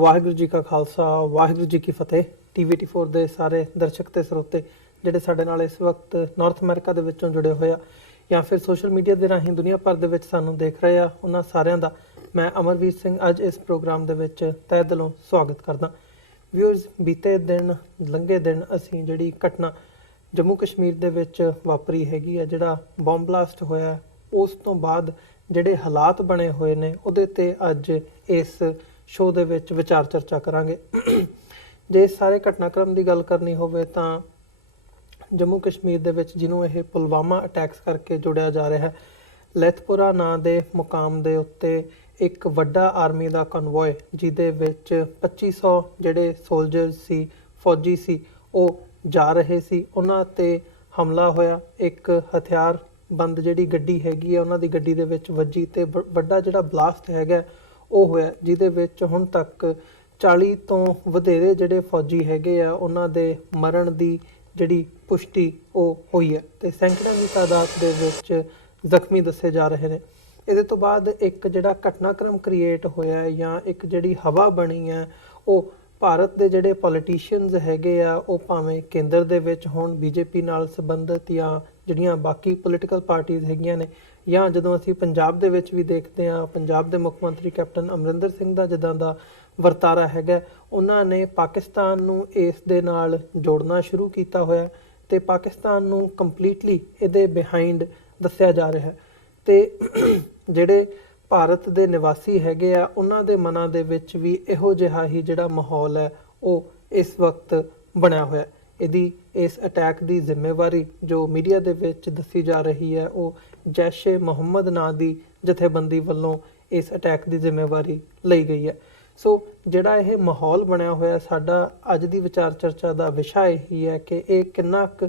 ਵਾਹਿਗੁਰੂ ਜੀ ਕਾ ਖਾਲਸਾ ਵਾਹਿਗੁਰੂ ਜੀ ਕੀ ਫਤਿਹ। TV24 ਦੇ ਸਾਰੇ ਦਰਸ਼ਕ ਤੇ ਸਰੋਤੇ ਜਿਹੜੇ ਸਾਡੇ ਨਾਲ ਇਸ ਵਕਤ ਨਾਰਥ ਅਮਰੀਕਾ ਦੇ ਵਿੱਚੋਂ ਜੁੜੇ ਹੋਏ ਆ ਜਾਂ ਫਿਰ ਸੋਸ਼ਲ ਮੀਡੀਆ ਦੇ ਰਾਹੀਂ ਦੁਨੀਆ ਭਰ ਦੇ ਵਿੱਚ ਸਾਨੂੰ ਦੇਖ ਰਹੇ ਆ, ਉਹਨਾਂ ਸਾਰਿਆਂ ਦਾ ਮੈਂ ਅਮਰਵੀਰ ਸਿੰਘ ਅੱਜ ਇਸ ਪ੍ਰੋਗਰਾਮ ਦੇ ਵਿੱਚ ਤਹਿ ਦਿਲੋਂ ਸਵਾਗਤ ਕਰਦਾ। ਵਿਊਅਰਸ, ਬੀਤੇ ਦਿਨ ਲੰਘੇ ਦਿਨ ਅਸੀਂ ਜਿਹੜੀ ਘਟਨਾ ਜੰਮੂ ਕਸ਼ਮੀਰ ਦੇ ਵਿੱਚ ਵਾਪਰੀ ਹੈਗੀ ਆ, ਜਿਹੜਾ ਬੰਬ ਬਲਾਸਟ ਹੋਇਆ, ਉਸ ਤੋਂ ਬਾਅਦ ਜਿਹੜੇ ਹਾਲਾਤ ਬਣੇ ਹੋਏ ਨੇ ਉਹਦੇ ਤੇ ਅੱਜ ਇਸ ਸ਼ੋਅ ਦੇ ਵਿੱਚ ਵਿਚਾਰ ਚਰਚਾ ਕਰਾਂਗੇ। ਜੇ ਇਸ ਸਾਰੇ ਘਟਨਾਕ੍ਰਮ ਦੀ ਗੱਲ ਕਰਨੀ ਹੋਵੇ ਤਾਂ ਜੰਮੂ ਕਸ਼ਮੀਰ ਦੇ ਵਿੱਚ ਜਿਹਨੂੰ ਇਹ ਪੁਲਵਾਮਾ ਅਟੈਕਸ ਕਰਕੇ ਜੋੜਿਆ ਜਾ ਰਿਹਾ ਹੈ, ਲੈਥਪੁਰਾ ਨਾਂ ਦੇ ਮੁਕਾਮ ਦੇ ਉੱਤੇ ਇੱਕ ਵੱਡਾ ਆਰਮੀ ਦਾ ਕਨਵੋਏ ਜਿਹਦੇ ਵਿੱਚ 2500 ਜਿਹੜੇ ਸੋਲਜਰਸ ਸੀ, ਫੌਜੀ ਸੀ, ਉਹ ਜਾ ਰਹੇ ਸੀ, ਉਹਨਾਂ ਤੇ ਹਮਲਾ ਹੋਇਆ। ਇੱਕ ਹਥਿਆਰਬੰਦ ਜਿਹੜੀ ਗੱਡੀ ਹੈਗੀ ਆ ਉਹਨਾਂ ਦੀ ਗੱਡੀ ਦੇ ਵਿੱਚ ਵੱਜੀ ਤੇ ਵੱਡਾ ਜਿਹੜਾ ਬਲਾਸਟ ਹੈਗਾ ਉਹ ਹੋਇਆ, ਜਿਹਦੇ ਵਿੱਚ ਹੁਣ ਤੱਕ 40 ਤੋਂ ਵਧੇਰੇ ਜਿਹੜੇ ਫੌਜੀ ਹੈਗੇ ਆ ਉਹਨਾਂ ਦੇ ਮਰਨ ਦੀ ਜਿਹੜੀ ਪੁਸ਼ਟੀ ਉਹ ਹੋਈ ਹੈ ਤੇ ਸੈਂਕੜਿਆਂ ਦੀ ਤਾਦਾਦ ਦੇ ਵਿੱਚ ਜ਼ਖਮੀ ਦੱਸੇ ਜਾ ਰਹੇ ਨੇ। ਇਹਦੇ ਤੋਂ ਬਾਅਦ ਇੱਕ ਜਿਹੜਾ ਘਟਨਾਕ੍ਰਮ ਕ੍ਰੀਏਟ ਹੋਇਆ ਜਾਂ ਇੱਕ ਜਿਹੜੀ ਹਵਾ ਬਣੀ ਹੈ, ਉਹ ਭਾਰਤ ਦੇ ਜਿਹੜੇ ਪੋਲੀਟੀਸ਼ੀਅਨਸ ਹੈਗੇ ਆ ਉਹ ਭਾਵੇਂ ਕੇਂਦਰ ਦੇ ਵਿੱਚ ਹੋਣ BJP ਨਾਲ ਸੰਬੰਧਿਤ ਜਾਂ ਜਿਹੜੀਆਂ ਬਾਕੀ ਪੋਲੀਟੀਕਲ ਪਾਰਟੀਆਂ ਹੈਗੀਆਂ ਨੇ, ਜਾਂ ਜਦੋਂ ਅਸੀਂ ਪੰਜਾਬ ਦੇ ਵਿੱਚ ਵੀ ਦੇਖਦੇ ਹਾਂ, ਪੰਜਾਬ ਦੇ ਮੁੱਖ ਮੰਤਰੀ ਕੈਪਟਨ ਅਮਰਿੰਦਰ ਸਿੰਘ ਦਾ ਜਿੱਦਾਂ ਦਾ ਵਰਤਾਰਾ ਹੈਗਾ, ਉਹਨਾਂ ਨੇ ਪਾਕਿਸਤਾਨ ਨੂੰ ਇਸ ਦੇ ਨਾਲ ਜੋੜਨਾ ਸ਼ੁਰੂ ਕੀਤਾ ਹੋਇਆ ਤੇ ਪਾਕਿਸਤਾਨ ਨੂੰ ਕੰਪਲੀਟਲੀ ਇਹਦੇ ਬਿਹਾਈਂਡ ਦੱਸਿਆ ਜਾ ਰਿਹਾ ਹੈ। ਤੇ ਜਿਹੜੇ ਭਾਰਤ ਦੇ ਨਿਵਾਸੀ ਹੈਗੇ ਆ ਉਹਨਾਂ ਦੇ ਮਨਾਂ ਦੇ ਵਿੱਚ ਵੀ ਇਹੋ ਜਿਹਾ ਹੀ ਜਿਹੜਾ ਮਾਹੌਲ ਹੈ ਉਹ ਇਸ ਵਕਤ ਬਣਿਆ ਹੋਇਆ। ਇਹਦੀ ਇਸ ਅਟੈਕ ਦੀ ਜ਼ਿੰਮੇਵਾਰੀ ਜੋ ਮੀਡੀਆ ਦੇ ਵਿੱਚ ਦੱਸੀ ਜਾ ਰਹੀ ਹੈ ਉਹ ਜੈਸ਼-ਏ-ਮੁਹੰਮਦ ਨਾਂ ਦੀ ਜਥੇਬੰਦੀ ਵੱਲੋਂ ਇਸ ਅਟੈਕ ਦੀ ਜ਼ਿੰਮੇਵਾਰੀ ਲਈ ਗਈ ਹੈ। ਸੋ ਜਿਹੜਾ ਇਹ ਮਾਹੌਲ ਬਣਿਆ ਹੋਇਆ, ਸਾਡਾ ਅੱਜ ਦੀ ਵਿਚਾਰ ਚਰਚਾ ਦਾ ਵਿਸ਼ਾ ਇਹੀ ਹੈ ਕਿ ਇਹ ਕਿੰਨਾ ਕੁ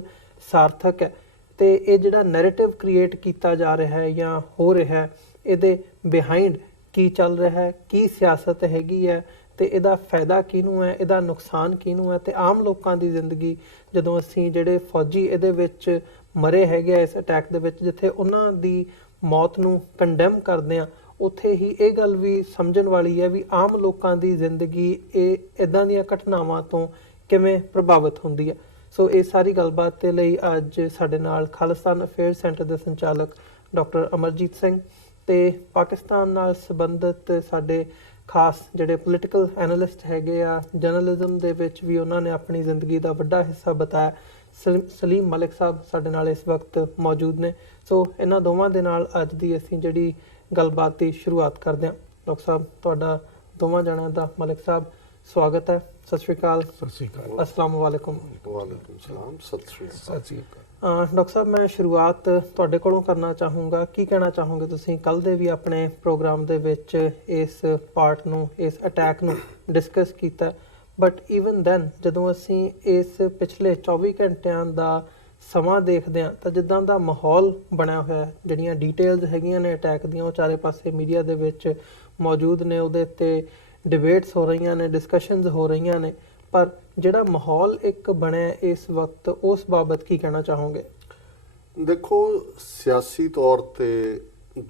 ਸਾਰਥਕ ਹੈ ਤੇ ਇਹ ਜਿਹੜਾ ਨੈਰੇਟਿਵ ਕ੍ਰੀਏਟ ਕੀਤਾ ਜਾ ਰਿਹਾ ਹੈ ਜਾਂ ਹੋ ਰਿਹਾ ਹੈ, ਇਹਦੇ ਬਿਹਾਈਂਡ ਕੀ ਚੱਲ ਰਿਹਾ ਹੈ, ਕੀ ਸਿਆਸਤ ਹੈਗੀ ਹੈ ਤੇ ਇਹਦਾ ਫਾਇਦਾ ਕਿਹਨੂੰ ਹੈ, ਇਹਦਾ ਨੁਕਸਾਨ ਕਿਹਨੂੰ ਹੈ ਤੇ ਆਮ ਲੋਕਾਂ ਦੀ ਜ਼ਿੰਦਗੀ, ਜਦੋਂ ਅਸੀਂ ਜਿਹੜੇ ਫੌਜੀ ਇਹਦੇ ਵਿੱਚ ਮਰੇ ਹੈਗੇ ਆ ਇਸ ਅਟੈਕ ਦੇ ਵਿੱਚ, ਜਿੱਥੇ ਉਹਨਾਂ ਦੀ ਮੌਤ ਨੂੰ ਕੰਡੈਮ ਕਰਦੇ ਆ, ਉੱਥੇ ਹੀ ਇਹ ਗੱਲ ਵੀ ਸਮਝਣ ਵਾਲੀ ਹੈ ਵੀ ਆਮ ਲੋਕਾਂ ਦੀ ਜ਼ਿੰਦਗੀ ਇਹ ਇੱਦਾਂ ਦੀਆਂ ਘਟਨਾਵਾਂ ਤੋਂ ਕਿਵੇਂ ਪ੍ਰਭਾਵਿਤ ਹੁੰਦੀ ਹੈ। ਸੋ ਇਹ ਸਾਰੀ ਗੱਲਬਾਤ ਦੇ ਲਈ ਅੱਜ ਸਾਡੇ ਨਾਲ ਖਾਲਿਸਤਾਨ ਅਫੇਅਰਸ ਸੈਂਟਰ ਦੇ ਸੰਚਾਲਕ ਡਾਕਟਰ ਅਮਰਜੀਤ ਸਿੰਘ ਤੇ ਪਾਕਿਸਤਾਨ ਨਾਲ ਸੰਬੰਧਿਤ ਸਾਡੇ ਖਾਸ ਜਿਹੜੇ ਪੋਲੀਟੀਕਲ ਐਨਾਲਿਸਟ ਹੈਗੇ ਆ, ਜਰਨਲਿਜ਼ਮ ਦੇ ਵਿੱਚ ਵੀ ਉਹਨਾਂ ਨੇ ਆਪਣੀ ਜ਼ਿੰਦਗੀ ਦਾ ਵੱਡਾ ਹਿੱਸਾ ਬਿਤਾਇਆ, ਸਲੀਮ ਮਲਿਕ ਸਾਹਿਬ ਸਾਡੇ ਨਾਲ ਇਸ ਵਕਤ ਮੌਜੂਦ ਨੇ। ਸੋ ਇਹਨਾਂ ਦੋਵਾਂ ਦੇ ਨਾਲ ਅੱਜ ਦੀ ਅਸੀਂ ਜਿਹੜੀ ਗੱਲਬਾਤ ਦੀ ਸ਼ੁਰੂਆਤ ਕਰਦੇ ਹਾਂ। ਡਾਕਟਰ ਸਾਹਿਬ, ਤੁਹਾਡਾ ਦੋਵਾਂ ਜਣਿਆਂ ਦਾ ਮਲਿਕ ਸਾਹਿਬ ਸਵਾਗਤ ਹੈ। ਸਤਿ ਸ਼੍ਰੀ ਅਕਾਲ। ਸਤਿ ਸ਼੍ਰੀ ਅਕਾਲ। ਅਸਲਾਮ ਵਾਲੇਕੁਮ। ਵਾਲੇਕੁਮ ਸਲਾਮ। ਸਤਿ ਸ਼੍ਰੀ ਅਕਾਲ। ਡਾਕਟਰ ਸਾਹਿਬ, ਮੈਂ ਸ਼ੁਰੂਆਤ ਤੁਹਾਡੇ ਕੋਲੋਂ ਕਰਨਾ ਚਾਹੂੰਗਾ। ਕੀ ਕਹਿਣਾ ਚਾਹੋਗੇ ਤੁਸੀਂ? ਕੱਲ ਦੇ ਵੀ ਆਪਣੇ ਪ੍ਰੋਗਰਾਮ ਦੇ ਵਿੱਚ ਇਸ ਪਾਰਟ ਨੂੰ, ਇਸ ਅਟੈਕ ਨੂੰ ਡਿਸਕਸ ਕੀਤਾ, ਬਟ ਈਵਨ ਦੈਨ ਜਦੋਂ ਅਸੀਂ ਇਸ ਪਿਛਲੇ 24 ਘੰਟਿਆਂ ਦਾ ਸਮਾਂ ਦੇਖਦੇ ਹਾਂ ਤਾਂ ਜਿੱਦਾਂ ਦਾ ਮਾਹੌਲ ਬਣਿਆ ਹੋਇਆ, ਜਿਹੜੀਆਂ ਡਿਟੇਲਸ ਹੈਗੀਆਂ ਨੇ ਅਟੈਕ ਦੀਆਂ ਉਹ ਚਾਰੇ ਪਾਸੇ ਮੀਡੀਆ ਦੇ ਵਿੱਚ ਮੌਜੂਦ ਨੇ, ਉਹਦੇ ਉੱਤੇ ਡਿਬੇਟਸ ਹੋ ਰਹੀਆਂ ਨੇ, ਡਿਸਕਸ਼ਨਸ ਹੋ ਰਹੀਆਂ ਨੇ, ਪਰ ਜਿਹੜਾ ਮਾਹੌਲ ਇੱਕ ਬਣਿਆ ਇਸ ਵਕਤ, ਉਸ ਬਾਬਤ ਕੀ ਕਹਿਣਾ ਚਾਹੋਗੇ? ਦੇਖੋ, ਸਿਆਸੀ ਤੌਰ ਤੇ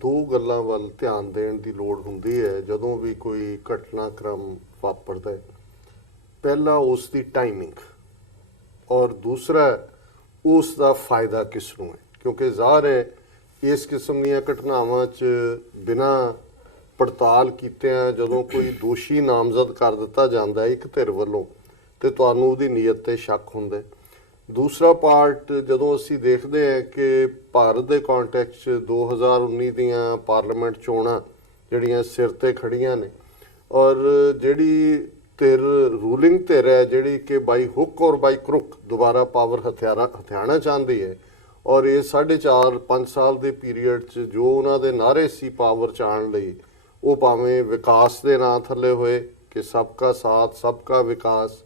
ਦੋ ਗੱਲਾਂ ਵੱਲ ਧਿਆਨ ਦੇਣ ਦੀ ਲੋੜ ਹੁੰਦੀ ਹੈ ਜਦੋਂ ਵੀ ਕੋਈ ਘਟਨਾਕ੍ਰਮ ਵਾਪਰਦਾ ਹੈ। ਪਹਿਲਾ ਉਸ ਦੀ ਟਾਈਮਿੰਗ, ਔਰ ਦੂਸਰਾ ਉਸ ਦਾ ਫਾਇਦਾ ਕਿਸ ਨੂੰ ਹੈ, ਕਿਉਂਕਿ ਜ਼ਾਹਰ ਹੈ ਇਸ ਕਿਸਮ ਦੀਆਂ ਘਟਨਾਵਾਂ 'ਚ ਬਿਨਾਂ ਪੜਤਾਲ ਕੀਤਿਆਂ ਜਦੋਂ ਕੋਈ ਦੋਸ਼ੀ ਨਾਮਜ਼ਦ ਕਰ ਦਿੱਤਾ ਜਾਂਦਾ ਇੱਕ ਧਿਰ ਵੱਲੋਂ ਤੇ ਤੁਹਾਨੂੰ ਉਹਦੀ ਨੀਅਤ ਤੇ ਸ਼ੱਕ ਹੁੰਦਾ। ਦੂਸਰਾ ਪਾਰਟ, ਜਦੋਂ ਅਸੀਂ ਦੇਖਦੇ ਹਾਂ ਕਿ ਭਾਰਤ ਦੇ ਕੰਟੈਕਸਟ 'ਚ 2019 ਦੀਆਂ ਪਾਰਲੀਮੈਂਟ ਚੋਣਾਂ ਜਿਹੜੀਆਂ ਸਿਰ ਤੇ ਖੜੀਆਂ ਨੇ, ਔਰ ਜਿਹੜੀ ਧਿਰ ਰੂਲਿੰਗ ਧਿਰ ਹੈ ਜਿਹੜੀ ਕਿ ਬਾਈ ਹੁੱਕ ਔਰ ਬਾਈ ਕਰੁੱਕ ਦੁਬਾਰਾ ਪਾਵਰ ਹਥਿਆਣਾ ਚਾਹੁੰਦੀ ਹੈ, ਔਰ ਇਹ 4.5 ਸਾਲ ਦੇ ਪੀਰੀਅਡ 'ਚ ਜੋ ਉਹਨਾਂ ਦੇ ਨਾਅਰੇ ਸੀ ਪਾਵਰ 'ਚ ਆਉਣ ਲਈ, ਉਹ ਭਾਵੇਂ ਵਿਕਾਸ ਦੇ ਨਾਂ ਥੱਲੇ ਹੋਏ ਕਿ ਸਬਕਾ ਸਾਥ ਸਬਕਾ ਵਿਕਾਸ,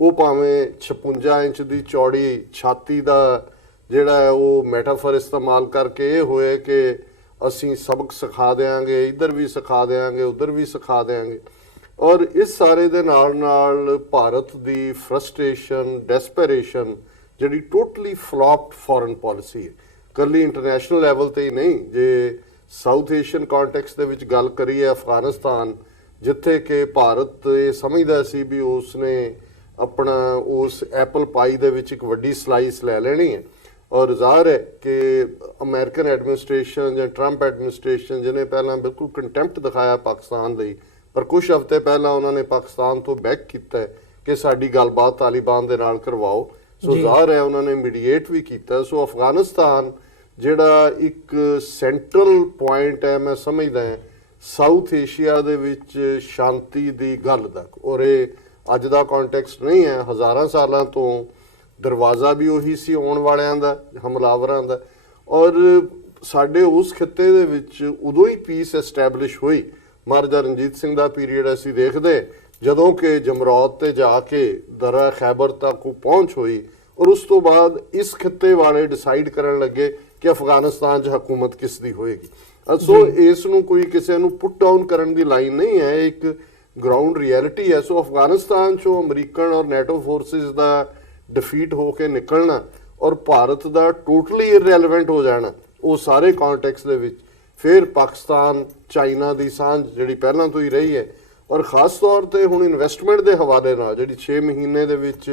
ਉਹ ਭਾਵੇਂ 56 ਇੰਚ ਦੀ ਚੌੜੀ ਛਾਤੀ ਦਾ ਜਿਹੜਾ ਹੈ ਉਹ ਮੈਟਾਫਰ ਇਸਤੇਮਾਲ ਕਰਕੇ ਇਹ ਹੋਏ ਕਿ ਅਸੀਂ ਸਬਕ ਸਿਖਾ ਦਿਆਂਗੇ, ਇੱਧਰ ਵੀ ਸਿਖਾ ਦਿਆਂਗੇ, ਉੱਧਰ ਵੀ ਸਿਖਾ ਦਿਆਂਗੇ। ਔਰ ਇਸ ਸਾਰੇ ਦੇ ਨਾਲ ਭਾਰਤ ਦੀ ਫਰਸਟ੍ਰੇਸ਼ਨ, ਡੈਸਪੈਰੇਸ਼ਨ ਜਿਹੜੀ ਟੋਟਲੀ ਫਲॉप्ड ਫੋਰਨ ਪਾਲਿਸੀ ਹੈ, ਕੱਲੀ ਇੰਟਰਨੈਸ਼ਨਲ ਲੈਵਲ ਤੇ ਹੀ ਨਹੀਂ, ਜੇ ਸਾਊਥ ਏਸ਼ੀਅਨ ਕੰਟੈਕਸਟ ਦੇ ਵਿੱਚ ਗੱਲ ਕਰੀਏ, ਅਫਗਾਨਿਸਤਾਨ ਜਿੱਥੇ ਕਿ ਭਾਰਤ ਇਹ ਸਮਝਦਾ ਸੀ ਵੀ ਉਸਨੇ ਆਪਣਾ ਉਸ ਐਪਲ ਪਾਈ ਦੇ ਵਿੱਚ ਇੱਕ ਵੱਡੀ ਸਲਾਈਸ ਲੈ ਲੈਣੀ ਹੈ। ਔਰ ਜ਼ਾਹਰ ਹੈ ਕਿ ਅਮਰੀਕਨ ਐਡਮਿਨਿਸਟ੍ਰੇਸ਼ਨ ਜਾਂ ਟਰੰਪ ਐਡਮਿਨਿਸਟ੍ਰੇਸ਼ਨ ਜਿਹਨੇ ਪਹਿਲਾਂ ਬਿਲਕੁਲ ਕੰਟੈਂਪਟ ਦਿਖਾਇਆ ਪਾਕਿਸਤਾਨ ਲਈ, ਪਰ ਕੁਝ ਹਫ਼ਤੇ ਪਹਿਲਾਂ ਉਹਨਾਂ ਨੇ ਪਾਕਿਸਤਾਨ ਤੋਂ ਬੈਕ ਕੀਤਾ ਹੈ ਕਿ ਸਾਡੀ ਗੱਲਬਾਤ ਤਾਲਿਬਾਨ ਦੇ ਨਾਲ ਕਰਵਾਓ। ਸੋ ਜ਼ਾਹਰ ਹੈ ਉਹਨਾਂ ਨੇ ਮੀਡੀਏਟ ਵੀ ਕੀਤਾ। ਸੋ ਅਫਗਾਨਿਸਤਾਨ ਜਿਹੜਾ ਇੱਕ ਸੈਂਟਰਲ ਪੁਆਇੰਟ ਹੈ, ਮੈਂ ਸਮਝਦਾ ਹਾਂ ਸਾਊਥ ਏਸ਼ੀਆ ਦੇ ਵਿੱਚ ਸ਼ਾਂਤੀ ਦੀ ਗੱਲ ਦਾ, ਔਰ ਇਹ ਅੱਜ ਦਾ ਕੰਟੈਕਸਟ ਨਹੀਂ ਹੈ, ਹਜ਼ਾਰਾਂ ਸਾਲਾਂ ਤੋਂ ਦਰਵਾਜ਼ਾ ਵੀ ਉਹੀ ਸੀ ਆਉਣ ਵਾਲਿਆਂ ਦਾ, ਹਮਲਾਵਰਾਂ ਦਾ। ਔਰ ਸਾਡੇ ਉਸ ਖਿੱਤੇ ਦੇ ਵਿੱਚ ਉਦੋਂ ਹੀ ਪੀਸ ਐਸਟੈਬਲਿਸ਼ ਹੋਈ, ਮਹਾਰਾਜਾ ਰਣਜੀਤ ਸਿੰਘ ਦਾ ਪੀਰੀਅਡ ਅਸੀਂ ਦੇਖਦੇ, ਜਦੋਂ ਕਿ ਜਮਰੌਦ ਤੇ ਜਾ ਕੇ ਦਰਾ ਖੈਬਰ ਤੱਕ ਪਹੁੰਚ ਹੋਈ। ਔਰ ਉਸ ਤੋਂ ਬਾਅਦ ਇਸ ਖਿੱਤੇ ਵਾਲੇ ਡਿਸਾਈਡ ਕਰਨ ਲੱਗੇ ਕਿ ਅਫਗਾਨਿਸਤਾਨ 'ਚ ਹਕੂਮਤ ਕਿਸ ਦੀ ਹੋਏਗੀ। ਸੋ ਇਸ ਨੂੰ ਕੋਈ ਕਿਸੇ ਨੂੰ ਪੁੱਟ ਡਾਊਨ ਕਰਨ ਦੀ ਲਾਈਨ ਨਹੀਂ ਹੈ, ਇੱਕ ਗਰਾਊਂਡ ਰਿਐਲਿਟੀ ਹੈ। ਸੋ ਅਫਗਾਨਿਸਤਾਨ 'ਚੋਂ ਅਮਰੀਕਨ ਔਰ ਨੈਟੋ ਫੋਰਸਿਸ ਦਾ ਡਿਫੀਟ ਹੋ ਕੇ ਨਿਕਲਣਾ ਔਰ ਭਾਰਤ ਦਾ ਟੋਟਲੀ ਇਰਰੈਲੇਵੈਂਟ ਹੋ ਜਾਣਾ ਉਹ ਸਾਰੇ ਕੰਟੈਕਸਟ ਦੇ ਵਿੱਚ, ਫਿਰ ਪਾਕਿਸਤਾਨ ਚਾਈਨਾ ਦੀ ਸਾਂਝ ਜਿਹੜੀ ਪਹਿਲਾਂ ਤੋਂ ਹੀ ਰਹੀ ਹੈ, ਔਰ ਖਾਸ ਤੌਰ ਤੇ ਹੁਣ ਇਨਵੈਸਟਮੈਂਟ ਦੇ ਹਵਾਲੇ ਨਾਲ ਜਿਹੜੀ 6 ਮਹੀਨੇ ਦੇ ਵਿੱਚ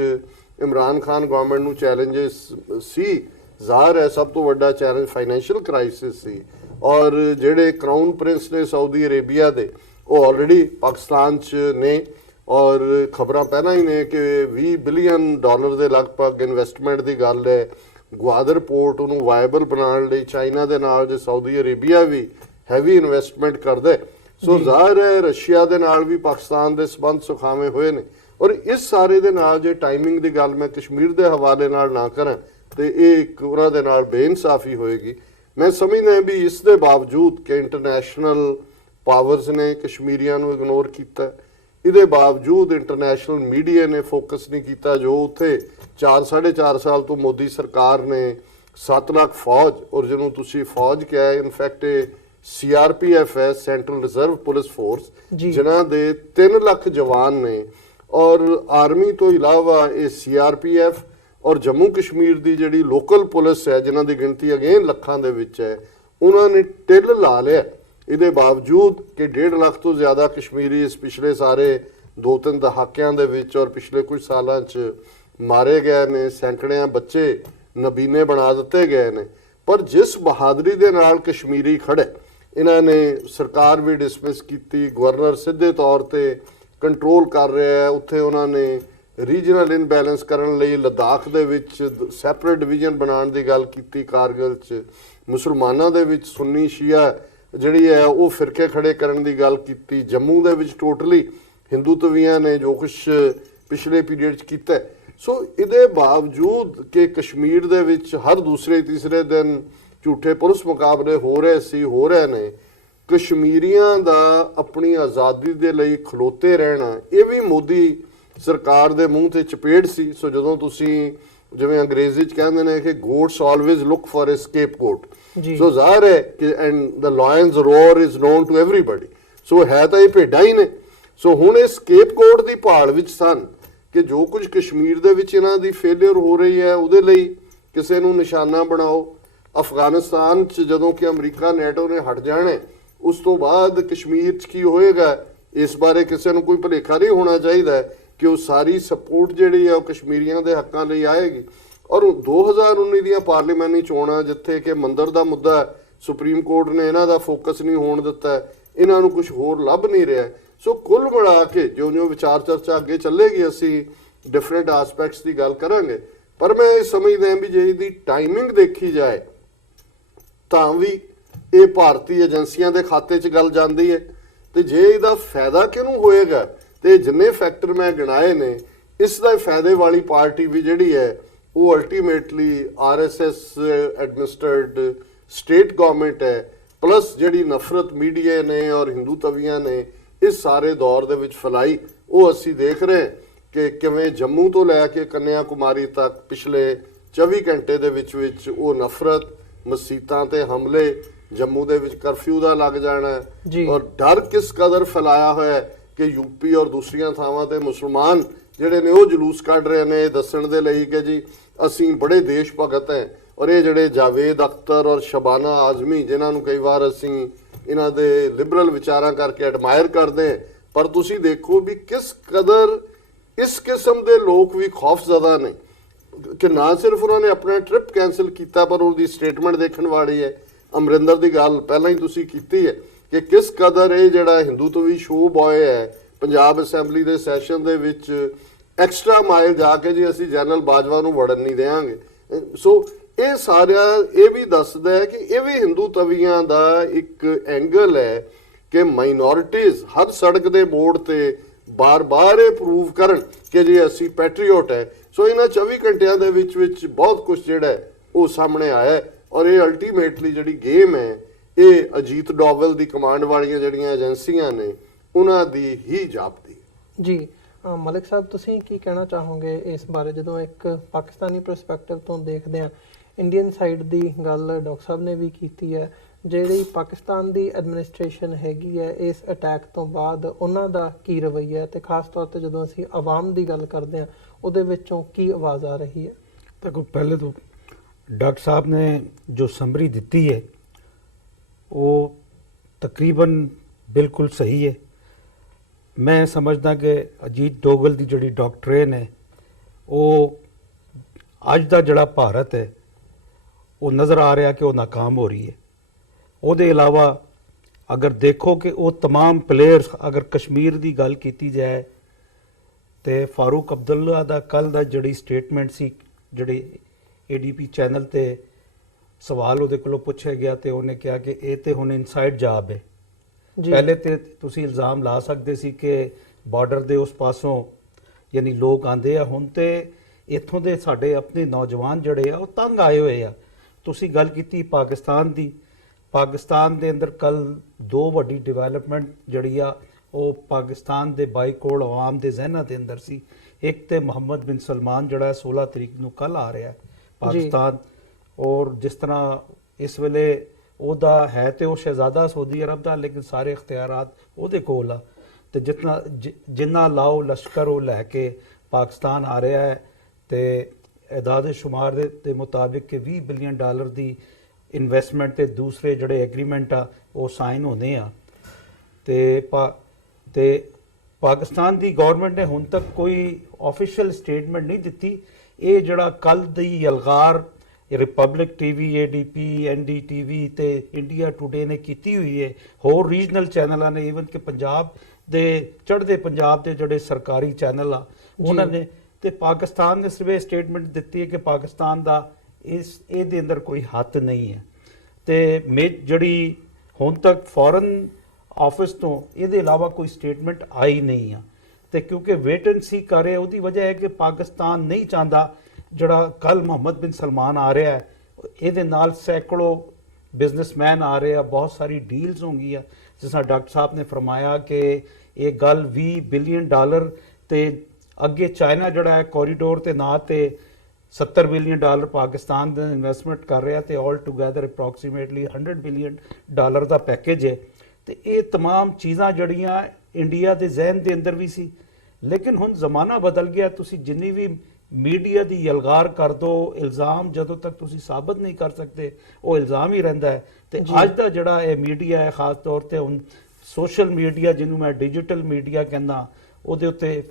ਇਮਰਾਨ ਖਾਨ ਗਵਰਨਮੈਂਟ ਨੂੰ ਚੈਲੰਜਸ ਸੀ, ਜ਼ਾਹਰ ਹੈ ਸਭ ਤੋਂ ਵੱਡਾ ਚੈਲੰਜ ਫਾਈਨੈਂਸ਼ੀਅਲ ਕ੍ਰਾਈਸਿਸ ਸੀ। ਔਰ ਜਿਹੜੇ ਕਰਾਊਨ ਪ੍ਰਿੰਸ ਨੇ ਸਾਊਦੀ ਅਰੇਬੀਆ ਦੇ, ਉਹ ਆਲਰੇਡੀ ਪਾਕਿਸਤਾਨ 'ਚ ਨੇ, ਔਰ ਖਬਰਾਂ ਪਹਿਲਾਂ ਹੀ ਨੇ ਕਿ $20 ਬਿਲੀਅਨ ਦੇ ਲਗਭਗ ਇਨਵੈਸਟਮੈਂਟ ਦੀ ਗੱਲ ਹੈ। ਗਵਾਦਰ ਪੋਰਟ ਉਹਨੂੰ ਵਾਇਬਲ ਬਣਾਉਣ ਲਈ ਚਾਈਨਾ ਦੇ ਨਾਲ ਜੇ ਸਾਊਦੀ ਅਰੇਬੀਆ ਵੀ ਹੈਵੀ ਇਨਵੈਸਟਮੈਂਟ ਕਰਦਾ। ਸੋ ਜ਼ਾਹਰ ਹੈ ਰਸ਼ੀਆ ਦੇ ਨਾਲ ਵੀ ਪਾਕਿਸਤਾਨ ਦੇ ਸਬੰਧ ਸੁਖਾਵੇਂ ਹੋਏ ਨੇ। ਔਰ ਇਸ ਸਾਰੇ ਦੇ ਨਾਲ ਜੇ ਟਾਈਮਿੰਗ ਦੀ ਗੱਲ ਮੈਂ ਕਸ਼ਮੀਰ ਦੇ ਹਵਾਲੇ ਨਾਲ ਨਾ ਕਰਾਂ ਤੇ ਇਹ ਇੱਕ ਉਹਨਾਂ ਦੇ ਨਾਲ ਬੇਇਨਸਾਫੀ ਹੋਏਗੀ। ਮੈਂ ਸਮਝਦਾ ਵੀ ਇਸ ਦੇ ਬਾਵਜੂਦ ਕਿ ਇੰਟਰਨੈਸ਼ਨਲ ਪਾਵਰਸ ਨੇ ਕਸ਼ਮੀਰੀਆਂ ਨੂੰ ਇਗਨੋਰ ਕੀਤਾ, ਇਹਦੇ ਬਾਵਜੂਦ ਇੰਟਰਨੈਸ਼ਨਲ ਮੀਡੀਆ ਨੇ ਫੋਕਸ ਨਹੀਂ ਕੀਤਾ, ਜੋ ਉੱਥੇ 4-4.5 ਸਾਲ ਤੋਂ ਮੋਦੀ ਸਰਕਾਰ ਨੇ 7 ਲੱਖ ਫੌਜ, ਔਰ ਜਿਹਨੂੰ ਤੁਸੀਂ ਫੌਜ ਕਿਹਾ ਇਨਫੈਕਟ CRPF ਹੈ, ਸੈਂਟਰਲ ਰਿਜ਼ਰਵ ਪੁਲਿਸ ਫੋਰਸ, ਜਿਨ੍ਹਾਂ ਦੇ 3 ਲੱਖ ਜਵਾਨ ਨੇ। ਔਰ ਆਰਮੀ ਤੋਂ ਇਲਾਵਾ ਇਹ CRPF ਔਰ ਜੰਮੂ ਕਸ਼ਮੀਰ ਦੀ ਜਿਹੜੀ ਲੋਕਲ ਪੁਲਿਸ ਹੈ, ਜਿਨ੍ਹਾਂ ਦੀ ਗਿਣਤੀ ਅਗੇਨ ਲੱਖਾਂ ਦੇ ਵਿੱਚ ਹੈ, ਉਹਨਾਂ ਨੇ ਟਿੱਲ ਲਾ ਲਿਆ। ਇਹਦੇ ਬਾਵਜੂਦ ਕਿ 1.5 ਲੱਖ ਤੋਂ ਜ਼ਿਆਦਾ ਕਸ਼ਮੀਰੀ ਇਸ ਪਿਛਲੇ ਸਾਰੇ 2-3 ਦਹਾਕਿਆਂ ਦੇ ਵਿੱਚ ਔਰ ਪਿਛਲੇ ਕੁਝ ਸਾਲਾਂ 'ਚ ਮਾਰੇ ਗਏ ਨੇ, ਸੈਂਕੜਿਆਂ ਬੱਚੇ ਨਬੀਨੇ ਬਣਾ ਦਿੱਤੇ ਗਏ ਨੇ। ਪਰ ਜਿਸ ਬਹਾਦਰੀ ਦੇ ਨਾਲ ਕਸ਼ਮੀਰੀ ਖੜੇ, ਇਹਨਾਂ ਨੇ ਸਰਕਾਰ ਵੀ ਡਿਸਮਿਸ ਕੀਤੀ, ਗਵਰਨਰ ਸਿੱਧੇ ਤੌਰ ਤੇ ਕੰਟਰੋਲ ਕਰ ਰਿਹਾ ਹੈ ਉੱਥੇ। ਉਹਨਾਂ ਨੇ ਰੀਜਨਲ ਇਨਬੈਲੈਂਸ ਕਰਨ ਲਈ ਲਦਾਖ ਦੇ ਵਿੱਚ ਸੈਪਰੇਟ ਡਿਵੀਜ਼ਨ ਬਣਾਉਣ ਦੀ ਗੱਲ ਕੀਤੀ, ਕਾਰਗਿਲ 'ਚ ਮੁਸਲਮਾਨਾਂ ਦੇ ਵਿੱਚ ਸੁੰਨੀ ਸ਼ੀਆ ਜਿਹੜੀ ਹੈ ਉਹ ਫਿਰਕੇ ਖੜੇ ਕਰਨ ਦੀ ਗੱਲ ਕੀਤੀ, ਜੰਮੂ ਦੇ ਵਿੱਚ ਟੋਟਲੀ ਹਿੰਦੂ ਤਵੀਆਂ ਨੇ ਜੋ ਕੁਛ ਪਿਛਲੇ ਪੀਰੀਅਡ 'ਚ ਕੀਤਾ। ਸੋ ਇਹਦੇ ਬਾਵਜੂਦ ਕਿ ਕਸ਼ਮੀਰ ਦੇ ਵਿੱਚ ਹਰ ਦੂਸਰੇ ਤੀਸਰੇ ਦਿਨ ਝੂਠੇ ਪੁਲਿਸ ਮੁਕਾਬਲੇ ਹੋ ਰਹੇ ਨੇ, ਕਸ਼ਮੀਰੀਆਂ ਦਾ ਆਪਣੀ ਆਜ਼ਾਦੀ ਦੇ ਲਈ ਖਲੋਤੇ ਰਹਿਣਾ ਇਹ ਵੀ ਮੋਦੀ ਸਰਕਾਰ ਦੇ ਮੂੰਹ ਤੇ ਚਪੇੜ ਸੀ। ਸੋ ਜਦੋਂ ਤੁਸੀਂ ਜਿਵੇਂ ਅੰਗਰੇਜ਼ੀ 'ਚ ਕਹਿੰਦੇ ਨੇ ਕਿ goats always look for a scapegoat, so ਜ਼ਾਹਰ ਹੈ ਕਿ and the lions roar is known to everybody. So ਹੈ ਤਾਂ ਇਹ ਭੇਡਾਂ ਹੀ ਨੇ। ਸੋ ਹੁਣ ਇਹ ਸਕੇਪਗੋਟ ਦੀ ਭਾਲ ਵਿੱਚ ਸਨ ਕਿ ਜੋ ਕੁਝ ਕਸ਼ਮੀਰ ਦੇ ਵਿੱਚ ਇਹਨਾਂ ਦੀ ਫੇਲਿਅਰ ਹੋ ਰਹੀ ਹੈ ਉਹਦੇ ਲਈ ਕਿਸੇ ਨੂੰ ਨਿਸ਼ਾਨਾ ਬਣਾਓ। ਅਫਗਾਨਿਸਤਾਨ 'ਚ ਜਦੋਂ ਕਿ ਅਮਰੀਕਾ ਨੈਟੋ ਨੇ ਹਟ ਜਾਣਾ, ਉਸ ਤੋਂ ਬਾਅਦ ਕਸ਼ਮੀਰ 'ਚ ਕੀ ਹੋਏਗਾ ਇਸ ਬਾਰੇ ਕਿਸੇ ਨੂੰ ਕੋਈ ਭੁਲੇਖਾ ਨਹੀਂ ਹੋਣਾ ਚਾਹੀਦਾ ਕਿ ਉਹ ਸਾਰੀ ਸਪੋਰਟ ਜਿਹੜੀ ਹੈ ਉਹ ਕਸ਼ਮੀਰੀਆਂ ਦੇ ਹੱਕਾਂ ਲਈ ਆਏਗੀ। ਔਰ 2019 ਦੀਆਂ ਪਾਰਲੀਮੈਂਟਰੀ ਚੋਣਾਂ ਜਿੱਥੇ ਕਿ ਮੰਦਰ ਦਾ ਮੁੱਦਾ ਸੁਪਰੀਮ ਕੋਰਟ ਨੇ ਇਹਨਾਂ ਦਾ ਫੋਕਸ ਨਹੀਂ ਹੋਣ ਦਿੱਤਾ, ਇਹਨਾਂ ਨੂੰ ਕੁਝ ਹੋਰ ਲੱਭ ਨਹੀਂ ਰਿਹਾ। ਸੋ ਕੁੱਲ ਮਿਲਾ ਕੇ ਜਿਉਂ-ਜਿਉਂ ਵਿਚਾਰ ਚਰਚਾ ਅੱਗੇ ਚੱਲੇਗੀ ਅਸੀਂ ਡਿਫਰੈਂਟ ਐਸਪੈਕਟਸ ਦੀ ਗੱਲ ਕਰਾਂਗੇ। ਪਰ ਮੈਂ ਇਹ ਸਮਝਦਾ ਵੀ ਜੇ ਇਹਦੀ ਟਾਈਮਿੰਗ ਦੇਖੀ ਜਾਏ ਤਾਂ ਵੀ ਇਹ ਭਾਰਤੀ ਏਜੰਸੀਆਂ ਦੇ ਖਾਤੇ 'ਚ ਗੱਲ ਜਾਂਦੀ ਹੈ, ਤੇ ਜੇ ਇਹਦਾ ਫਾਇਦਾ ਕਿਹਨੂੰ ਹੋਏਗਾ ਤੇ ਜਿੰਨੇ ਫੈਕਟਰ ਮੈਂ ਗਿਣਾਏ ਨੇ, ਇਸ ਦਾ ਫਾਇਦੇ ਵਾਲੀ ਪਾਰਟੀ ਵੀ ਜਿਹੜੀ ਹੈ ਉਹ ਅਲਟੀਮੇਟਲੀ RSS ਐਡਮਿਨਿਸਟਰਡ ਸਟੇਟ ਗਵਰਨਮੈਂਟ ਹੈ, ਪਲੱਸ ਜਿਹੜੀ ਨਫ਼ਰਤ ਮੀਡੀਆ ਨੇ ਔਰ ਹਿੰਦੂ ਤਵੀਆਂ ਨੇ ਇਸ ਸਾਰੇ ਦੌਰ ਦੇ ਵਿੱਚ ਫੈਲਾਈ, ਉਹ ਅਸੀਂ ਦੇਖ ਰਹੇ ਕਿ ਕਿਵੇਂ ਜੰਮੂ ਤੋਂ ਲੈ ਕੇ ਕੰਨਿਆ ਕੁਮਾਰੀ ਤੱਕ ਪਿਛਲੇ 24 ਘੰਟੇ ਦੇ ਵਿੱਚ ਉਹ ਨਫ਼ਰਤ, ਮਸੀਤਾਂ ਤੇ ਹਮਲੇ, ਜੰਮੂ ਦੇ ਵਿੱਚ ਕਰਫਿਊ ਦਾ ਲੱਗ ਜਾਣਾ ਔਰ ਡਰ ਕਿਸ ਕਦਰ ਫੈਲਾਇਆ ਹੋਇਆ ਕਿ ਯੂਪੀ ਔਰ ਦੂਸਰੀਆਂ ਥਾਵਾਂ ਤੇ ਮੁਸਲਮਾਨ ਜਿਹੜੇ ਨੇ ਉਹ ਜਲੂਸ ਕੱਢ ਰਹੇ ਨੇ ਦੱਸਣ ਦੇ ਲਈ ਕਿ ਜੀ ਅਸੀਂ ਬੜੇ ਦੇਸ਼ ਭਗਤ ਹੈ। ਔਰ ਇਹ ਜਿਹੜੇ ਜਾਵੇਦ ਅਖਤਰ ਔਰ ਸ਼ਬਾਨਾ ਆਜ਼ਮੀ, ਜਿਨ੍ਹਾਂ ਨੂੰ ਕਈ ਵਾਰ ਅਸੀਂ ਇਹਨਾਂ ਦੇ ਲਿਬਰਲ ਵਿਚਾਰਾਂ ਕਰਕੇ ਐਡਮਾਇਰ ਕਰਦੇ, ਪਰ ਤੁਸੀਂ ਦੇਖੋ ਵੀ ਕਿਸ ਕਦਰ ਇਸ ਕਿਸਮ ਦੇ ਲੋਕ ਵੀ ਖੌਫਜ਼ਦਾ ਨੇ ਕਿ ਨਾ ਸਿਰਫ ਉਹਨਾਂ ਨੇ ਆਪਣਾ ਟ੍ਰਿਪ ਕੈਨਸਲ ਕੀਤਾ, ਪਰ ਉਹਦੀ ਸਟੇਟਮੈਂਟ ਦੇਖਣ ਵਾਲੀ ਹੈ। ਅਮਰਿੰਦਰ ਦੀ ਗੱਲ ਪਹਿਲਾਂ ਹੀ ਤੁਸੀਂ ਕੀਤੀ ਹੈ ਕਿ ਕਿਸ ਕਦਰ ਇਹ ਜਿਹੜਾ ਹਿੰਦੂਤਵੀ ਸ਼ੋ ਬॉय ਹੈ ਪੰਜਾਬ ਅਸੈਂਬਲੀ ਦੇ ਸੈਸ਼ਨ ਦੇ ਵਿੱਚ ਐਕਸਟਰਾ ਮਾਈਲ ਜਾ ਕੇ ਜੀ ਅਸੀਂ ਜਨਰਲ ਬਾਜਵਾ ਨੂੰ ਵੜਨ ਨਹੀਂ ਦੇਵਾਂਗੇ। ਸੋ ਇਹ ਸਾਰਾ ਇਹ ਵੀ ਦੱਸਦਾ ਹੈ ਕਿ ਇਹ ਵੀ ਹਿੰਦੂ ਤਵੀਆਂ ਦਾ ਇੱਕ ਐਂਗਲ ਹੈ ਕਿ ਮਾਈਨੋਰਿਟੀਜ਼ ਹਰ ਸੜਕ ਦੇ ਮੋੜ ਤੇ ਬਾਰ-ਬਾਰ ਇਹ ਪ੍ਰੂਵ ਕਰਨ ਕਿ ਜੀ ਅਸੀਂ ਪੈਟਰੀਓਟ ਹੈ। ਸੋ ਇਹਨਾਂ 24 ਘੰਟਿਆਂ ਦੇ ਵਿੱਚ ਬਹੁਤ ਕੁਝ ਜਿਹੜਾ ਹੈ ਉਹ ਸਾਹਮਣੇ ਆਇਆ ਹੈ ਔਰ ਇਹ ਅਲਟੀਮੇਟਲੀ ਜਿਹੜੀ ਗੇਮ ਹੈ ਇਹ ਅਜੀਤ ਡੋਵਲ ਦੀ ਕਮਾਂਡ ਵਾਲੀਆਂ ਜਿਹੜੀਆਂ ਏਜੰਸੀਆਂ ਨੇ ਉਹਨਾਂ ਦੀ ਹੀ ਜਾਪਦੀ ਜੀ। ਮਲਿਕ ਸਾਹਿਬ, ਤੁਸੀਂ ਕੀ ਕਹਿਣਾ ਚਾਹੋਗੇ ਇਸ ਬਾਰੇ? ਜਦੋਂ ਇੱਕ ਪਾਕਿਸਤਾਨੀ ਪਰਸਪੈਕਟਿਵ ਤੋਂ ਦੇਖਦੇ ਹਾਂ, ਇੰਡੀਅਨ ਸਾਈਡ ਦੀ ਗੱਲ ਡਾਕਟਰ ਸਾਹਿਬ ਨੇ ਵੀ ਕੀਤੀ ਹੈ, ਜਿਹੜੀ ਪਾਕਿਸਤਾਨ ਦੀ ਐਡਮਿਨਿਸਟ੍ਰੇਸ਼ਨ ਹੈਗੀ ਹੈ ਇਸ ਅਟੈਕ ਤੋਂ ਬਾਅਦ ਉਹਨਾਂ ਦਾ ਕੀ ਰਵੱਈਆ ਹੈ, ਤੇ ਖਾਸ ਤੌਰ ਤੇ ਜਦੋਂ ਅਸੀਂ ਆਵਾਮ ਦੀ ਗੱਲ ਕਰਦੇ ਹਾਂ ਉਹਦੇ ਵਿੱਚੋਂ ਕੀ ਆਵਾਜ਼ ਆ ਰਹੀ ਹੈ? देखो, पहले तो डॉक्टर साहब ने जो समरी दी है वो तकरीबन बिल्कुल सही है। मैं समझदा कि अजीत डोगल की जिहड़ी डॉक्ट्रेन है वो अज दा जिहड़ा भारत है वो नज़र आ रहा कि वो नाकाम हो रही है। ਉਹਦੇ ਇਲਾਵਾ अगर देखो कि वो तमाम प्लेयर्स, अगर कश्मीर की गल की जाए तो फारूक अब्दुल्ला दा कल दा जिहड़ी स्टेटमेंट सी, जिहड़ी ADP चैनल ते सवाल ਉਹਦੇ ਕੋਲੋਂ ਪੁੱਛਿਆ ਗਿਆ ਤੇ ਉਹਨੇ ਕਿਹਾ ਕਿ ਇਹ ਤੇ ਹੁਣ ਇਨਸਾਈਡ ਜਾਬ ਹੈ। ਪਹਿਲੇ ਤੇ ਤੁਸੀਂ ਇਲਜ਼ਾਮ ਲਾ ਸਕਦੇ ਸੀ ਕਿ ਬਾਰਡਰ ਦੇ ਉਸ ਪਾਸੋਂ ਯਾਨੀ ਲੋਕ ਆਂਦੇ ਆ, ਹੁਣ ਤੇ ਇੱਥੋਂ ਦੇ ਸਾਡੇ ਆਪਣੇ ਨੌਜਵਾਨ ਜਿਹੜੇ ਆ ਉਹ ਤੰਗ ਆਏ ਹੋਏ ਆ। ਤੁਸੀਂ ਗੱਲ ਕੀਤੀ ਪਾਕਿਸਤਾਨ ਦੀ, ਪਾਕਿਸਤਾਨ ਦੇ ਅੰਦਰ ਕੱਲ ਦੋ ਵੱਡੀ ਡਿਵੈਲਪਮੈਂਟ ਜਿਹੜੀ ਆ ਉਹ ਪਾਕਿਸਤਾਨ ਦੇ ਬਾਈਕੋਟ ਆਵਾਮ ਦੇ ਜ਼ਿਹਨਾਂ ਦੇ ਅੰਦਰ ਸੀ। ਇੱਕ ਤੇ ਮੁਹੰਮਦ ਬਿਨ ਸਲਮਾਨ ਜਿਹੜਾ 16 ਤਰੀਕ ਨੂੰ ਕੱਲ ਆ ਰਿਹਾ ਪਾਕਿਸਤਾਨ, ਔਰ ਜਿਸ ਤਰ੍ਹਾਂ ਇਸ ਵੇਲੇ ਉਹਦਾ ਹੈ ਤੇ ਉਹ ਸ਼ਹਿਜ਼ਾਦਾ ਸਊਦੀ ਅਰਬ ਦਾ, ਲੇਕਿਨ ਸਾਰੇ ਇਖਤਿਆਰਾਤ ਉਹਦੇ ਕੋਲ ਆ ਤੇ ਜਿੰਨਾ ਲਾਓ ਲਸ਼ਕਰ ਉਹ ਲੈ ਕੇ ਪਾਕਿਸਤਾਨ ਆ ਰਿਹਾ ਹੈ। ਤੇ ਇਦਾਦੇ ਸ਼ੁਮਾਰ ਦੇ ਮੁਤਾबिक ਕਿ $20 ਬਿਲੀਅਨ ਦੀ ਇਨਵੈਸਟਮੈਂਟ ਤੇ ਦੂਸਰੇ ਜਿਹੜੇ ਐਗਰੀਮੈਂਟ ਆ ਉਹ ਸਾਈਨ ਹੋਣੇ ਆ। ਤੇ ਪਾਕਿਸਤਾਨ ਦੀ ਗਵਰਨਮੈਂਟ ਨੇ ਹੁਣ ਤੱਕ ਕੋਈ ਆਫੀਸ਼ੀਅਲ ਸਟੇਟਮੈਂਟ ਨਹੀਂ ਦਿੱਤੀ। ਇਹ ਜਿਹੜਾ ਕੱਲ ਦੀ Elgar republic TV, ADP, NDTV ਤੇ ਇੰਡੀਆ ਟੂਡੇ ਨੇ ਕੀਤੀ ਹੋਈ ਹੈ, ਹੋਰ ਰੀਜਨਲ ਚੈਨਲਾਂ ਨੇ, ਈਵਨ ਕਿ ਪੰਜਾਬ ਦੇ ਚੜ੍ਹਦੇ ਪੰਜਾਬ ਦੇ ਜਿਹੜੇ ਸਰਕਾਰੀ ਚੈਨਲ ਆ ਉਹਨਾਂ ਨੇ, ਤੇ ਪਾਕਿਸਤਾਨ ਨੇ ਸਿਰਫ ਇਹ ਸਟੇਟਮੈਂਟ ਦਿੱਤੀ ਹੈ ਕਿ ਪਾਕਿਸਤਾਨ ਦਾ ਇਹਦੇ ਅੰਦਰ ਕੋਈ ਹੱਥ ਨਹੀਂ ਹੈ। ਤੇ ਜਿਹੜੀ ਹੁਣ ਤੱਕ ਫੋਰਨ ਆਫਿਸ ਤੋਂ ਇਹਦੇ ਇਲਾਵਾ ਕੋਈ ਸਟੇਟਮੈਂਟ ਆਈ ਨਹੀਂ ਆ। ਤੇ ਕਿਉਂਕਿ ਵੇਟ ਐਂਡ ਸੀ ਕਰ ਰਿਹਾ, ਉਹਦੀ ਵਜ੍ਹਾ ਹੈ ਕਿ ਪਾਕਿਸਤਾਨ ਨਹੀਂ ਚਾਹੁੰਦਾ ਜਿਹੜਾ ਕੱਲ ਮੁਹੰਮਦ ਬਿਨ ਸਲਮਾਨ ਆ ਰਿਹਾ ਹੈ ਇਹਦੇ ਨਾਲ ਸੈਂਕੜੋਂ ਬਿਜ਼ਨਸਮੈਨ ਆ ਰਹੇ ਆ, ਬਹੁਤ ਸਾਰੀ ਡੀਲਸ ਹੋਣਗੀਆਂ। ਜਿਸ ਤਰ੍ਹਾਂ ਡਾਕਟਰ ਸਾਹਿਬ ਨੇ ਫਰਮਾਇਆ ਕਿ ਇਹ ਗੱਲ $20 ਬਿਲੀਅਨ ਤੇ ਅੱਗੇ ਚਾਈਨਾ ਜਿਹੜਾ ਹੈ ਕੋਰੀਡੋਰ ਤੇ ਨਾਂ ਤੇ $70 ਬਿਲੀਅਨ ਪਾਕਿਸਤਾਨ ਦਾ ਇਨਵੈਸਟਮੈਂਟ ਕਰ ਰਿਹਾ ਤੇ ਆਲ ਟੂਗੇਦਰ ਅਪਰੋਕਸੀਮੇਟਲੀ $100 ਬਿਲੀਅਨ ਦਾ ਪੈਕੇਜ ਹੈ। ਤੇ ਇਹ तमाम ਚੀਜ਼ਾਂ ਜਿਹੜੀਆਂ ਇੰਡੀਆ ਦੇ ਜ਼ਿਹਨ ਦੇ ਅੰਦਰ ਵੀ ਸੀ, ਲੇਕਿਨ ਹੁਣ ਜ਼ਮਾਨਾ ਬਦਲ ਗਿਆ। ਤੁਸੀਂ ਜਿੰਨੀ ਵੀ ਮੀਡੀਆ ਦੀ ਯਲਗਾਰ ਕਰ ਦੋ, ਇਲਜ਼ਾਮ ਜਦੋਂ ਤੱਕ ਤੁਸੀਂ ਸਾਬਤ ਨਹੀਂ ਕਰ ਸਕਦੇ ਉਹ ਇਲਜ਼ਾਮ ਹੀ ਰਹਿੰਦਾ ਹੈ। ਤੇ ਅੱਜ ਦਾ ਜਿਹੜਾ ਇਹ ਮੀਡੀਆ ਹੈ, ਖਾਸ ਤੌਰ ਤੇ ਹੁਣ ਸੋਸ਼ਲ ਮੀਡੀਆ ਜਿਹਨੂੰ ਮੈਂ ਡਿਜੀਟਲ ਮੀਡੀਆ ਕਹਿੰਦਾ, ਉਹਦੇ ਉੱਤੇ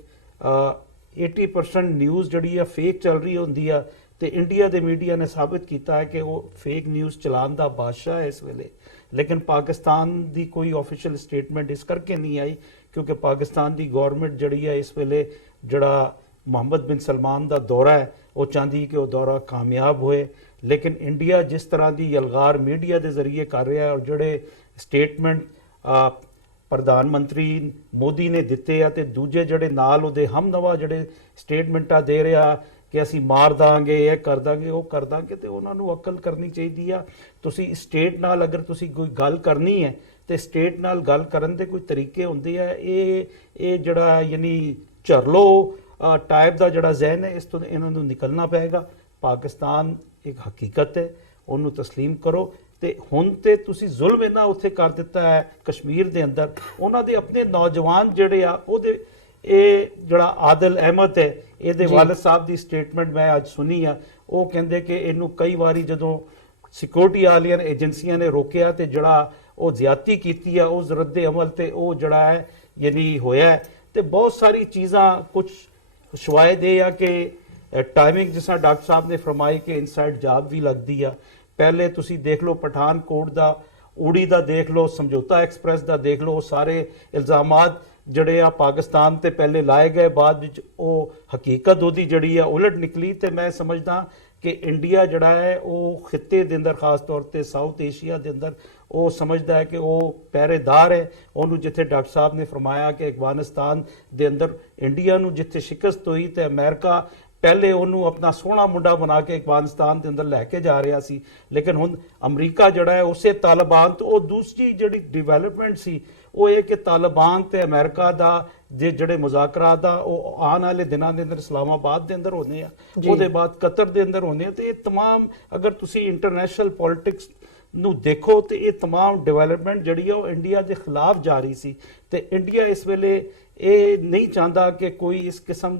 80% ਨਿਊਜ਼ ਜਿਹੜੀ ਆ ਫੇਕ ਚੱਲ ਰਹੀ ਹੁੰਦੀ ਆ। ਤੇ ਇੰਡੀਆ ਦੇ ਮੀਡੀਆ ਨੇ ਸਾਬਤ ਕੀਤਾ ਹੈ ਕਿ ਉਹ ਫੇਕ ਨਿਊਜ਼ ਚਲਾਉਣ ਦਾ ਬਾਦਸ਼ਾਹ ਹੈ ਇਸ ਵੇਲੇ। ਲੇਕਿਨ ਪਾਕਿਸਤਾਨ ਦੀ ਕੋਈ ਆਫੀਸ਼ੀਅਲ ਸਟੇਟਮੈਂਟ ਇਸ ਕਰਕੇ ਨਹੀਂ ਆਈ ਕਿਉਂਕਿ ਪਾਕਿਸਤਾਨ ਦੀ ਗਵਰਨਮੈਂਟ ਜਿਹੜੀ ਹੈ ਇਸ ਵੇਲੇ ਜਿਹੜਾ ਮੁਹੰਮਦ ਬਿਨ ਸਲਮਾਨ ਦਾ ਦੌਰਾ ਹੈ ਉਹ ਚਾਹੁੰਦੀ ਕਿ ਉਹ ਦੌਰਾ ਕਾਮਯਾਬ ਹੋਏ। ਲੇਕਿਨ ਇੰਡੀਆ ਜਿਸ ਤਰ੍ਹਾਂ ਦੀ ਯਲਗਾਰ ਮੀਡੀਆ ਦੇ ਜ਼ਰੀਏ ਕਰ ਰਿਹਾ ਔਰ ਜਿਹੜੇ ਸਟੇਟਮੈਂਟ ਪ੍ਰਧਾਨ ਮੰਤਰੀ ਮੋਦੀ ਨੇ ਦਿੱਤੇ ਆ ਤੇ ਦੂਜੇ ਜਿਹੜੇ ਨਾਲ ਉਹਦੇ ਹਮਨਵਾ ਜਿਹੜੇ ਸਟੇਟਮੈਂਟਾਂ ਦੇ ਰਿਹਾ ਕਿ ਅਸੀਂ ਮਾਰ ਦਾਂਗੇ, ਇਹ ਕਰ ਦਾਂਗੇ, ਉਹ ਕਰ ਦਾਂਗੇ, ਤੇ ਉਹਨਾਂ ਨੂੰ ਅਕਲ ਕਰਨੀ ਚਾਹੀਦੀ ਆ। ਤੁਸੀਂ ਸਟੇਟ ਨਾਲ ਅਗਰ ਤੁਸੀਂ ਕੋਈ ਗੱਲ ਕਰਨੀ ਹੈ ਤੇ ਸਟੇਟ ਨਾਲ ਗੱਲ ਕਰਨ ਦੇ ਕੋਈ ਤਰੀਕੇ ਹੁੰਦੇ ਆ। ਇਹ ਜਿਹੜਾ ਯਾਨੀ ਝਰਲੋ ਟਾਈਪ ਦਾ ਜਿਹੜਾ ਜ਼ਹਿਨ ਹੈ, ਇਸ ਤੋਂ ਇਹਨਾਂ ਨੂੰ ਨਿਕਲਣਾ ਪਏਗਾ। ਪਾਕਿਸਤਾਨ ਇੱਕ ਹਕੀਕਤ ਹੈ, ਉਹਨੂੰ ਤਸਲੀਮ ਕਰੋ। ਤੇ ਹੁਣ ਤੇ ਤੁਸੀਂ ਜ਼ੁਲਮ ਇਹਨਾਂ ਉੱਥੇ ਕਰ ਦਿੱਤਾ ਹੈ ਕਸ਼ਮੀਰ ਦੇ ਅੰਦਰ। ਉਹਨਾਂ ਦੇ ਆਪਣੇ ਨੌਜਵਾਨ ਜਿਹੜੇ ਆ ਉਹਦੇ, ਇਹ ਜਿਹੜਾ ਆਦਿਲ ਅਹਿਮਦ ਹੈ ਇਹਦੇ ਵਾਲਿਦ ਸਾਹਿਬ ਦੀ ਸਟੇਟਮੈਂਟ ਮੈਂ ਅੱਜ ਸੁਣੀ ਆ। ਉਹ ਕਹਿੰਦੇ ਕਿ ਇਹਨੂੰ ਕਈ ਵਾਰੀ ਜਦੋਂ ਸਿਕਿਉਰਿਟੀ ਵਾਲੀਆਂ ਏਜੰਸੀਆਂ ਨੇ ਰੋਕਿਆ ਤੇ ਜਿਹੜਾ ਉਹ ਜ਼ਿਆਦਤੀ ਕੀਤੀ ਆ ਉਸ ਰੱਦੇ ਅਮਲ ਤੇ ਉਹ ਜਿਹੜਾ ਹੈ ਯਾਨੀ ਹੋਇਆ ਹੈ। ਤੇ ਬਹੁਤ ਸਾਰੀ ਚੀਜ਼ਾਂ ਕੁਝ ਸ਼ਵਾਇਦ ਇਹ ਆ ਕਿ ਟਾਈਮਿੰਗ ਜਿਸ ਤਰ੍ਹਾਂ ਡਾਕਟਰ ਸਾਹਿਬ ਨੇ ਫਰਮਾਈ ਕਿ ਇਨਸਾਈਡ ਜਾਬ ਵੀ ਲੱਗਦੀ ਆ। ਪਹਿਲੇ ਤੁਸੀਂ ਦੇਖ ਲਓ ਪਠਾਨਕੋਟ ਦਾ, ਊੜੀ ਦਾ ਦੇਖ ਲਓ, ਸਮਝੌਤਾ ਐਕਸਪ੍ਰੈਸ ਦਾ ਦੇਖ ਲਓ, ਉਹ ਸਾਰੇ ਇਲਜ਼ਾਮਾਤ ਜਿਹੜੇ ਆ ਪਾਕਿਸਤਾਨ ਤੇ ਪਹਿਲੇ ਲਾਏ ਗਏ, ਬਾਅਦ ਵਿੱਚ ਉਹ ਹਕੀਕਤ ਉਹਦੀ ਜਿਹੜੀ ਆ ਉਲਟ ਨਿਕਲੀ। ਤੇ ਮੈਂ ਸਮਝਦਾ ਕਿ ਇੰਡੀਆ ਜਿਹੜਾ ਹੈ ਉਹ ਖਿੱਤੇ ਦੇ ਅੰਦਰ, ਖਾਸ ਤੌਰ ਤੇ ਸਾਊਥ ਏਸ਼ੀਆ ਦੇ ਅੰਦਰ, ਉਹ ਸਮਝਦਾ ਹੈ ਕਿ ਉਹ ਪਹਿਰੇਦਾਰ ਹੈ। ਉਹਨੂੰ ਜਿੱਥੇ ਡਾਕਟਰ ਸਾਹਿਬ ਨੇ ਫਰਮਾਇਆ ਕਿ ਅਫਗਾਨਿਸਤਾਨ ਦੇ ਅੰਦਰ ਇੰਡੀਆ ਨੂੰ ਜਿੱਥੇ ਸ਼ਿਕਸਤ ਹੋਈ ਤੇ ਅਮਰੀਕਾ ਪਹਿਲੇ ਉਹਨੂੰ ਆਪਣਾ ਸੋਹਣਾ ਮੁੰਡਾ ਬਣਾ ਕੇ ਅਫਗਾਨਿਸਤਾਨ ਦੇ ਅੰਦਰ ਲੈ ਕੇ ਜਾ ਰਿਹਾ ਸੀ, ਲੇਕਿਨ ਹੁਣ ਅਮਰੀਕਾ ਜਿਹੜਾ ਹੈ ਉਸੇ ਤਾਲਿਬਾਨ ਤੋਂ, ਉਹ ਦੂਸਰੀ ਜਿਹੜੀ ਡਿਵੈਲਪਮੈਂਟ ਸੀ ਉਹ ਇਹ ਕਿ ਤਾਲਿਬਾਨ ਤੇ ਅਮਰੀਕਾ ਦਾ ਜਿਹੜੇ ਮੁਜ਼ਾਕਰਾਤ ਆ ਉਹ ਆਉਣ ਵਾਲੇ ਦਿਨਾਂ ਦੇ ਅੰਦਰ ਇਸਲਾਮਾਬਾਦ ਦੇ ਅੰਦਰ ਹੋਣੇ ਆ, ਉਹਦੇ ਬਾਅਦ ਕਤਰ ਦੇ ਅੰਦਰ ਹੋਣੇ ਆ। ਤੇ ਇਹ तमाम ਅਗਰ ਤੁਸੀਂ ਇੰਟਰਨੈਸ਼ਨਲ ਪੋਲਿਟਿਕਸ ਨੂੰ ਦੇਖੋ ਤੇ ਇਹ तमाम ਡਿਵੈਲਪਮੈਂਟ ਜਿਹੜੀ ਆ ਉਹ ਇੰਡੀਆ ਦੇ ਖਿਲਾਫ ਜਾ ਰਹੀ ਸੀ। ਤੇ ਇੰਡੀਆ ਇਸ ਵੇਲੇ ਇਹ ਨਹੀਂ ਚਾਹੁੰਦਾ ਕਿ ਕੋਈ ਇਸ ਕਿਸਮ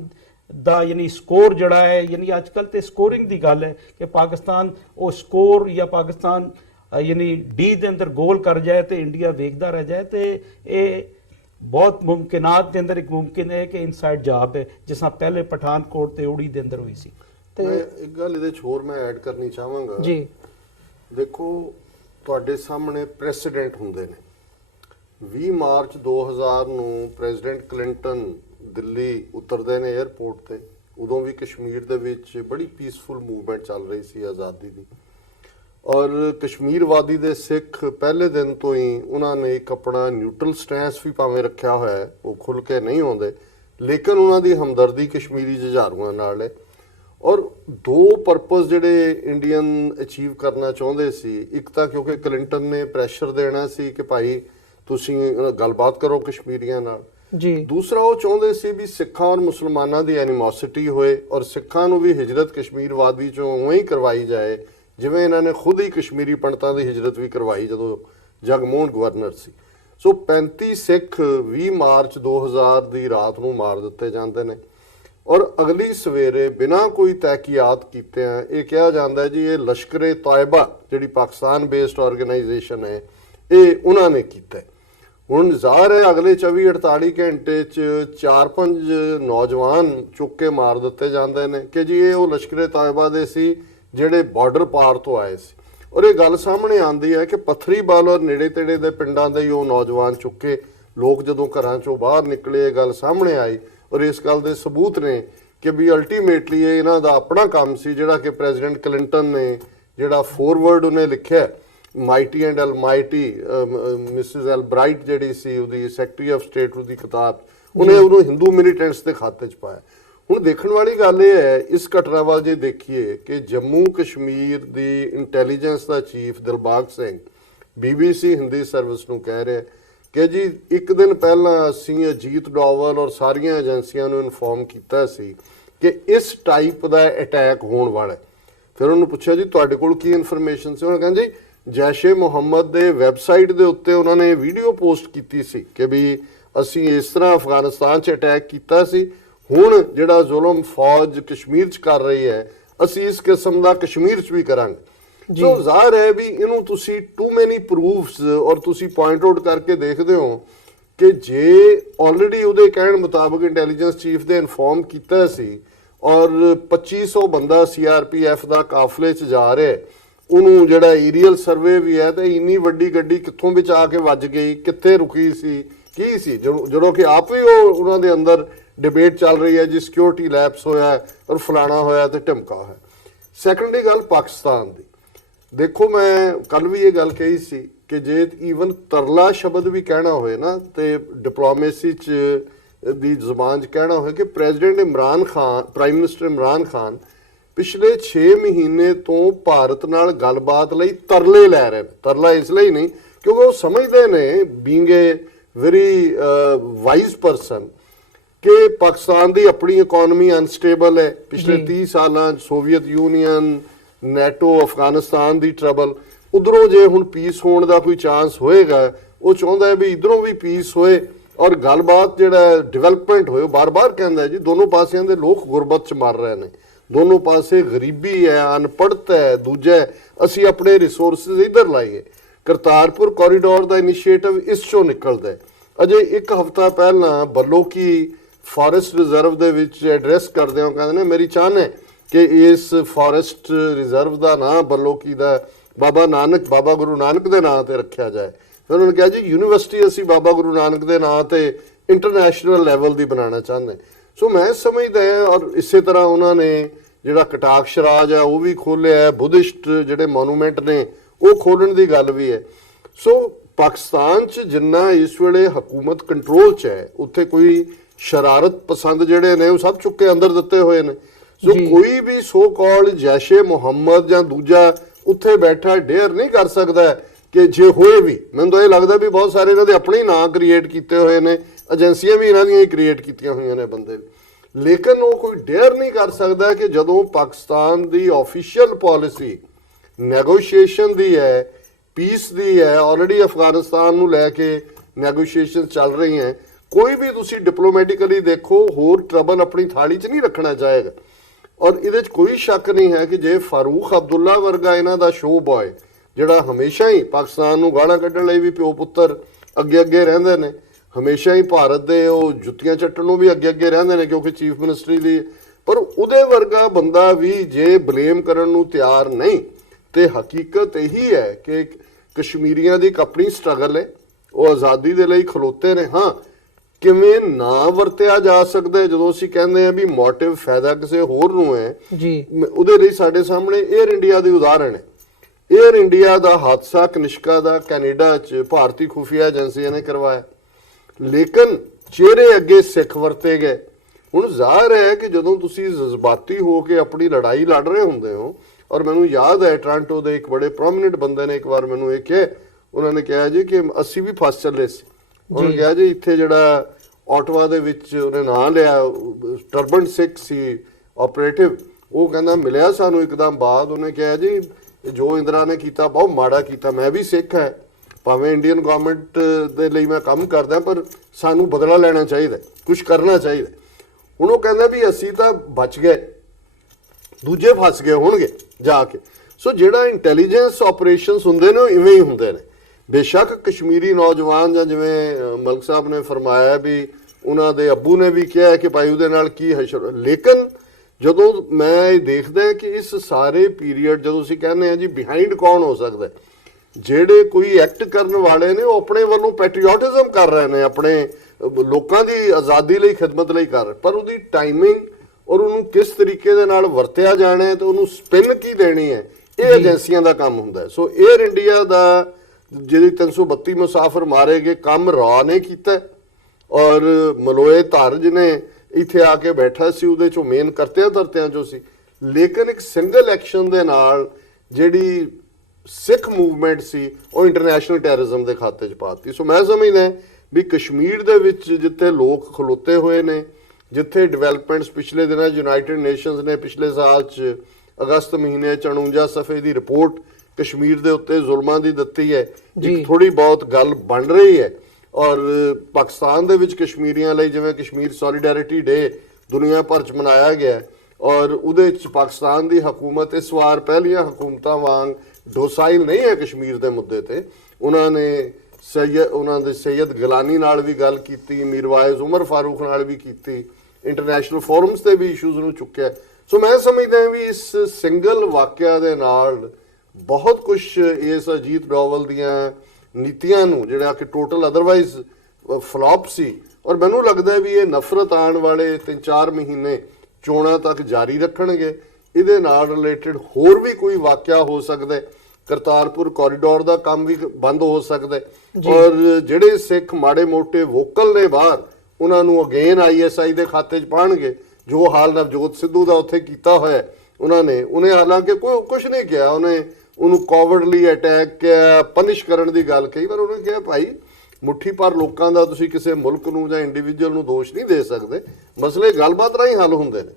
ਦਾ ਯਾਨੀ ਸਕੋਰ ਜਿਹੜਾ ਹੈ, ਯਾਨੀ ਅੱਜ ਕੱਲ੍ਹ ਤੇ ਸਕੋਰਿੰਗ ਦੀ ਗੱਲ ਹੈ ਕਿ ਪਾਕਿਸਤਾਨ ਉਹ ਸਕੋਰ ਜਾਂ ਪਾਕਿਸਤਾਨ ਯਾਨੀ ਡੀ ਦੇ ਅੰਦਰ ਗੋਲ ਕਰ ਜਾਏ ਤੇ ਇੰਡੀਆ ਵੇਖਦਾ ਰਹਿ ਜਾਏ। ਤੇ ਇਹ ਬਹੁਤ ਮੁਮਕਿਨਾਤ ਦੇ ਅੰਦਰ ਇੱਕ ਮੁਮਕਿਨ ਹੈ ਕਿ ਇਨਸਾਈਡ ਜਾਬ ਹੈ, ਜਿਸ ਤਰ੍ਹਾਂ ਪਹਿਲੇ ਪਠਾਨਕੋਟ ਤੇ ਊੜੀ ਦੇ ਅੰਦਰ ਹੋਈ ਸੀ। ਤੇ ਇੱਕ ਗੱਲ ਇਹਦੇ 'ਚ ਹੋਰ ਮੈਂ ਐਡ ਕਰਨੀ ਚਾਹਾਂਗਾ ਜੀ। ਦੇਖੋ ਤੁਹਾਡੇ ਸਾਹਮਣੇ ਪ੍ਰੈਸੀਡੈਂਟ ਹੁੰਦੇ ਨੇ। 20 ਮਾਰਚ 2000 ਨੂੰ ਪ੍ਰੈਜ਼ੀਡੈਂਟ ਕਲਿੰਟਨ ਦਿੱਲੀ ਉਤਰਦੇ ਨੇ 에ਅਰਪੋਰਟ ਤੇ। ਉਦੋਂ ਵੀ ਕਸ਼ਮੀਰ ਦੇ ਵਿੱਚ ਬੜੀ ਪੀਸਫੁਲ ਮੂਵਮੈਂਟ ਚੱਲ ਰਹੀ ਸੀ ਆਜ਼ਾਦੀ ਦੀ, ਔਰ ਕਸ਼ਮੀਰ ਵਾਦੀ ਦੇ ਸਿੱਖ ਪਹਿਲੇ ਦਿਨ ਤੋਂ ਹੀ ਉਹਨਾਂ ਨੇ ਇੱਕ ਆਪਣਾ ਨਿਊਟਰਲ ਸਟੈਂਸ ਵੀ ਭਾਵੇਂ ਰੱਖਿਆ ਹੋਇਆ ਹੈ, ਉਹ ਖੁੱਲ ਕੇ ਨਹੀਂ ਆਉਂਦੇ, ਲੇਕਿਨ ਉਹਨਾਂ ਦੀ ਹਮਦਰਦੀ ਕਸ਼ਮੀਰੀ ਜੁਝਾਰੂਆਂ ਨਾਲ ਹੈ। ਔਰ ਦੋ ਪਰਪਸ ਜਿਹੜੇ ਇੰਡੀਅਨ ਅਚੀਵ ਕਰਨਾ ਚਾਹੁੰਦੇ ਸੀ, ਇੱਕ ਤਾਂ ਕਿਉਂਕਿ ਕਲਿੰਟਨ ਨੇ ਪ੍ਰੈਸ਼ਰ ਦੇਣਾ ਸੀ ਕਿ ਭਾਈ ਤੁਸੀਂ ਗੱਲਬਾਤ ਕਰੋ ਕਸ਼ਮੀਰੀਆਂ ਨਾਲ ਜੀ, ਦੂਸਰਾ ਉਹ ਚਾਹੁੰਦੇ ਸੀ ਵੀ ਸਿੱਖਾਂ ਔਰ ਮੁਸਲਮਾਨਾਂ ਦੀ ਐਨੀਮੋਸਿਟੀ ਹੋਏ ਔਰ ਸਿੱਖਾਂ ਨੂੰ ਵੀ ਹਿਜਰਤ ਕਸ਼ਮੀਰ ਵਾਦੀ ਚੋਂ ਉਵੇਂ ਹੀ ਕਰਵਾਈ ਜਾਏ ਜਿਵੇਂ ਇਹਨਾਂ ਨੇ ਖੁਦ ਹੀ ਕਸ਼ਮੀਰੀ ਪੰਡਤਾਂ ਦੀ ਹਿਜਰਤ ਵੀ ਕਰਵਾਈ ਜਦੋਂ ਜਗਮੋਹਨ ਗਵਰਨਰ ਸੀ। ਸੋ 35 ਸਿੱਖ 20 ਮਾਰਚ 2000 ਦੀ ਰਾਤ ਨੂੰ ਮਾਰ ਦਿੱਤੇ ਜਾਂਦੇ ਨੇ ਔਰ ਅਗਲੀ ਸਵੇਰੇ ਬਿਨਾਂ ਕੋਈ ਤਹਿਕੀਆਤ ਕੀਤਿਆਂ ਇਹ ਕਿਹਾ ਜਾਂਦਾ ਜੀ ਇਹ ਲਸ਼ਕਰੇ ਤਾਇਬਾ ਜਿਹੜੀ ਪਾਕਿਸਤਾਨ ਬੇਸਡ ਆਰਗੇਨਾਈਜੇਸ਼ਨ ਹੈ ਇਹ ਉਹਨਾਂ ਨੇ ਕੀਤਾ। ਹੁਣ ਜ਼ਾਹਰ ਹੈ ਅਗਲੇ 24-48 ਘੰਟੇ 'ਚ 4-5 ਨੌਜਵਾਨ ਚੁੱਕ ਕੇ ਮਾਰ ਦਿੱਤੇ ਜਾਂਦੇ ਨੇ ਕਿ ਜੀ ਇਹ ਉਹ ਲਸ਼ਕਰੇ ਤਾਇਬਾ ਦੇ ਸੀ ਜਿਹੜੇ ਬਾਰਡਰ ਪਾਰ ਤੋਂ ਆਏ ਸੀ। ਔਰ ਇਹ ਗੱਲ ਸਾਹਮਣੇ ਆਉਂਦੀ ਹੈ ਕਿ ਪੱਥਰੀਵਾਲ ਔਰ ਨੇੜੇ ਤੇੜੇ ਦੇ ਪਿੰਡਾਂ ਦੇ ਹੀ ਉਹ ਨੌਜਵਾਨ ਚੁੱਕੇ ਲੋਕ ਜਦੋਂ ਘਰਾਂ 'ਚੋਂ ਬਾਹਰ ਨਿਕਲੇ ਇਹ ਗੱਲ ਸਾਹਮਣੇ ਆਈ ਔਰ ਇਸ ਗੱਲ ਦੇ ਸਬੂਤ ਨੇ ਕਿ ਵੀ ਅਲਟੀਮੇਟਲੀ ਇਹ ਇਹਨਾਂ ਦਾ ਆਪਣਾ ਕੰਮ ਸੀ ਜਿਹੜਾ ਕਿ ਪ੍ਰੈਜ਼ੀਡੈਂਟ ਕਲਿੰਟਨ ਨੇ ਜਿਹੜਾ ਫੋਰਵਰਡ ਉਹਨੇ ਲਿਖਿਆ ਮਾਈਟੀ ਐਂਡ ਅਲਮਾਈਟੀ ਮਿਸਿਸ ਐਲਬਰਾਈਟ ਜਿਹੜੀ ਸੀ ਉਹਦੀ ਸੈਕਟਰੀ ਆਫ ਸਟੇਟ ਉਹਦੀ ਕਿਤਾਬ ਉਹਨੇ ਉਹਨੂੰ ਹਿੰਦੂ ਮਿਲੀਟੈਂਟਸ ਦੇ ਖਾਤੇ 'ਚ ਪਾਇਆ। ਹੁਣ ਦੇਖਣ ਵਾਲੀ ਗੱਲ ਇਹ ਹੈ ਇਸ ਘਟਨਾ ਵੱਲ ਜੇ ਦੇਖੀਏ ਕਿ ਜੰਮੂ ਕਸ਼ਮੀਰ ਦੀ ਇੰਟੈਲੀਜੈਂਸ ਦਾ chief Dilbag Singh BBC Hindi service ਨੂੰ ਕਹਿ ਰਿਹਾ ਕਿ ਜੀ ਇੱਕ ਦਿਨ ਪਹਿਲਾਂ ਅਸੀਂ ਅਜੀਤ ਡੋਵਲ ਔਰ ਸਾਰੀਆਂ ਏਜੰਸੀਆਂ ਨੂੰ ਇਨਫੋਰਮ ਕੀਤਾ ਸੀ ਕਿ ਇਸ ਟਾਈਪ ਦਾ ਅਟੈਕ ਹੋਣ ਵਾਲਾ ਹੈ। ਫਿਰ ਉਹਨੂੰ ਪੁੱਛਿਆ ਜੀ ਤੁਹਾਡੇ ਕੋਲ ਕੀ ਇਨਫੋਰਮੇਸ਼ਨ ਸੀ? ਉਹਨੇ ਕਹਿੰਦੇ ਜੈਸ਼ੇ ਮੁਹੰਮਦ ਦੇ ਵੈਬਸਾਈਟ ਦੇ ਉੱਤੇ ਉਹਨਾਂ ਨੇ ਵੀਡੀਓ ਪੋਸਟ ਕੀਤੀ ਸੀ ਕਿ ਵੀ ਅਸੀਂ ਇਸ ਤਰ੍ਹਾਂ ਅਫਗਾਨਿਸਤਾਨ 'ਚ ਅਟੈਕ ਕੀਤਾ ਸੀ, ਹੁਣ ਜਿਹੜਾ ਜ਼ੁਲਮ ਫੌਜ ਕਸ਼ਮੀਰ 'ਚ ਕਰ ਰਹੀ ਹੈ ਅਸੀਂ ਇਸ ਕਿਸਮ ਦਾ ਕਸ਼ਮੀਰ 'ਚ ਵੀ ਕਰਾਂਗੇ। ਸੋ ਜ਼ਾਹਰ ਹੈ ਵੀ ਇਹਨੂੰ ਤੁਸੀਂ ਟੂ ਮੈਨੀ ਪ੍ਰੂਫਸ ਔਰ ਤੁਸੀਂ ਪੁਆਇੰਟ ਆਊਟ ਕਰਕੇ ਦੇਖਦੇ ਹੋ ਕਿ ਜੇ ਆਲਰੇਡੀ ਉਹਦੇ ਕਹਿਣ ਮੁਤਾਬਕ ਇੰਟੈਲੀਜੈਂਸ ਚੀਫ ਦੇ ਇਨਫੋਰਮ ਕੀਤਾ ਸੀ ਔਰ 2500 ਬੰਦਾ CRPF ਦਾ ਕਾਫਲੇ 'ਚ ਜਾ ਰਿਹਾ, ਉਹਨੂੰ ਜਿਹੜਾ ਏਰੀਅਲ ਸਰਵੇ ਵੀ ਹੈ ਤੇ ਇੰਨੀ ਵੱਡੀ ਗੱਡੀ ਕਿੱਥੋਂ ਵਿੱਚ ਆ ਕੇ ਵੱਜ ਗਈ, ਕਿੱਥੇ ਰੁਕੀ ਸੀ, ਕੀ ਸੀ, ਜਦੋਂ ਕਿ ਆਪ ਵੀ ਉਹਨਾਂ ਦੇ ਅੰਦਰ ਡਿਬੇਟ ਚੱਲ ਰਹੀ ਹੈ ਜੀ ਸਿਕਿਉਰਿਟੀ ਲੈਪਸ ਹੋਇਆ ਔਰ ਫਲਾਣਾ ਹੋਇਆ ਤੇ ਢਮਕਾ ਹੋਇਆ। ਸੈਕੰਡਰੀ ਗੱਲ ਪਾਕਿਸਤਾਨ ਦੀ ਦੇਖੋ, ਮੈਂ ਕੱਲ ਵੀ ਇਹ ਗੱਲ ਕਹੀ ਸੀ ਕਿ ਜੇ ਈਵਨ ਤਰਲਾ ਸ਼ਬਦ ਵੀ ਕਹਿਣਾ ਹੋਏ ਨਾ ਤੇ ਡਿਪਲੋਮੇਸੀ 'ਚ ਦੀ ਜ਼ੁਬਾਨ 'ਚ ਕਹਿਣਾ ਹੋਏ ਕਿ president Imran Khan, prime minister Imran Khan ਪਿਛਲੇ 6 ਮਹੀਨੇ ਤੋਂ ਭਾਰਤ ਨਾਲ ਗੱਲਬਾਤ ਲਈ ਤਰਲੇ ਲੈ ਰਹੇ ਨੇ। ਤਰਲਾ ਇਸ ਲਈ ਨਹੀਂ ਕਿਉਂਕਿ ਉਹ ਸਮਝਦੇ ਨੇ ਬੀਇੰਗ ਏ ਵੈਰੀ ਵਾਈਜ਼ ਪਰਸਨ ਕਿ ਪਾਕਿਸਤਾਨ ਦੀ ਆਪਣੀ ਇਕਨੋਮੀ ਅਨਸਟੇਬਲ ਹੈ। ਪਿਛਲੇ 30 ਸਾਲਾਂ 'ਚ ਸੋਵੀਅਤ ਯੂਨੀਅਨ, ਨੈਟੋ, ਅਫਗਾਨਿਸਤਾਨ ਦੀ ਟਰਬਲ, ਉਧਰੋਂ ਜੇ ਹੁਣ ਪੀਸ ਹੋਣ ਦਾ ਕੋਈ ਚਾਂਸ ਹੋਏਗਾ ਉਹ ਚਾਹੁੰਦਾ ਹੈ ਵੀ ਇਧਰੋਂ ਵੀ ਪੀਸ ਹੋਏ ਔਰ ਗੱਲਬਾਤ ਜਿਹੜਾ ਡਿਵੈਲਪਮੈਂਟ ਹੋਏ। ਬਾਰ-ਬਾਰ ਕਹਿੰਦਾ ਜੀ ਦੋਨੋਂ ਪਾਸਿਆਂ ਦੇ ਲੋਕ ਗੁਰਬਤ 'ਚ ਮਰ ਰਹੇ ਨੇ, ਦੋਨੋਂ ਪਾਸੇ ਗਰੀਬੀ ਹੈ, ਅਨਪੜ੍ਹਤਾ ਹੈ, ਦੂਜਾ ਅਸੀਂ ਆਪਣੇ ਰਿਸੋਰਸਿਸ ਇੱਧਰ ਲਾਈਏ। ਕਰਤਾਰਪੁਰ ਕੋਰੀਡੋਰ ਦਾ ਇਨੀਸ਼ੀਏਟਿਵ ਇਸ ਚੋਂ ਨਿਕਲਦਾ ਹੈ। ਅਜੇ ਇੱਕ ਹਫ਼ਤਾ ਪਹਿਲਾਂ ਬੱਲੋਕੀ ਫੋਰੈਸਟ ਰਿਜ਼ਰਵ ਦੇ ਵਿੱਚ ਐਡਰੈਸ ਕਰਦੇ ਹੋ ਕਹਿੰਦੇ ਨੇ ਮੇਰੀ ਚਾਹਨਾ ਹੈ ਕਿ ਇਸ ਫੋਰੈਸਟ ਰਿਜ਼ਰਵ ਦਾ ਨਾਂ ਬੱਲੋਕੀ ਦਾ ਬਾਬਾ ਗੁਰੂ ਨਾਨਕ ਦੇ ਨਾਂ ਤੇ ਰੱਖਿਆ ਜਾਏ। ਫਿਰ ਉਹਨਾਂ ਨੇ ਕਿਹਾ ਜੀ ਯੂਨੀਵਰਸਿਟੀ ਅਸੀਂ ਬਾਬਾ ਗੁਰੂ ਨਾਨਕ ਦੇ ਨਾਂ ਤੇ ਇੰਟਰਨੈਸ਼ਨਲ ਲੈਵਲ ਦੀ ਬਣਾਉਣਾ ਚਾਹੁੰਦੇ। ਸੋ ਮੈਂ ਸਮਝਦਾ ਔਰ ਇਸੇ ਤਰ੍ਹਾਂ ਉਹਨਾਂ ਨੇ ਜਿਹੜਾ ਕਟਾਕਸ਼ ਰਾਜ ਹੈ ਉਹ ਵੀ ਖੋਲ੍ਹਿਆ ਹੈ, ਬੁੱਧਿਸਟ ਜਿਹੜੇ ਮੋਨੂਮੈਂਟ ਨੇ ਉਹ ਖੋਲ੍ਹਣ ਦੀ ਗੱਲ ਵੀ ਹੈ। ਸੋ ਪਾਕਿਸਤਾਨ 'ਚ ਜਿੰਨਾ ਇਸ ਵੇਲੇ ਹਕੂਮਤ ਕੰਟਰੋਲ 'ਚ ਹੈ ਉੱਥੇ ਕੋਈ ਸ਼ਰਾਰਤ ਪਸੰਦ ਜਿਹੜੇ ਨੇ ਉਹ ਸਭ ਚੁੱਕ ਕੇ ਅੰਦਰ ਦਿੱਤੇ ਹੋਏ ਨੇ। ਸੋ ਕੋਈ ਵੀ ਸੋ ਕਾਲਡ ਜੈਸ਼ੇ ਮੁਹੰਮਦ ਜਾਂ ਦੂਜਾ ਉੱਥੇ ਬੈਠਾ ਡੇਅਰ ਨਹੀਂ ਕਰ ਸਕਦਾ ਕਿ ਜੇ ਹੋਏ ਵੀ, ਮੈਨੂੰ ਤਾਂ ਇਹ ਲੱਗਦਾ ਵੀ ਬਹੁਤ ਸਾਰੇ ਇਹਨਾਂ ਦੇ ਆਪਣੇ ਨਾਂ ਕ੍ਰੀਏਟ ਕੀਤੇ ਹੋਏ ਨੇ, ਏਜੰਸੀਆਂ ਵੀ ਇਹਨਾਂ ਦੀਆਂ ਹੀ ਕ੍ਰੀਏਟ ਕੀਤੀਆਂ ਹੋਈਆਂ ਨੇ ਬੰਦੇ, ਲੇਕਿਨ ਉਹ ਕੋਈ ਡੇਅਰ ਨਹੀਂ ਕਰ ਸਕਦਾ ਕਿ ਜਦੋਂ ਪਾਕਿਸਤਾਨ ਦੀ ਆਫੀਸ਼ੀਅਲ ਪਾਲਿਸੀ ਨੈਗੋਸ਼ੀਏਸ਼ਨ ਦੀ ਹੈ, ਪੀਸ ਦੀ ਹੈ, ਆਲਰੇਡੀ ਅਫਗਾਨਿਸਤਾਨ ਨੂੰ ਲੈ ਕੇ ਨੈਗੋਸ਼ੀਏਸ਼ਨ ਚੱਲ ਰਹੀ ਹੈ, ਕੋਈ ਵੀ ਤੁਸੀਂ ਡਿਪਲੋਮੈਟਿਕਲੀ ਦੇਖੋ ਹੋਰ ਟਰਬਲ ਆਪਣੀ ਥਾਲੀ 'ਚ ਨਹੀਂ ਰੱਖਣਾ ਚਾਹੇਗਾ। ਔਰ ਇਹਦੇ 'ਚ ਕੋਈ ਸ਼ੱਕ ਨਹੀਂ ਹੈ ਕਿ ਜੇ ਫਾਰੂਕ ਅਬਦੁੱਲਾ ਵਰਗਾ ਇਹਨਾਂ ਦਾ ਸ਼ੋਅ ਬॉय ਜਿਹੜਾ ਹਮੇਸ਼ਾ ਹੀ ਪਾਕਿਸਤਾਨ ਨੂੰ ਗਾਲਾਂ ਕੱਢਣ ਲਈ ਵੀ ਪਿਓ ਪੁੱਤਰ ਅੱਗੇ ਰਹਿੰਦੇ ਨੇ, ਹਮੇਸ਼ਾ ਹੀ ਭਾਰਤ ਦੇ ਉਹ ਜੁੱਤੀਆਂ ਚੱਟਣ ਨੂੰ ਵੀ ਅੱਗੇ ਰਹਿੰਦੇ ਨੇ ਕਿਉਂਕਿ ਚੀਫ ਮਿਨਿਸਟਰੀ ਦੀ, ਪਰ ਉਹਦੇ ਵਰਗਾ ਬੰਦਾ ਵੀ ਜੇ ਬਲੇਮ ਕਰਨ ਨੂੰ ਤਿਆਰ ਨਹੀਂ ਤੇ ਹਕੀਕਤ ਇਹੀ ਹੈ ਕਿ ਕਸ਼ਮੀਰੀਆਂ ਦੀ ਇੱਕ ਆਪਣੀ ਸਟਰਗਲ ਹੈ, ਉਹ ਆਜ਼ਾਦੀ ਦੇ ਲਈ ਖਲੋਤੇ ਨੇ। ਹਾਂ, ਕਿਵੇਂ ਨਾ ਵਰਤਿਆ ਜਾ ਸਕਦਾ ਜਦੋਂ ਅਸੀਂ ਕਹਿੰਦੇ ਆ ਵੀ ਮੋਟਿਵ ਫਾਇਦਾ ਕਿਸੇ ਹੋਰ ਨੂੰ ਹੈ ਜੀ, ਉਹਦੇ ਲਈ ਸਾਡੇ ਸਾਹਮਣੇ 에ਅਰ ਇੰਡੀਆ ਦੀ ਉਦਾਹਰਣ ਹੈ। 에ਅਰ ਇੰਡੀਆ ਦਾ ਹਾਦਸਾ ਕਨਿਸ਼ਕਾ ਦਾ ਕੈਨੇਡਾ 'ਚ ਭਾਰਤੀ ਖੁਫੀਆ ਏਜੰਸੀਆਂ ਨੇ ਕਰਵਾਇਆ, ਲੇਕਿਨ ਚਿਹਰੇ ਅੱਗੇ ਸਿੱਖ ਵਰਤੇ ਗਏ। ਹੁਣ ਜ਼ਾਹਰ ਹੈ ਕਿ ਜਦੋਂ ਤੁਸੀਂ ਜਜ਼ਬਾਤੀ ਹੋ ਕੇ ਆਪਣੀ ਲੜਾਈ ਲੜ ਰਹੇ ਹੁੰਦੇ ਹੋ, ਔਰ ਮੈਨੂੰ ਯਾਦ ਹੈ ਟੋਰਾਂਟੋ ਦੇ ਇੱਕ ਬੜੇ ਪ੍ਰੋਮਿਨੈਂਟ ਬੰਦੇ ਨੇ ਇੱਕ ਵਾਰ ਮੈਨੂੰ ਇਹ ਕਿਹਾ, ਉਹਨਾਂ ਨੇ ਕਿਹਾ ਜੀ ਕਿ ਅਸੀਂ ਵੀ ਫਸ ਚੱਲੇ ਸੀ। ਉਹਨੇ ਕਿਹਾ ਜੀ ਇੱਥੇ ਜਿਹੜਾ ਆਟਵਾ ਦੇ ਵਿੱਚ ਉਹਨੇ ਨਾਂ ਲਿਆ ਟਰਬਨ ਸਿੱਖ ਸੀ ਆਪਰੇਟਿਵ, ਉਹ ਕਹਿੰਦਾ ਮਿਲਿਆ ਸਾਨੂੰ ਇੱਕਦਮ ਬਾਅਦ, ਉਹਨੇ ਕਿਹਾ ਜੀ ਜੋ ਇੰਦਰਾ ਨੇ ਕੀਤਾ ਬਹੁਤ ਮਾੜਾ ਕੀਤਾ, ਮੈਂ ਵੀ ਸਿੱਖ ਹੈ, ਭਾਵੇਂ ਇੰਡੀਅਨ ਗਵਰਨਮੈਂਟ ਦੇ ਲਈ ਮੈਂ ਕੰਮ ਕਰਦਾ ਪਰ ਸਾਨੂੰ ਬਦਲਾ ਲੈਣਾ ਚਾਹੀਦਾ, ਕੁਝ ਕਰਨਾ ਚਾਹੀਦਾ। ਹੁਣ ਉਹ ਕਹਿੰਦਾ ਵੀ ਅਸੀਂ ਤਾਂ ਬਚ ਗਏ, ਦੂਜੇ ਫਸ ਗਏ ਹੋਣਗੇ ਜਾ ਕੇ। ਸੋ ਜਿਹੜਾ ਇੰਟੈਲੀਜੈਂਸ ਆਪਰੇਸ਼ਨਸ ਹੁੰਦੇ ਨੇ ਉਹ ਇਵੇਂ ਹੀ ਹੁੰਦੇ ਨੇ। ਬੇਸ਼ੱਕ ਕਸ਼ਮੀਰੀ ਨੌਜਵਾਨ ਜਾਂ ਜਿਵੇਂ ਮਲਕ ਸਾਹਿਬ ਨੇ ਫਰਮਾਇਆ ਵੀ ਉਹਨਾਂ ਦੇ ਅੱਬੂ ਨੇ ਵੀ ਕਿਹਾ ਕਿ ਭਾਈ ਉਹਦੇ ਨਾਲ ਕੀ ਹਸ਼ਰ, ਲੇਕਿਨ ਜਦੋਂ ਮੈਂ ਇਹ ਦੇਖਦਾ ਕਿ ਇਸ ਸਾਰੇ ਪੀਰੀਅਡ ਜਦੋਂ ਅਸੀਂ ਕਹਿੰਦੇ ਆ ਜੀ ਬਿਹਾਈਂਡ ਕੌਣ ਹੋ ਸਕਦਾ, ਜਿਹੜੇ ਕੋਈ ਐਕਟ ਕਰਨ ਵਾਲੇ ਨੇ ਉਹ ਆਪਣੇ ਵੱਲੋਂ ਪੈਟਰੀਓਟਿਜ਼ਮ ਕਰ ਰਹੇ ਨੇ, ਆਪਣੇ ਲੋਕਾਂ ਦੀ ਆਜ਼ਾਦੀ ਲਈ ਖਿਦਮਤ ਲਈ ਕਰ ਰਹੇ, ਪਰ ਉਹਦੀ ਟਾਈਮਿੰਗ ਔਰ ਉਹਨੂੰ ਕਿਸ ਤਰੀਕੇ ਦੇ ਨਾਲ ਵਰਤਿਆ ਜਾਣਾ ਹੈ ਤੇ ਉਹਨੂੰ ਸਪਿਨ ਕੀ ਦੇਣੀ ਹੈ, ਇਹ ਏਜੰਸੀਆਂ ਦਾ ਕੰਮ ਹੁੰਦਾ ਹੈ। ਸੋ 에ਅਰ ਇੰਡੀਆ ਦਾ ਜਿਹੜੀ 332 ਮੁਸਾਫਰ ਮਾਰੇ ਗਏ ਕੰਮ ਰਾ ਨੇ ਕੀਤਾ, ਔਰ ਮਲੋਏ ਧਰ ਜਿਹਨੇ ਇੱਥੇ ਆ ਕੇ ਬੈਠਾ ਸੀ ਉਹਦੇ ਚੋਂ ਮੇਨ ਕਰਤਿਆਂ ਚੋਂ ਸੀ, ਲੇਕਿਨ ਇੱਕ ਸਿੰਗਲ ਐਕਸ਼ਨ ਦੇ ਨਾਲ ਜਿਹੜੀ ਸਿੱਖ ਮੂਵਮੈਂਟ ਸੀ ਉਹ ਇੰਟਰਨੈਸ਼ਨਲ ਟੈਰਰਿਜ਼ਮ ਦੇ ਖਾਤੇ 'ਚ ਪਾਤੀ। ਸੋ ਮੈਂ ਸਮਝਦਾ ਵੀ ਕਸ਼ਮੀਰ ਦੇ ਵਿੱਚ ਜਿੱਥੇ ਲੋਕ ਖਲੋਤੇ ਹੋਏ ਨੇ, ਜਿੱਥੇ ਡਿਵੈਲਪਮੈਂਟਸ ਪਿਛਲੇ ਦਿਨਾਂ ਯੂਨਾਈਟਿਡ ਨੇਸ਼ਨਸ ਨੇ ਪਿਛਲੇ ਸਾਲ 'ਚ ਅਗਸਤ ਮਹੀਨੇ 'ਚ 49 ਸਫ਼ੇ ਦੀ ਰਿਪੋਰਟ ਕਸ਼ਮੀਰ ਦੇ ਉੱਤੇ ਜ਼ੁਲਮਾਂ ਦੀ ਦਿੱਤੀ ਹੈ, ਇੱਕ ਥੋੜੀ ਬਹੁਤ ਗੱਲ ਬਣ ਰਹੀ ਹੈ। ਔਰ ਪਾਕਿਸਤਾਨ ਦੇ ਵਿੱਚ ਕਸ਼ਮੀਰੀਆਂ ਲਈ ਜਿਵੇਂ ਕਸ਼ਮੀਰ ਸੋਲੀਡੈਰਿਟੀ ਡੇ ਦੁਨੀਆ ਭਰ 'ਚ ਮਨਾਇਆ ਗਿਆ, ਔਰ ਉਹਦੇ 'ਚ ਪਾਕਿਸਤਾਨ ਦੀ ਹਕੂਮਤ ਇਸ ਵਾਰ ਪਹਿਲੀਆਂ ਹਕੂਮਤਾਂ ਵਾਂਗ ਡੋਸਾਈਲ ਨਹੀਂ ਹੈ ਕਸ਼ਮੀਰ ਦੇ ਮੁੱਦੇ ਤੇ। ਉਹਨਾਂ ਨੇ ਉਹਨਾਂ ਦੇ ਸੈਯਦ ਗਿਲਾਨੀ ਨਾਲ ਵੀ ਗੱਲ ਕੀਤੀ, ਮੀਰਵਾਇਜ਼ ਉਮਰ ਫਾਰੂਕ ਨਾਲ ਵੀ ਕੀਤੀ, ਇੰਟਰਨੈਸ਼ਨਲ ਫੋਰਮਸ ਤੇ ਵੀ ਇਸ਼ੂਜ਼ ਨੂੰ ਚੁੱਕਿਆ। ਸੋ ਮੈਂ ਸਮਝਦਾ ਵੀ ਇਸ ਸਿੰਗਲ ਵਾਕਿਆ ਦੇ ਨਾਲ ਬਹੁਤ ਕੁਝ ਇਸ ਅਜੀਤ ਡੋਵਲ ਦੀਆਂ ਨੀਤੀਆਂ ਨੂੰ ਜਿਹੜਾ ਕਿ ਟੋਟਲ ਅਦਰਵਾਈਜ਼ ਫਲॉप ਸੀ, ਔਰ ਮੈਨੂੰ ਲੱਗਦਾ ਵੀ ਇਹ ਨਫ਼ਰਤ ਆਉਣ ਵਾਲੇ 3-4 ਮਹੀਨੇ ਚੋਣਾਂ ਤੱਕ ਜਾਰੀ ਰੱਖਣਗੇ। ਇਹਦੇ ਨਾਲ ਰਿਲੇਟਡ ਹੋਰ ਵੀ ਕੋਈ ਵਾਕਿਆ ਹੋ ਸਕਦਾ, ਕਰਤਾਰਪੁਰ ਕੋਰੀਡੋਰ ਦਾ ਕੰਮ ਵੀ ਬੰਦ ਹੋ ਸਕਦਾ, ਔਰ ਜਿਹੜੇ ਸਿੱਖ ਮਾੜੇ ਮੋਟੇ ਵੋਕਲ ਨੇ ਬਾਹਰ ਉਹਨਾਂ ਨੂੰ ਅਗੇਨ ISI ਦੇ ਖਾਤੇ 'ਚ ਪਾਣਗੇ, ਜੋ ਹਾਲ ਨਵਜੋਤ ਸਿੱਧੂ ਦਾ ਉੱਥੇ ਕੀਤਾ ਹੋਇਆ ਉਹਨੇ ਹਾਲਾਂਕਿ ਕੁਝ ਨਹੀਂ ਕਿਹਾ, ਉਹਨੂੰ ਕੋਵਰਡਲੀ ਅਟੈਕ ਪਨਿਸ਼ ਕਰਨ ਦੀ ਗੱਲ ਕਹੀ, ਪਰ ਉਹਨੇ ਕਿਹਾ ਭਾਈ ਮੁੱਠੀ ਪਰ ਲੋਕਾਂ ਦਾ ਤੁਸੀਂ ਕਿਸੇ ਮੁਲਕ ਨੂੰ ਜਾਂ ਇੰਡੀਵਿਜੂਅਲ ਨੂੰ ਦੋਸ਼ ਨਹੀਂ ਦੇ ਸਕਦੇ, ਮਸਲੇ ਗੱਲਬਾਤ ਰਾਹੀਂ ਹੱਲ ਹੁੰਦੇ ਨੇ।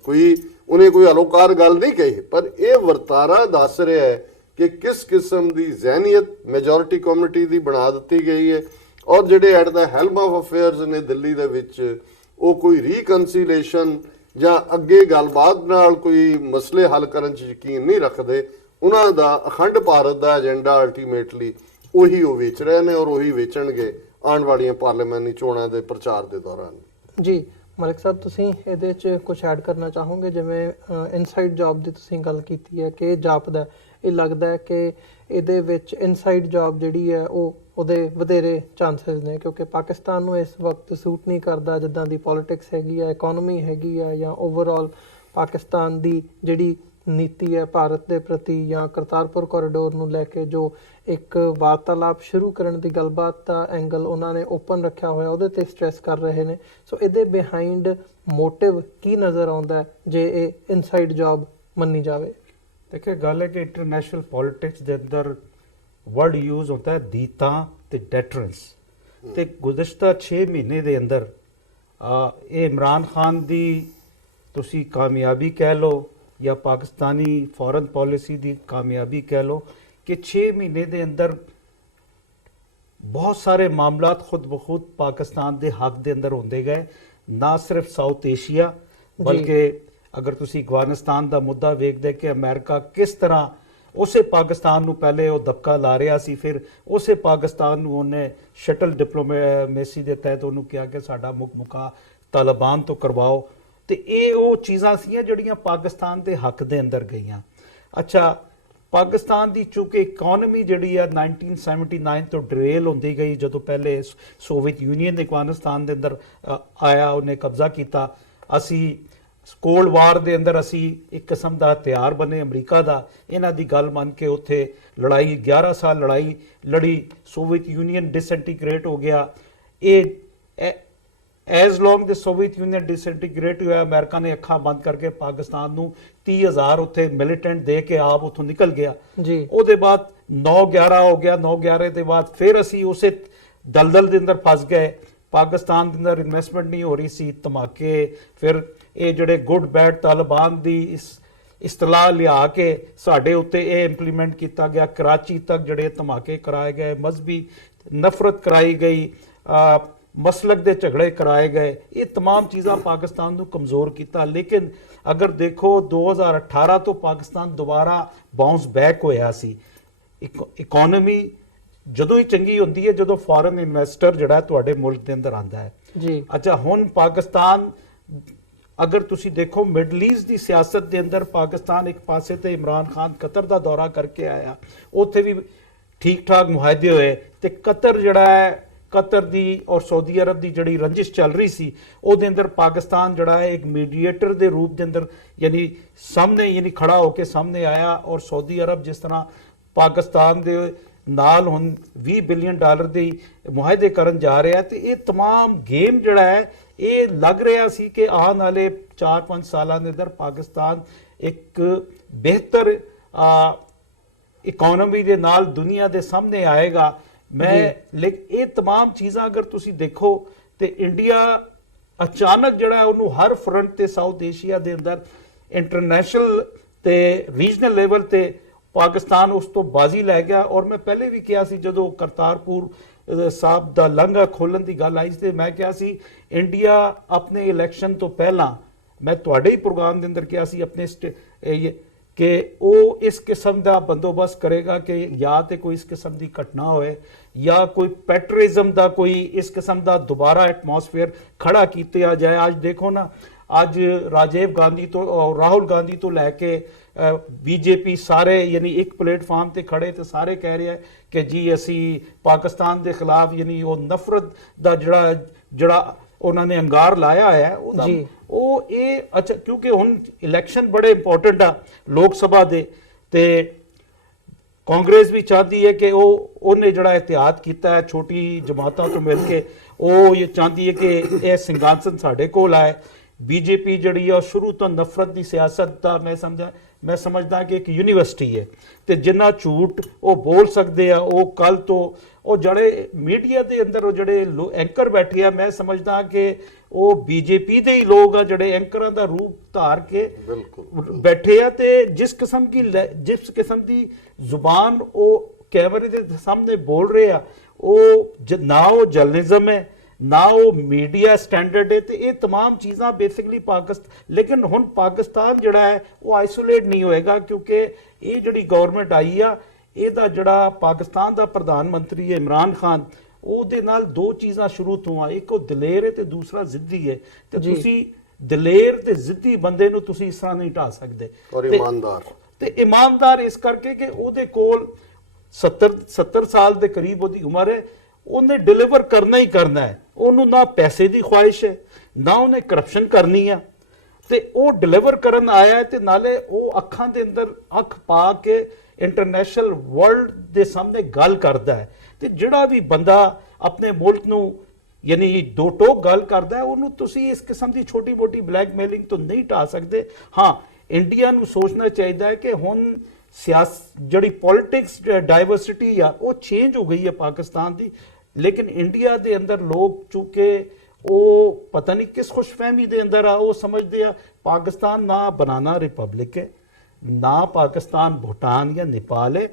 ਉਹਨੇ ਕੋਈ ਅਲੋਕਾਰ ਗੱਲ ਨਹੀਂ ਕਹੀ, ਪਰ ਇਹ ਵਰਤਾਰਾ ਦੱਸ ਰਿਹਾ ਹੈ ਕਿ ਕਿਸ ਕਿਸਮ ਦੀ ਜ਼ਹਿਨੀਅਤ ਮੈਜੋਰਿਟੀ ਕਮਿਊਨਿਟੀ ਦੀ ਬਣਾ ਦਿੱਤੀ ਗਈ ਹੈ, ਔਰ ਜਿਹੜੇ at the helm of affairs ਨੇ ਦਿੱਲੀ ਦੇ ਵਿੱਚ ਉਹ ਕੋਈ ਰੀਕਨਸੀਲੇਸ਼ਨ ਜਾਂ ਅੱਗੇ ਗੱਲਬਾਤ ਨਾਲ ਕੋਈ ਮਸਲੇ ਹੱਲ ਕਰਨ 'ਚ ਯਕੀਨ ਨਹੀਂ ਰੱਖਦੇ। ਉਹਨਾਂ ਦਾ ਅਖੰਡ ਭਾਰਤ ਦਾ ਏਜੰਡਾ ਅਲਟੀਮੇਟਲੀ ਉਹੀ ਉਹ ਵੇਚ ਰਹੇ ਨੇ, ਔਰ ਉਹੀ ਵੇਚਣਗੇ ਆਉਣ ਵਾਲੀਆਂ ਪਾਰਲੀਮਾਨੀ ਚੋਣਾਂ ਦੇ ਪ੍ਰਚਾਰ ਦੇ ਦੌਰਾਨ। ਜੀ ਮਲਿਕ ਸਾਹਿਬ, ਤੁਸੀਂ ਇਹਦੇ 'ਚ ਕੁਝ ਐਡ ਕਰਨਾ ਚਾਹੋਗੇ? ਜਿਵੇਂ ਇਨਸਾਈਡ ਜੌਬ ਦੀ ਤੁਸੀਂ ਗੱਲ ਕੀਤੀ ਹੈ ਕਿ ਜਾਪਦਾ, ਇਹ ਲੱਗਦਾ ਹੈ ਕਿ ਇਹਦੇ ਵਿੱਚ ਇਨਸਾਈਡ ਜੌਬ ਜਿਹੜੀ ਹੈ ਉਹਦੇ ਵਧੇਰੇ ਚਾਂਸਸ ਨੇ, ਕਿਉਂਕਿ ਪਾਕਿਸਤਾਨ ਨੂੰ ਇਸ ਵਕਤ ਸੂਟ ਨਹੀਂ ਕਰਦਾ ਜਿੱਦਾਂ ਦੀ ਪੋਲਿਟਿਕਸ ਹੈਗੀ ਹੈ, ਇਕਨੋਮੀ ਹੈਗੀ ਹੈ, ਜਾਂ ਓਵਰਆਲ ਪਾਕਿਸਤਾਨ ਦੀ ਜਿਹੜੀ ਨੀਤੀ ਹੈ ਭਾਰਤ ਦੇ ਪ੍ਰਤੀ, ਜਾਂ ਕਰਤਾਰਪੁਰ ਕੋਰੀਡੋਰ ਨੂੰ ਲੈ ਕੇ ਜੋ ਇੱਕ ਵਾਰਤਾਲਾਪ ਸ਼ੁਰੂ ਕਰਨ ਦੀ ਗੱਲਬਾਤ ਦਾ ਐਂਗਲ ਉਹਨਾਂ ਨੇ ਓਪਨ ਰੱਖਿਆ ਹੋਇਆ, ਉਹਦੇ ਤੇ ਸਟ੍ਰੈਸ ਕਰ ਰਹੇ ਨੇ। ਸੋ ਇਹਦੇ ਬਿਹਾਈਂਡ ਮੋਟਿਵ ਕੀ ਨਜ਼ਰ ਆਉਂਦਾ ਜੇ ਇਹ ਇਨਸਾਈਡ ਜੌਬ ਮੰਨੀ ਜਾਵੇ? देखिए गल है कि इंटरनेशनल पॉलिटिक्स के अंदर वर्ड यूज होता है दीता ते डेटरेंस। ते गुज़श्ता 6 महीने के अंदर ये इमरान खान दी तुसी कामयाबी कह लो या पाकिस्तानी फॉरेन पॉलिसी दी कामयाबी कह लो कि 6 महीने के अंदर बहुत सारे मामलात खुद ब खुद पाकिस्तान के हक के अंदर होंदे गए, ना सिर्फ साउथ एशिया बल्कि अगर तुसी अफगानिस्तान का मुद्दा वेखदे कि अमेरिका किस तरह उसे पाकिस्तान नूं पहले वो दबका ला रहा सी, फिर उसे पाकिस्तान नूं उन्हें शटल डिप्लोमेसी के तहत उन्होंने कहा कि साडा मुख मुका तालिबान तो करवाओ। तो ये वो चीज़ां सीआं जिहड़ियां पाकिस्तान के हक के अंदर गईयां। अच्छा, पाकिस्तान की चूंकि इकॉनमी जिहड़ी आ 1979 तो डरेल होंदी गई, जदों पहले सोवियत यूनीयन अफगानिस्तान के अंदर आया, उन्हें कब्जा किया। असी कोल्ड वार के अंदर असी एक किस्म का हथियार बने अमरीका का, इन्हां दी गल मन के उत्थे लड़ाई 11 साल लड़ाई लड़ी, सोवियत यूनीयन डिसइंटीग्रेट हो गया। ये as long the Soviet Union disintegrate हुआ, अमेरिका ने अखा बंद करके पाकिस्तान नूं 30,000 उत्थे मिलिटेंट दे के आप उत्थों निकल गया जी। उसदे बाद 9/11 हो गया, 9/11 के बाद फिर असी उसे दलदल के अंदर फस गए। पाकिस्तान के अंदर इन्वेस्टमेंट नहीं हो रही सी, धमाके, फिर ये जोड़े गुड बैड तालिबान की इस्तलाह लिया के साढ़े उत्ते ये इंप्लीमेंट किया गया। कराची तक जोड़े धमाके कराए गए, मजहबी नफरत कराई गई, मसलक के झगड़े कराए गए, ये तमाम चीज़ां पाकिस्तान को कमज़ोर किया। लेकिन अगर देखो 2018 तो पाकिस्तान दोबारा बाउंस बैक होया सी। इकॉनमी ਜਦੋਂ ਹੀ ਚੰਗੀ ਹੁੰਦੀ ਹੈ ਜਦੋਂ ਫੋਰਨ ਇਨਵੈਸਟਰ ਜਿਹੜਾ ਤੁਹਾਡੇ ਮੁਲਕ ਦੇ ਅੰਦਰ ਆਂਦਾ ਹੈ ਜੀ। ਅੱਛਾ, ਹੁਣ ਪਾਕਿਸਤਾਨ ਅਗਰ ਤੁਸੀਂ ਦੇਖੋ ਮਿਡਲ ਈਸਟ ਦੀ ਸਿਆਸਤ ਦੇ ਅੰਦਰ ਪਾਕਿਸਤਾਨ ਇੱਕ ਪਾਸੇ ਤੇ ਇਮਰਾਨ ਖਾਨ ਕਤਰ ਦਾ ਦੌਰਾ ਕਰਕੇ ਆਇਆ, ਉੱਥੇ ਵੀ ਠੀਕ ਠਾਕ ਮੁਆਹਦੇ ਹੋਏ, ਤੇ ਕਤਰ ਜਿਹੜਾ ਹੈ, ਕਤਰ ਦੀ ਔਰ ਸਾਊਦੀ ਅਰਬ ਦੀ ਜਿਹੜੀ ਰੰਜਿਸ਼ ਚੱਲ ਰਹੀ ਸੀ, ਉਹਦੇ ਅੰਦਰ ਪਾਕਿਸਤਾਨ ਜਿਹੜਾ ਹੈ ਇੱਕ ਮੀਡੀਏਟਰ ਦੇ ਰੂਪ ਦੇ ਅੰਦਰ ਯਾਨੀ ਸਾਹਮਣੇ ਯਾਨੀ ਖੜਾ ਹੋ ਕੇ ਸਾਹਮਣੇ ਆਇਆ। ਔਰ ਸਾਊਦੀ ਅਰਬ ਜਿਸ ਤਰ੍ਹਾਂ ਪਾਕਿਸਤਾਨ ਦੇ ਨਾਲ ਹੁਣ $20 ਬਿਲੀਅਨ ਦੇ ਮੁਆਹਦੇ ਕਰਨ ਜਾ ਰਿਹਾ, ਤੇ ਇਹ तमाम गेम ਜਿਹੜਾ ਹੈ ਇਹ ਲੱਗ ਰਿਹਾ ਸੀ ਕਿ ਆਉਣ ਵਾਲੇ 4-5 ਸਾਲਾਂ ਦੇ ਅੰਦਰ ਪਾਕਿਸਤਾਨ ਇੱਕ ਬਿਹਤਰ ਇਕਨੋਮੀ ਦੇ ਨਾਲ ਦੁਨੀਆ ਦੇ ਸਾਹਮਣੇ ਆਏਗਾ। ਮੈਂ ਲੇਕਿਨ ਇਹ तमाम ਚੀਜ਼ਾਂ ਅਗਰ ਤੁਸੀਂ ਦੇਖੋ ਤੇ ਇੰਡੀਆ ਅਚਾਨਕ ਜਿਹੜਾ ਉਹਨੂੰ ਹਰ ਫਰੰਟ ਤੇ ਸਾਊਥ ਏਸ਼ੀਆ ਦੇ ਅੰਦਰ ਇੰਟਰਨੈਸ਼ਨਲ ਤੇ ਰੀਜਨਲ ਲੈਵਲ ਤੇ पाकिस्तान उस तो बाजी लै गया। और मैं पहले भी कहा सी जो करतारपुर साहब का लांघा खोलन की गल आई तो मैं कहा सी इंडिया अपने इलैक्शन तो पहला मैं तुहाडे ही प्रोग्राम के अंदर कहा सी अपने कि वो इस किस्म का बंदोबस्त करेगा कि या तो कोई इस किस्म की घटना होए या कोई पैटरिज्म का कोई इस किस्म का दोबारा एटमोसफेयर खड़ा किया जाए। आज देखो ना, आज राजीव गांधी तो और राहुल गांधी तो लैके बीजेपी सारे यानी एक प्लेटफार्म ते खड़े ते सारे कह रहे हैं कि जी असी पाकिस्तान के खिलाफ यानी वो नफरत का जड़ा उन्होंने अंगार लाया है वो ये। अच्छा, क्योंकि हुण इलैक्शन बड़े इंपॉर्टेंट आ लोक सभा दे, ते कांग्रेस भी चाहती है कि उन्हें जड़ा एहतियात किया है छोटी जमातों तो मिल के, वो ये चाहती है कि यह सिंघासन साढ़े कोल आए। बीजेपी जड़ी है शुरू तो नफरत की सियासत का मैं समझदा कि एक यूनिवर्सिटी है, तो जिन्ना झूठ वो बोल सकते हैं वो कल तो वो जड़े मीडिया के अंदर वो जड़े एंकर बैठे हैं, मैं समझदा कि वो बीजेपी के ही लोग आ जड़े एंकर का रूप धार के बैठे हैं। तो जिस किस्म की जुबान वो कैमरे के सामने बोल रहे हैं, वो ना वो जर्नलिज्म है ना वो मीडिया स्टैंडर्ड है, तो ये तमाम चीज़ां बेसिकली पाकिस्तान। लेकिन हुण पाकिस्तान जिहड़ा है वो आइसोलेट नहीं होएगा, क्योंकि ये जिहड़ी गवर्नमेंट आई आ ਇਹਦਾ ਜਿਹੜਾ ਪਾਕਿਸਤਾਨ ਦਾ ਪ੍ਰਧਾਨ ਮੰਤਰੀ ਹੈ ਇਮਰਾਨ ਖਾਨ, ਉਹਦੇ ਨਾਲ ਦੋ ਚੀਜ਼ਾਂ ਸ਼ੁਰੂ ਤੋਂ ਆ, ਇੱਕ ਉਹ ਦਲੇਰ ਹੈ ਤੇ ਦੂਸਰਾ ਜ਼ਿੱਦੀ ਹੈ। ਤੇ ਜੀ। ਤੁਸੀਂ ਦਲੇਰ ਤੇ ਜ਼ਿੱਦੀ ਬੰਦੇ ਨੂੰ ਤੁਸੀਂ ਇਸ ਤਰ੍ਹਾਂ ਨਹੀਂ ਢਾ ਸਕਦੇ। ਔਰ ਤੇ- ਇਮਾਨਦਾਰ ਤੇ ਇਮਾਨਦਾਰ ਇਸ ਕਰਕੇ ਕਿ ਉਹਦੇ ਕੋਲ 70 ਸਾਲ ਦੇ ਕਰੀਬ ਉਹਦੀ ਉਮਰ ਹੈ, ਉਹਨੇ ਡਿਲੀਵਰ ਕਰਨਾ ਹੀ ਕਰਨਾ ਹੈ। ਉਹਨੂੰ ਨਾ ਪੈਸੇ ਦੀ ਖੁਆਇਸ਼ ਹੈ, ਨਾ ਉਹਨੇ ਕਰਪਸ਼ਨ ਕਰਨੀ ਆ, ਤੇ ਉਹ ਡਿਲੀਵਰ ਕਰਨ ਆਇਆ ਹੈ। ਤੇ ਨਾਲੇ ਉਹ ਅੱਖਾਂ ਦੇ ਅੰਦਰ ਅੱਖ ਪਾ ਕੇ ਇੰਟਰਨੈਸ਼ਨਲ ਵਰਲਡ ਦੇ ਸਾਹਮਣੇ ਗੱਲ ਕਰਦਾ ਹੈ। ਤੇ ਜਿਹੜਾ ਵੀ ਬੰਦਾ ਆਪਣੇ ਮੁਲਕ ਨੂੰ ਯਾਨੀ ਦੋ ਟੋਕ ਗੱਲ ਕਰਦਾ ਹੈ, ਉਹਨੂੰ ਤੁਸੀਂ ਇਸ ਕਿਸਮ ਦੀ ਛੋਟੀ ਮੋਟੀ ਬਲੈਕਮੇਲਿੰਗ ਤੋਂ ਨਹੀਂ ਢਾ ਸਕਦੇ। ਹਾਂ, ਇੰਡੀਆ ਨੂੰ ਸੋਚਣਾ ਚਾਹੀਦਾ ਹੈ ਕਿ ਹੁਣ ਜਿਹੜੀ ਪੋਲਿਟਿਕਸ ਡਾਈਵਰਸਿਟੀ ਆ ਉਹ ਚੇਂਜ ਹੋ ਗਈ ਹੈ ਪਾਕਿਸਤਾਨ ਦੀ, ਲੇਕਿਨ ਇੰਡੀਆ ਦੇ ਅੰਦਰ ਲੋਕ ਚੂੰਕਿ ਉਹ ਪਤਾ ਨਹੀਂ ਕਿਸ ਖੁਸ਼ਫਹਿਮੀ ਦੇ ਅੰਦਰ ਆ, ਉਹ ਸਮਝਦੇ ਆ ਪਾਕਿਸਤਾਨ ਨਾ ਬਨਾਨਾ ਰਿਪਬਲਿਕ ਹੈ, ਨਾ ਪਾਕਿਸਤਾਨ ਭੂਟਾਨ ਜਾਂ ਨੇਪਾਲ ਹੈ,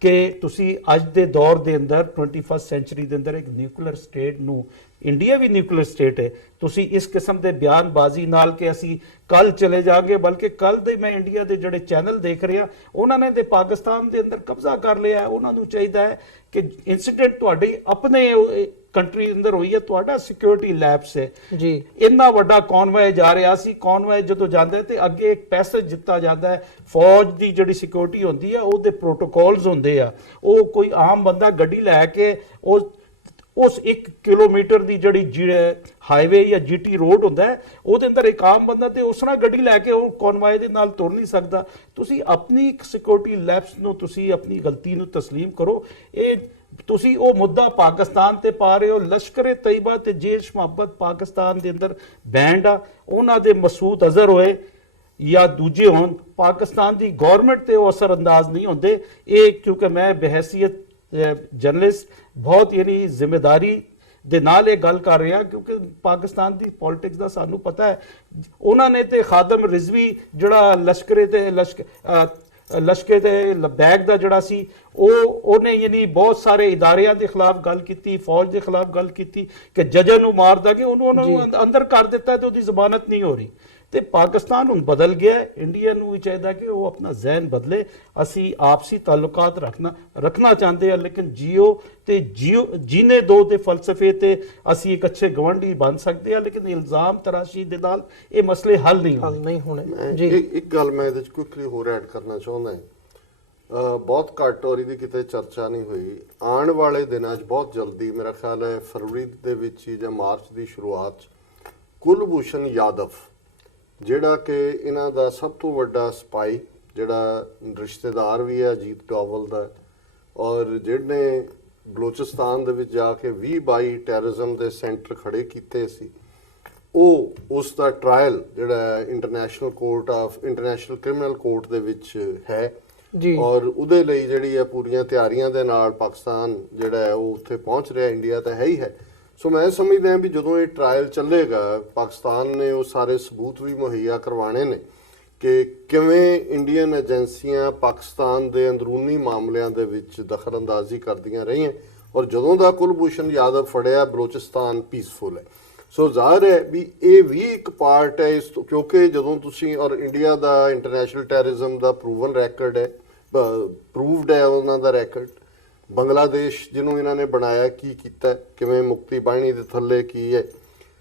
ਕਿ ਤੁਸੀਂ ਅੱਜ ਦੇ ਦੌਰ ਦੇ ਅੰਦਰ 21st ਸੈਂਚੁਰੀ ਦੇ ਅੰਦਰ ਇੱਕ ਨਿਊਕਲੀਅਰ ਸਟੇਟ ਨੂੰ, ਇੰਡੀਆ ਵੀ ਨਿਊਕਲੀਅਰ ਸਟੇਟ ਹੈ, ਤੁਸੀਂ ਇਸ ਕਿਸਮ ਦੇ ਬਿਆਨਬਾਜ਼ੀ ਨਾਲ ਕਿ ਅਸੀਂ ਕੱਲ ਚਲੇ ਜਾਗੇ, ਬਲਕਿ ਕੱਲ ਦੇ ਮੈਂ ਇੰਡੀਆ ਦੇ ਜਿਹੜੇ ਚੈਨਲ ਦੇਖ ਰਿਹਾ ਉਹਨਾਂ ਨੇ ਤੇ ਪਾਕਿਸਤਾਨ ਦੇ ਅੰਦਰ ਕਬਜ਼ਾ ਕਰ ਲਿਆ। ਉਹਨਾਂ ਨੂੰ ਚਾਹੀਦਾ ਹੈ ਕਿ ਇਨਸੀਡੈਂਟ ਤੁਹਾਡੀ ਆਪਣੇ ਕੰਟਰੀ ਅੰਦਰ ਹੋਈ ਹੈ, ਤੁਹਾਡਾ ਸਿਕਿਉਰਿਟੀ ਲੈਪਸ ਹੈ ਜੀ। ਇੰਨਾ ਵੱਡਾ ਕਨਵਾਏ ਜਾ ਰਿਹਾ ਸੀ, ਕਨਵਾਏ ਜਦੋਂ ਜਾਂਦਾ ਹੈ ਤੇ ਅੱਗੇ ਇੱਕ ਪੈਸੇਜ ਦਿੱਤਾ ਜਾਂਦਾ ਹੈ, ਫੌਜ ਦੀ ਜਿਹੜੀ ਸਿਕਿਉਰਿਟੀ ਹੁੰਦੀ ਹੈ ਉਹਦੇ ਪ੍ਰੋਟੋਕਾਲਸ ਹੁੰਦੇ ਆ, ਉਹ ਕੋਈ ਆਮ ਬੰਦਾ ਗੱਡੀ ਲੈ ਕੇ ਉਸ 1 ਕਿਲੋਮੀਟਰ ਦੀ ਜਿਹੜੀ ਹਾਈਵੇ ਜਾਂ ਜੀਟੀ ਰੋਡ ਹੁੰਦਾ ਹੈ ਉਹਦੇ ਅੰਦਰ ਇੱਕ ਆਮ ਬੰਦਾ ਤੇ ਉਸ ਤਰ੍ਹਾਂ ਗੱਡੀ ਲੈ ਕੇ ਉਹ ਕਨਵਾਏ ਦੇ ਨਾਲ ਤੁਰ ਨਹੀਂ ਸਕਦਾ। ਤੁਸੀਂ ਆਪਣੀ ਸਿਕਿਉਰਿਟੀ ਲੈਪਸ ਨੂੰ, ਤੁਸੀਂ ਆਪਣੀ ਗਲਤੀ ਨੂੰ ਤਸਲੀਮ ਕਰੋ। ਇਹ ਤੁਸੀਂ ਉਹ ਮੁੱਦਾ ਪਾਕਿਸਤਾਨ ਤੇ ਪਾ ਰਹੇ ਹੋ। ਲਸ਼ਕਰ ਤੈਯਬਾ ਤੇ ਜੇਸ਼ ਮੁਹੱਬਤ ਪਾਕਿਸਤਾਨ ਦੇ ਅੰਦਰ ਬੈਂਡ ਆ, ਉਹਨਾਂ ਦੇ ਮਸੂਦ ਅਜ਼ਹਰ ਹੋਏ ਜਾਂ ਦੂਜੇ ਹੋਣ, ਪਾਕਿਸਤਾਨ ਦੀ ਗਵਰਨਮੈਂਟ ਤੇ ਉਹ ਅਸਰ ਅੰਦਾਜ਼ ਨਹੀਂ ਹੁੰਦੇ। ਇਹ ਕਿਉਂਕਿ ਮੈਂ ਬਹਿਸੀਅਤ ਜਰਨਲਿਸਟ ਬਹੁਤ ਯਾਨੀ ਜ਼ਿੰਮੇਦਾਰੀ ਦੇ ਨਾਲ ਇਹ ਗੱਲ ਕਰ ਰਿਹਾ, ਕਿਉਂਕਿ ਪਾਕਿਸਤਾਨ ਦੀ ਪੋਲਿਟਿਕਸ ਦਾ ਸਾਨੂੰ ਪਤਾ ਹੈ। ਉਹਨਾਂ ਨੇ ਤੇ ਖਾਦਮ ਰਿਜ਼ਵੀ ਜਿਹੜਾ ਲਸ਼ਕਰ ਤੇ ਲਬੈਕ ਦਾ ਜਿਹੜਾ ਸੀ, ਉਹਨੇ ਯਾਨੀ ਬਹੁਤ ਸਾਰੇ ਇਦਾਰਿਆਂ ਦੇ ਖਿਲਾਫ ਗੱਲ ਕੀਤੀ, ਫੌਜ ਦੇ ਖਿਲਾਫ ਗੱਲ ਕੀਤੀ ਕਿ ਜੱਜਾਂ ਨੂੰ ਮਾਰ ਦਾਂਗੇ, ਉਹਨੂੰ ਅੰਦਰ ਕਰ ਦਿੱਤਾ ਤੇ ਉਹਦੀ ਜ਼ਮਾਨਤ ਨਹੀਂ ਹੋ ਰਹੀ। ਤੇ ਪਾਕਿਸਤਾਨ ਹੁਣ ਬਦਲ ਗਿਆ। ਇੰਡੀਆ ਨੂੰ ਵੀ ਚਾਹੀਦਾ ਕਿ ਉਹ ਆਪਣਾ ਜ਼ਹਿਨ ਬਦਲੇ। ਅਸੀਂ ਆਪਸੀ ਤਾਲੁਕਾਤ ਰੱਖਣਾ ਚਾਹੁੰਦੇ ਹਾਂ, ਲੇਕਿਨ ਜੀਨੇ ਦੋ ਦੇ ਫਲਸਫੇ ਤੇ ਅਸੀਂ ਇੱਕ ਅੱਛੇ ਗਵੰਡੀ ਬਣ ਸਕਦੇ ਹਾਂ, ਲੇਕਿਨ ਇਲਜ਼ਾਮ ਤਰਾਸ਼ੀ ਦੇ ਨਾਲ ਇਹ ਮਸਲੇ ਹੱਲ ਨਹੀਂ ਹੋਣੇ। ਜੀ, ਇੱਕ ਗੱਲ ਮੈਂ ਇਹਦੇ ਚ ਕੁਇਕਲੀ ਹੋਰ ਐਡ ਕਰਨਾ ਚਾਹੁੰਦਾ ਹਾਂ। ਬਹੁਤ ਘੱਟ ਔਰ ਇਹਦੀ ਕਿਤੇ ਚਰਚਾ ਨਹੀਂ ਹੋਈ। ਆਉਣ ਵਾਲੇ ਦਿਨਾਂ 'ਚ ਬਹੁਤ ਜਲਦੀ, ਮੇਰਾ ਖਿਆਲ ਹੈ ਫਰਵਰੀ ਦੇ ਵਿੱਚ ਹੀ ਜਾਂ ਮਾਰਚ ਦੀ ਸ਼ੁਰੂਆਤ 'ਚ, ਕੁਲਭੂਸ਼ਣ ਯਾਦਵ ਜਿਹੜਾ ਕਿ ਇਹਨਾਂ ਦਾ ਸਭ ਤੋਂ ਵੱਡਾ ਸਪਾਈ, ਜਿਹੜਾ ਰਿਸ਼ਤੇਦਾਰ ਵੀ ਹੈ ਅਜੀਤ ਡੋਵਲ ਦਾ, ਔਰ ਜਿਹਨੇ ਬਲੋਚਿਸਤਾਨ ਦੇ ਵਿੱਚ ਜਾ ਕੇ 20-22 ਟੈਰਰਿਜ਼ਮ ਦੇ ਸੈਂਟਰ ਖੜੇ ਕੀਤੇ ਸੀ, ਉਸ ਦਾ ਟ੍ਰਾਇਲ ਜਿਹੜਾ ਇੰਟਰਨੈਸ਼ਨਲ ਕ੍ਰਿਮੀਨਲ ਕੋਰਟ ਦੇ ਵਿੱਚ ਹੈ ਜੀ। ਔਰ ਉਹਦੇ ਲਈ ਜਿਹੜੀ ਹੈ ਪੂਰੀਆਂ ਤਿਆਰੀਆਂ ਦੇ ਨਾਲ ਪਾਕਿਸਤਾਨ ਜਿਹੜਾ ਹੈ ਉਹ ਉੱਥੇ ਪਹੁੰਚ ਰਿਹਾ, ਇੰਡੀਆ ਤਾਂ ਹੈ ਹੀ ਹੈ। ਸੋ ਮੈਂ ਸਮਝਦਾ ਹਾਂ ਵੀ ਜਦੋਂ ਇਹ ਟ੍ਰਾਇਲ ਚੱਲੇਗਾ, ਪਾਕਿਸਤਾਨ ਨੇ ਉਹ ਸਾਰੇ ਸਬੂਤ ਵੀ ਮੁਹੱਈਆ ਕਰਵਾਣੇ ਨੇ ਕਿ ਕਿਵੇਂ ਇੰਡੀਅਨ ਏਜੰਸੀਆਂ ਪਾਕਿਸਤਾਨ ਦੇ ਅੰਦਰੂਨੀ ਮਾਮਲਿਆਂ ਦੇ ਵਿੱਚ ਦਖਲਅੰਦਾਜ਼ੀ ਕਰਦੀਆਂ ਰਹੀਆਂ, ਔਰ ਜਦੋਂ ਦਾ ਕੁਲਭੂਸ਼ਣ ਯਾਦਵ ਫੜਿਆ ਬਲੋਚਿਸਤਾਨ ਪੀਸਫੁਲ ਹੈ। ਸੋ ਜ਼ਾਹਰ ਹੈ ਵੀ ਇਹ ਵੀ ਇੱਕ ਪਾਰਟ ਹੈ ਇਸ ਤੋਂ, ਕਿਉਂਕਿ ਜਦੋਂ ਤੁਸੀਂ, ਔਰ ਇੰਡੀਆ ਦਾ ਇੰਟਰਨੈਸ਼ਨਲ ਟੈਰਰਿਜ਼ਮ ਦਾ ਪ੍ਰੂਵਨ ਰੈਕਰਡ ਹੈ, ਪ੍ਰੂਵਡ ਹੈ ਉਹਨਾਂ ਦਾ ਰੈਕਰਡ। ਬੰਗਲਾਦੇਸ਼ ਜਿਹਨੂੰ ਇਹਨਾਂ ਨੇ ਬਣਾਇਆ, ਕੀ ਕੀਤਾ, ਕਿਵੇਂ ਮੁਕਤੀ ਬਾਹਿਨੀ ਦੇ ਥੱਲੇ ਕੀ ਹੈ,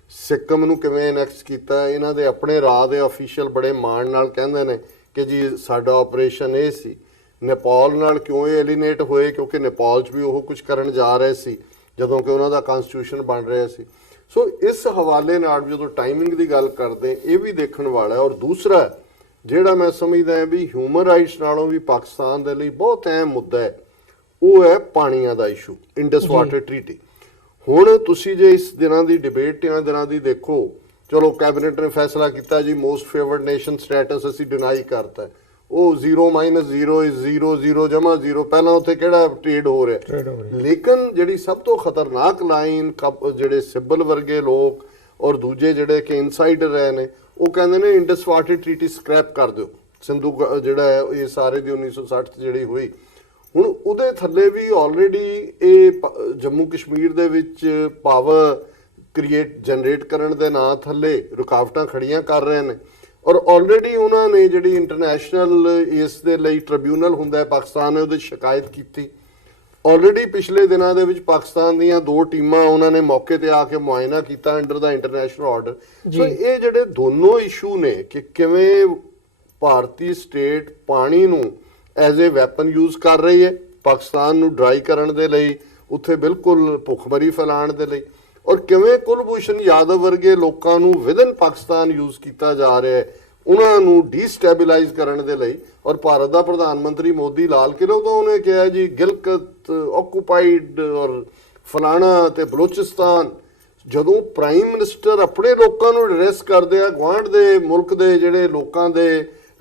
ਸਿੱਕਮ ਨੂੰ ਕਿਵੇਂ ਐਨੈਕਸ ਕੀਤਾ, ਇਹਨਾਂ ਦੇ ਆਪਣੇ ਰਾਹ ਦੇ ਅਫੀਸ਼ੀਅਲ ਬੜੇ ਮਾਣ ਨਾਲ ਕਹਿੰਦੇ ਨੇ ਕਿ ਜੀ ਸਾਡਾ ਆਪਰੇਸ਼ਨ ਇਹ ਸੀ। ਨੇਪਾਲ ਨਾਲ ਕਿਉਂ ਇਹ ਐਲੀਨੇਟ ਹੋਏ, ਕਿਉਂਕਿ ਨੇਪਾਲ 'ਚ ਵੀ ਉਹ ਕੁਝ ਕਰਨ ਜਾ ਰਹੇ ਸੀ ਜਦੋਂ ਕਿ ਉਹਨਾਂ ਦਾ ਕਨਸਟੀਟਿਊਸ਼ਨ ਬਣ ਰਿਹਾ ਸੀ। ਸੋ ਇਸ ਹਵਾਲੇ ਨਾਲ ਜਦੋਂ ਟਾਈਮਿੰਗ ਦੀ ਗੱਲ ਕਰਦੇ, ਇਹ ਵੀ ਦੇਖਣ ਵਾਲਾ ਹੈ। ਔਰ ਦੂਸਰਾ ਜਿਹੜਾ ਮੈਂ ਸਮਝਦਾ ਹਾਂ ਵੀ ਹਿਊਮਨ ਰਾਈਟਸ ਨਾਲੋਂ ਵੀ ਪਾਕਿਸਤਾਨ ਦੇ ਲਈ ਬਹੁਤ ਅਹਿਮ ਮੁੱਦਾ ਹੈ, ਉਹ ਹੈ ਪਾਣੀਆਂ ਦਾ ਇਸ਼ੂ, ਇੰਡਸ ਵਾਟਰ ਟ੍ਰੀਟੀ। ਹੁਣ ਤੁਸੀਂ ਜੇ ਇਸ ਦਿਨਾਂ ਦੀ ਡਿਬੇਟ ਇਹਨਾਂ ਦਿਨਾਂ ਦੀ ਦੇਖੋ, ਚਲੋ ਕੈਬਨਿਟ ਨੇ ਫੈਸਲਾ ਕੀਤਾ ਜੀ ਮੋਸਟ ਫੇਵਰਡ ਨੇਸ਼ਨ ਸਟੇਟਸ ਅਸੀਂ ਡਿਨਾਈ ਕਰਤਾ, ਉਹ 0 - 0 is 0 0 ਜਮਾ 0, ਪਹਿਲਾਂ ਉੱਥੇ ਕਿਹੜਾ ਟ੍ਰੇਡ ਹੋ ਰਿਹਾ। ਲੇਕਿਨ ਜਿਹੜੀ ਸਭ ਤੋਂ ਖਤਰਨਾਕ ਲਾਈਨ ਜਿਹੜੇ ਸਿੱਬਲ ਵਰਗੇ ਲੋਕ ਔਰ ਦੂਜੇ ਜਿਹੜੇ ਕਿ ਇਨਸਾਈਡਰ ਰਹੇ ਨੇ, ਉਹ ਕਹਿੰਦੇ ਨੇ ਇੰਡਸ ਵਾਟਰ ਟ੍ਰੀਟੀ ਸਕ੍ਰੈਪ ਕਰ ਦਿਓ, ਸਿੰਧੂ ਜਿਹੜਾ ਹੈ ਇਹ ਸਾਰੇ ਦੀ 1960 'ਚ ਜਿਹੜੀ ਹੋਈ। ਹੁਣ ਉਹਦੇ ਥੱਲੇ ਵੀ ਆਲਰੇਡੀ ਇਹ ਜੰਮੂ ਕਸ਼ਮੀਰ ਦੇ ਵਿੱਚ ਪਾਵਰ ਜਨਰੇਟ ਕਰਨ ਦੇ ਨਾਂ ਥੱਲੇ ਰੁਕਾਵਟਾਂ ਖੜੀਆਂ ਕਰ ਰਹੇ ਨੇ, ਔਰ ਆਲਰੇਡੀ ਉਹਨਾਂ ਨੇ ਜਿਹੜੀ ਇੰਟਰਨੈਸ਼ਨਲ ਇਸ ਦੇ ਲਈ ਟ੍ਰਿਬਿਊਨਲ ਹੁੰਦਾ ਹੈ ਪਾਕਿਸਤਾਨ ਨੇ, ਉਹਦੇ ਸ਼ਿਕਾਇਤ ਕੀਤੀ। ਆਲਰੇਡੀ ਪਿਛਲੇ ਦਿਨਾਂ ਦੇ ਵਿੱਚ ਪਾਕਿਸਤਾਨ ਦੀਆਂ 2 ਟੀਮਾਂ ਉਹਨਾਂ ਨੇ ਮੌਕੇ ਤੇ ਆ ਕੇ ਮੁਆਇਨਾ ਕੀਤਾ ਅੰਡਰ ਦਾ ਇੰਟਰਨੈਸ਼ਨਲ ਆਰਡਰ। ਸੋ ਇਹ ਜਿਹੜੇ ਦੋਨੋਂ ਇਸ਼ੂ ਨੇ ਕਿ ਕਿਵੇਂ ਭਾਰਤੀ ਸਟੇਟ ਪਾਣੀ ਨੂੰ ਐਜ਼ ਅ ਵੈਪਨ ਯੂਜ਼ ਕਰ ਰਹੀ ਹੈ ਪਾਕਿਸਤਾਨ ਨੂੰ ਡਰਾਈ ਕਰਨ ਦੇ ਲਈ, ਉੱਥੇ ਬਿਲਕੁਲ ਭੁੱਖਮਰੀ ਫੈਲਾਉਣ ਦੇ ਲਈ, ਔਰ ਕਿਵੇਂ ਕੁਲਭੂਸ਼ਣ ਯਾਦਵ ਵਰਗੇ ਲੋਕਾਂ ਨੂੰ ਵਿਦਨ ਪਾਕਿਸਤਾਨ ਯੂਜ਼ ਕੀਤਾ ਜਾ ਰਿਹਾ ਹੈ ਉਹਨਾਂ ਨੂੰ ਡੀਸਟੈਬਿਲਾਈਜ਼ ਕਰਨ ਦੇ ਲਈ। ਔਰ ਭਾਰਤ ਦਾ ਪ੍ਰਧਾਨ ਮੰਤਰੀ ਮੋਦੀ ਲਾਲ ਕਿਲ੍ਹੇ ਤੋਂ ਉਹਨੇ ਕਿਹਾ ਜੀ ਗਿਲਕਤ ਆਕੂਪਾਈਡ ਔਰ ਫਲਾਣਾ ਤੇ ਬਲੋਚਿਸਤਾਨ। ਜਦੋਂ ਪ੍ਰਾਈਮ ਮਿਨਿਸਟਰ ਆਪਣੇ ਲੋਕਾਂ ਨੂੰ ਐਡਰੈਸ ਕਰਦੇ ਆ ਗੁਆਂਢ ਦੇ ਮੁਲਕ ਦੇ ਜਿਹੜੇ ਲੋਕਾਂ ਦੇ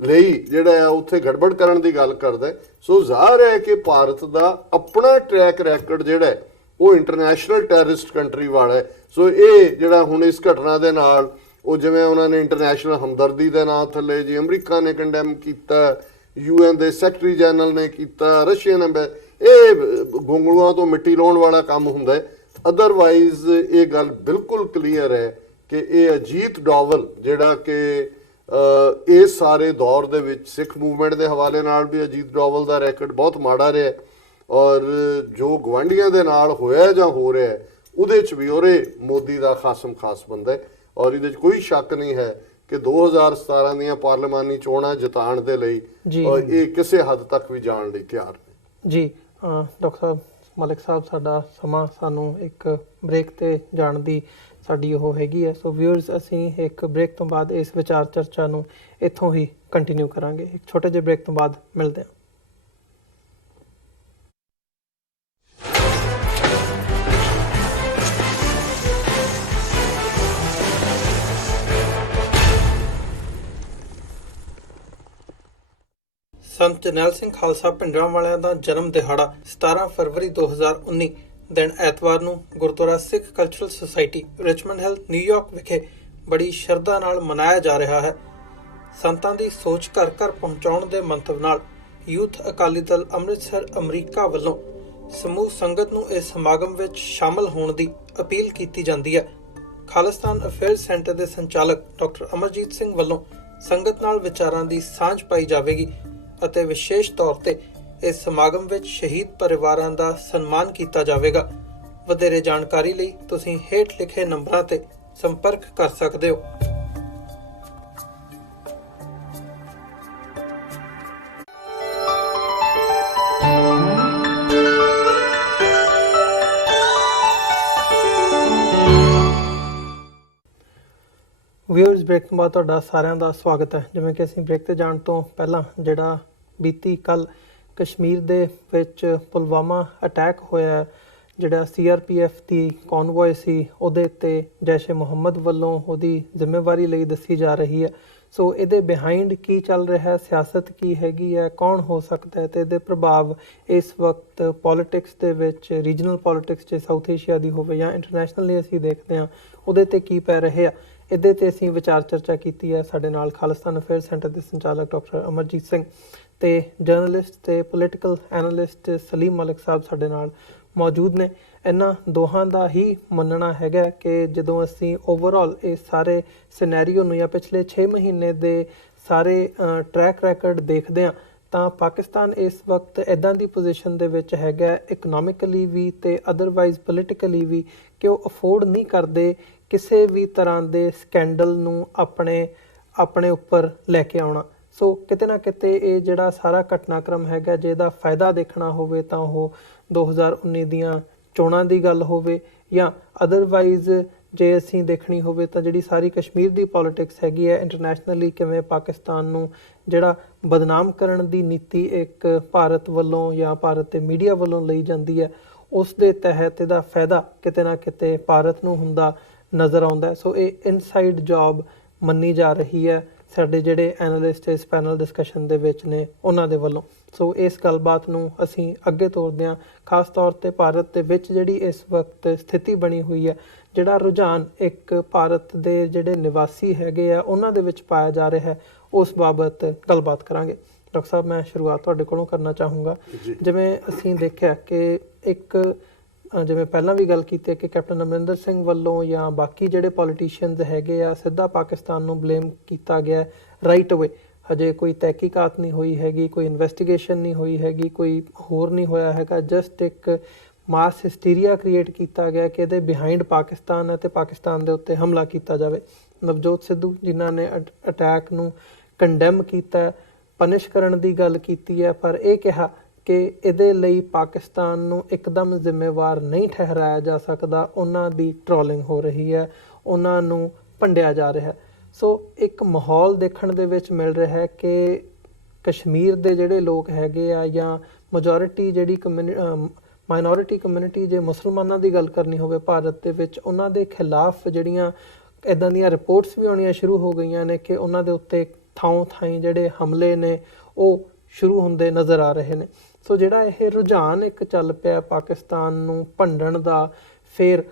ਲਈ ਜਿਹੜਾ ਆ ਉੱਥੇ ਗੜਬੜ ਕਰਨ ਦੀ ਗੱਲ ਕਰਦਾ, ਸੋ ਜ਼ਾਹਰ ਹੈ ਕਿ ਭਾਰਤ ਦਾ ਆਪਣਾ ਟਰੈਕ ਰੈਕੋਰਡ ਜਿਹੜਾ ਹੈ ਉਹ ਇੰਟਰਨੈਸ਼ਨਲ ਟੈਰਰਿਸਟ ਕੰਟਰੀ ਵਾਲਾ ਹੈ। ਸੋ ਇਹ ਜਿਹੜਾ ਹੁਣ ਇਸ ਘਟਨਾ ਦੇ ਨਾਲ ਉਹ ਜਿਵੇਂ ਉਹਨਾਂ ਨੇ ਇੰਟਰਨੈਸ਼ਨਲ ਹਮਦਰਦੀ ਦੇ ਨਾਂ ਥੱਲੇ ਜੀ ਅਮਰੀਕਾ ਨੇ ਕੰਡੈਮ ਕੀਤਾ, UN ਦੇ ਸੈਕਟਰੀ ਜਨਰਲ ਨੇ ਕੀਤਾ, ਰਸ਼ੀਅਨ ਇਹ ਗੋਂਗਲੂਆਂ ਤੋਂ ਮਿੱਟੀ ਲਾਉਣ ਵਾਲਾ ਕੰਮ ਹੁੰਦਾ ਹੈ। ਅਦਰਵਾਈਜ਼ ਇਹ ਗੱਲ ਬਿਲਕੁਲ ਕਲੀਅਰ ਹੈ ਕਿ ਇਹ ਅਜੀਤ ਡੋਵਲ ਜਿਹੜਾ ਕਿ ਇਸ ਸਾਰੇ ਦੌਰ ਦੇ ਵਿੱਚ ਸਿੱਖ ਮੂਵਮੈਂਟ ਦੇ ਹਵਾਲੇ ਨਾਲ ਵੀ ਅਜੀਤ ਡੋਵਲ ਦਾ ਰੈਕੋਰਡ ਬਹੁਤ ਮਾੜਾ ਰਿਹਾ ਔਰ ਜੋ ਗਵਾਂਢੀਆਂ ਦੇ ਨਾਲ ਹੋਇਆ ਜਾਂ ਹੋ ਰਿਹਾ ਉਹਦੇ 'ਚ ਵੀ ਉਹਰੇ ਮੋਦੀ ਦਾ ਖਾਸਮ ਖਾਸ ਬੰਦਾ ਹੈ। ਔਰ ਇਹਦੇ 'ਚ ਕੋਈ ਸ਼ੱਕ ਨਹੀਂ ਹੈ ਕਿ 2017 ਦੀਆਂ ਪਾਰਲੀਮਾਨੀ ਚੋਣਾਂ ਜਿਤਾਉਣ ਦੇ ਲਈ ਇਹ ਕਿਸੇ ਹੱਦ ਤੱਕ ਵੀ ਜਾਣ ਲਈ ਤਿਆਰ ਨੇ। ਜੀ ਡਾਕਟਰ ਸਾਹਿਬ ਮਲਿਕ ਸਾਹਿਬ, ਸਾਡਾ ਸਮਾਂ ਸਾਨੂੰ ਇੱਕ ਬ੍ਰੇਕ ਤੇ ਜਾਣ ਦੀ ਸਾਡੀ ਉਹ ਹੈਗੀ ਹੈ। ਸੋ ਵਿਊਅਰਸ, ਅਸੀਂ ਇੱਕ ਬ੍ਰੇਕ ਤੋਂ ਬਾਅਦ ਇਸ ਵਿਚਾਰ ਚਰਚਾ ਨੂੰ ਇੱਥੋਂ ਹੀ ਕੰਟੀਨਿਊ ਕਰਾਂਗੇ। ਇੱਕ ਛੋਟੇ ਜਿਹੇ ਬ੍ਰੇਕ ਤੋਂ ਬਾਅਦ ਮਿਲਦੇ ਹਾਂ। ਸੰਤ ਜਰਨੈਲ ਸਿੰਘ ਖਾਲਸਾ ਭਿੰਡਰਾਂਵਾਲਿਆਂ ਦਾ ਜਨਮ ਦਿਹਾੜਾ 17 ਫਰਵਰੀ 2019 ਦਿਨ ਐਤਵਾਰ ਨੂੰ Gurdwara Sikh cultural society Richmond Hill New York ਵਿਖੇ ਬੜੀ ਸ਼ਰਧਾ ਨਾਲ ਮਨਾਇਆ ਜਾ ਰਿਹਾ ਹੈ। ਸੰਤਾਂ ਦੀ ਸੋਚ ਘਰ ਘਰ ਪਹੁੰਚਾਉਣ ਦੇ ਮੰਤਵ ਨਾਲ ਯੂਥ ਅਕਾਲੀ ਦਲ ਅੰਮ੍ਰਿਤਸਰ ਅਮਰੀਕਾ ਵੱਲੋਂ ਸਮੂਹ ਸੰਗਤ ਨੂੰ ਇਸ ਸਮਾਗਮ ਵਿੱਚ ਸ਼ਾਮਲ ਹੋਣ ਦੀ ਅਪੀਲ ਕੀਤੀ ਜਾਂਦੀ ਹੈ। ਖਾਲਿਸਤਾਨ ਅਫੇਅਰਸ ਸੈਂਟਰ ਦੇ ਸੰਚਾਲਕ ਡਾਕਟਰ ਅਮਰਜੀਤ ਸਿੰਘ ਵੱਲੋਂ ਸੰਗਤ ਨਾਲ ਵਿਚਾਰਾਂ ਦੀ ਸਾਂਝ ਪਾਈ ਜਾਵੇਗੀ ਅਤੇ ਵਿਸ਼ੇਸ਼ ਤੌਰ ਤੇ ਇਸ ਸਮਾਗਮ ਵਿੱਚ ਸ਼ਹੀਦ ਪਰਿਵਾਰਾਂ ਦਾ ਸਨਮਾਨ ਕੀਤਾ ਜਾਵੇਗਾ। ਵਧੇਰੇ ਜਾਣਕਾਰੀ ਲਈ ਤੁਸੀਂ ਹੇਠ ਲਿਖੇ ਨੰਬਰਾਂ ਤੇ ਸੰਪਰਕ ਕਰ ਸਕਦੇ ਹੋ। ਵਿਊਅਰਸ, ਬ੍ਰੇਕ ਤੋਂ ਬਾਅਦ ਤੁਹਾਡਾ ਸਾਰਿਆਂ ਦਾ ਸਵਾਗਤ ਹੈ। ਜਿਵੇਂ ਕਿ ਅਸੀਂ ਬ੍ਰੇਕ ਤੇ ਜਾਣ ਤੋਂ ਪਹਿਲਾਂ ਜਿਹੜਾ ਬੀਤੀ ਕੱਲ ਕਸ਼ਮੀਰ ਦੇ ਵਿੱਚ ਪੁਲਵਾਮਾ ਅਟੈਕ ਹੋਇਆ, ਜਿਹੜਾ CRPF ਦੀ ਕੌਨਵੋਏ ਸੀ ਉਹਦੇ ਤੇ ਜੈਸ਼ ਏ ਮੁਹੰਮਦ ਵੱਲੋਂ ਉਹਦੀ ਜ਼ਿੰਮੇਵਾਰੀ ਲਈ ਦੱਸੀ ਜਾ ਰਹੀ ਹੈ। ਸੋ ਇਹਦੇ ਬਿਹਾਈਂਡ ਕੀ ਚੱਲ ਰਿਹਾ ਹੈ, ਸਿਆਸਤ ਕੀ ਹੈਗੀ ਹੈ, ਕੌਣ ਹੋ ਸਕਦਾ ਹੈ ਤੇ ਇਹਦੇ ਪ੍ਰਭਾਵ ਇਸ ਵਕਤ ਪੋਲਿਟਿਕਸ ਦੇ ਵਿੱਚ, ਰੀਜਨਲ ਪੋਲਿਟਿਕਸ 'ਚ ਸਾਊਥ ਏਸ਼ੀਆ ਦੀ ਹੋਵੇ ਜਾਂ ਇੰਟਰਨੈਸ਼ਨਲੀ ਅਸੀਂ ਦੇਖਦੇ ਹਾਂ ਉਹਦੇ ਤੇ ਕੀ ਪੈ ਰਹੇ ਆ, ਇਹਦੇ ਤੇ ਅਸੀਂ ਵਿਚਾਰ ਚਰਚਾ ਕੀਤੀ ਹੈ। ਸਾਡੇ ਨਾਲ ਖਾਲਿਸਤਾਨ ਅਫੇਅਰ ਸੈਂਟਰ ਦੇ ਸੰਚਾਲਕ ਡਾਕਟਰ ਅਮਰਜੀਤ ਸਿੰਘ ਤੇ ਜਰਨਲਿਸਟ ਤੇ ਪੋਲੀਟੀਕਲ ਐਨਾਲਿਸਟ ਸਲੀਮ ਮਲਿਕ ਸਾਹਿਬ ਸਾਡੇ ਨਾਲ ਮੌਜੂਦ ਨੇ। ਇਹਨਾਂ ਦੋਹਾਂ ਦਾ ਹੀ ਮੰਨਣਾ ਹੈਗਾ ਕਿ ਜਦੋਂ ਅਸੀਂ ਓਵਰਆਲ ਇਹ ਸਾਰੇ ਸਿਨੈਰੀਓ ਨੂੰ ਜਾਂ ਪਿਛਲੇ 6 ਮਹੀਨੇ ਦੇ ਸਾਰੇ ਟਰੈਕ ਰੈਕੋਰਡ ਦੇਖਦੇ ਹਾਂ ਤਾਂ ਪਾਕਿਸਤਾਨ ਇਸ ਵਕਤ ਇੱਦਾਂ ਦੀ ਪੋਜੀਸ਼ਨ ਦੇ ਵਿੱਚ ਹੈਗਾ ਇਕਨੋਮਿਕਲੀ ਵੀ ਤੇ ਅਦਰਵਾਈਜ਼ ਪੋਲੀਟੀਕਲੀ ਵੀ ਕਿ ਉਹ ਅਫੋਰਡ ਨਹੀਂ ਕਰਦੇ ਕਿਸੇ ਵੀ ਤਰ੍ਹਾਂ ਦੇ ਸਕੈਂਡਲ ਨੂੰ ਆਪਣੇ ਉੱਪਰ ਲੈ ਕੇ ਆਉਣਾ। ਸੋ ਕਿਤੇ ਨਾ ਕਿਤੇ ਇਹ ਜਿਹੜਾ ਸਾਰਾ ਘਟਨਾਕ੍ਰਮ ਹੈਗਾ, ਜੇ ਇਹਦਾ ਫਾਇਦਾ ਦੇਖਣਾ ਹੋਵੇ ਤਾਂ ਉਹ 2019 ਦੀਆਂ ਚੋਣਾਂ ਦੀ ਗੱਲ ਹੋਵੇ ਜਾਂ ਅਦਰਵਾਈਜ਼ ਜੇ ਅਸੀਂ ਦੇਖਣੀ ਹੋਵੇ ਤਾਂ ਜਿਹੜੀ ਸਾਰੀ ਕਸ਼ਮੀਰ ਦੀ ਪੋਲਿਟਿਕਸ ਹੈਗੀ ਹੈ, ਇੰਟਰਨੈਸ਼ਨਲੀ ਕਿਵੇਂ ਪਾਕਿਸਤਾਨ ਨੂੰ ਜਿਹੜਾ ਬਦਨਾਮ ਕਰਨ ਦੀ ਨੀਤੀ ਇੱਕ ਭਾਰਤ ਵੱਲੋਂ ਜਾਂ ਭਾਰਤ ਦੇ ਮੀਡੀਆ ਵੱਲੋਂ ਲਈ ਜਾਂਦੀ ਹੈ, ਉਸ ਦੇ ਤਹਿਤ ਇਹਦਾ ਫਾਇਦਾ ਕਿਤੇ ਨਾ ਕਿਤੇ ਭਾਰਤ ਨੂੰ ਹੁੰਦਾ ਨਜ਼ਰ ਆਉਂਦਾ ਹੈ। ਸੋ ਇਹ ਇਨਸਾਈਡ ਜੌਬ ਮੰਨੀ ਜਾ ਰਹੀ ਹੈ ਸਾਡੇ ਜਿਹੜੇ ਐਨਾਲਿਸਟ ਇਸ ਪੈਨਲ ਡਿਸਕਸ਼ਨ ਦੇ ਵਿੱਚ ਨੇ ਉਹਨਾਂ ਦੇ ਵੱਲੋਂ। ਸੋ ਇਸ ਗੱਲਬਾਤ ਨੂੰ ਅਸੀਂ ਅੱਗੇ ਤੋਰਦੇ ਹਾਂ, ਖਾਸ ਤੌਰ ਤੇ ਭਾਰਤ ਦੇ ਵਿੱਚ ਜਿਹੜੀ ਇਸ ਵਕਤ ਸਥਿਤੀ ਬਣੀ ਹੋਈ ਹੈ, ਜਿਹੜਾ ਰੁਝਾਨ ਇੱਕ ਭਾਰਤ ਦੇ ਜਿਹੜੇ ਨਿਵਾਸੀ ਹੈਗੇ ਆ ਉਹਨਾਂ ਦੇ ਵਿੱਚ ਪਾਇਆ ਜਾ ਰਿਹਾ ਹੈ, ਉਸ ਬਾਬਤ ਗੱਲਬਾਤ ਕਰਾਂਗੇ। ਡਾਕਟਰ ਸਾਹਿਬ, ਮੈਂ ਸ਼ੁਰੂਆਤ ਤੁਹਾਡੇ ਕੋਲੋਂ ਕਰਨਾ ਚਾਹੂੰਗਾ। ਜਿਵੇਂ ਅਸੀਂ ਦੇਖਿਆ ਕਿ ਇੱਕ ਜਿਵੇਂ ਪਹਿਲਾਂ ਵੀ ਗੱਲ ਕੀਤੀ ਹੈ ਕਿ ਕੈਪਟਨ ਅਮਰਿੰਦਰ ਸਿੰਘ ਵੱਲੋਂ ਜਾਂ ਬਾਕੀ ਜਿਹੜੇ ਪੋਲੀਟੀਸ਼ੀਅਨਸ ਹੈਗੇ ਆ ਸਿੱਧਾ ਪਾਕਿਸਤਾਨ ਨੂੰ ਬਲੇਮ ਕੀਤਾ ਗਿਆ ਰਾਈਟ ਅਵੇ, ਹਜੇ ਕੋਈ ਤਹਿਕੀਕਾਤ ਨਹੀਂ ਹੋਈ ਹੈਗੀ, ਕੋਈ ਇਨਵੈਸਟੀਗੇਸ਼ਨ ਨਹੀਂ ਹੋਈ ਹੈਗੀ, ਕੋਈ ਹੋਰ ਨਹੀਂ ਹੋਇਆ ਹੈਗਾ, ਜਸਟ ਇੱਕ ਮਾਸ ਹਿਸਟੀਰੀਆ ਕ੍ਰੀਏਟ ਕੀਤਾ ਗਿਆ ਕਿ ਇਹਦੇ ਬਿਹਾਈਂਡ ਪਾਕਿਸਤਾਨ ਹੈ ਤੇ ਪਾਕਿਸਤਾਨ ਦੇ ਉੱਤੇ ਹਮਲਾ ਕੀਤਾ ਜਾਵੇ। ਨਵਜੋਤ ਸਿੱਧੂ ਜਿਨ੍ਹਾਂ ਨੇ ਅਟੈਕ ਨੂੰ ਕੰਡੈਮ ਕੀਤਾ, ਪਨਿਸ਼ ਕਰਨ ਦੀ ਗੱਲ ਕੀਤੀ ਹੈ, ਪਰ ਇਹ ਕਿਹਾ ਕਿ ਇਹਦੇ ਲਈ ਪਾਕਿਸਤਾਨ ਨੂੰ ਇੱਕਦਮ ਜ਼ਿੰਮੇਵਾਰ ਨਹੀਂ ਠਹਿਰਾਇਆ ਜਾ ਸਕਦਾ, ਉਹਨਾਂ ਦੀ ਟ੍ਰੋਲਿੰਗ ਹੋ ਰਹੀ ਹੈ, ਉਹਨਾਂ ਨੂੰ ਭੰਡਿਆ ਜਾ ਰਿਹਾ ਹੈ। ਸੋ ਇੱਕ ਮਾਹੌਲ ਦੇਖਣ ਦੇ ਵਿੱਚ ਮਿਲ ਰਿਹਾ ਹੈ ਕਿ ਕਸ਼ਮੀਰ ਦੇ ਜਿਹੜੇ ਲੋਕ ਹੈਗੇ ਆ ਜਾਂ ਮੈਜੋਰਿਟੀ ਜਿਹੜੀ ਮਾਈਨੋਰਿਟੀ ਕਮਿਊਨਿਟੀ, ਜੇ ਮੁਸਲਮਾਨਾਂ ਦੀ ਗੱਲ ਕਰਨੀ ਹੋਵੇ ਭਾਰਤ ਦੇ ਵਿੱਚ, ਉਹਨਾਂ ਦੇ ਖਿਲਾਫ ਜਿਹੜੀਆਂ ਇੱਦਾਂ ਦੀਆਂ ਰਿਪੋਰਟਸ ਵੀ ਆਉਣੀਆਂ ਸ਼ੁਰੂ ਹੋ ਗਈਆਂ ਨੇ ਕਿ ਉਹਨਾਂ ਦੇ ਉੱਤੇ ਥਾਂ ਥਾਈਂ ਜਿਹੜੇ ਹਮਲੇ ਨੇ ਉਹ ਸ਼ੁਰੂ ਹੁੰਦੇ ਨਜ਼ਰ ਆ ਰਹੇ ਨੇ। ਸੋ ਜਿਹੜਾ ਇਹ ਰੁਝਾਨ ਇੱਕ ਚੱਲ ਪਿਆ ਪਾਕਿਸਤਾਨ ਨੂੰ ਭੰਡਣ ਦਾ, ਫਿਰ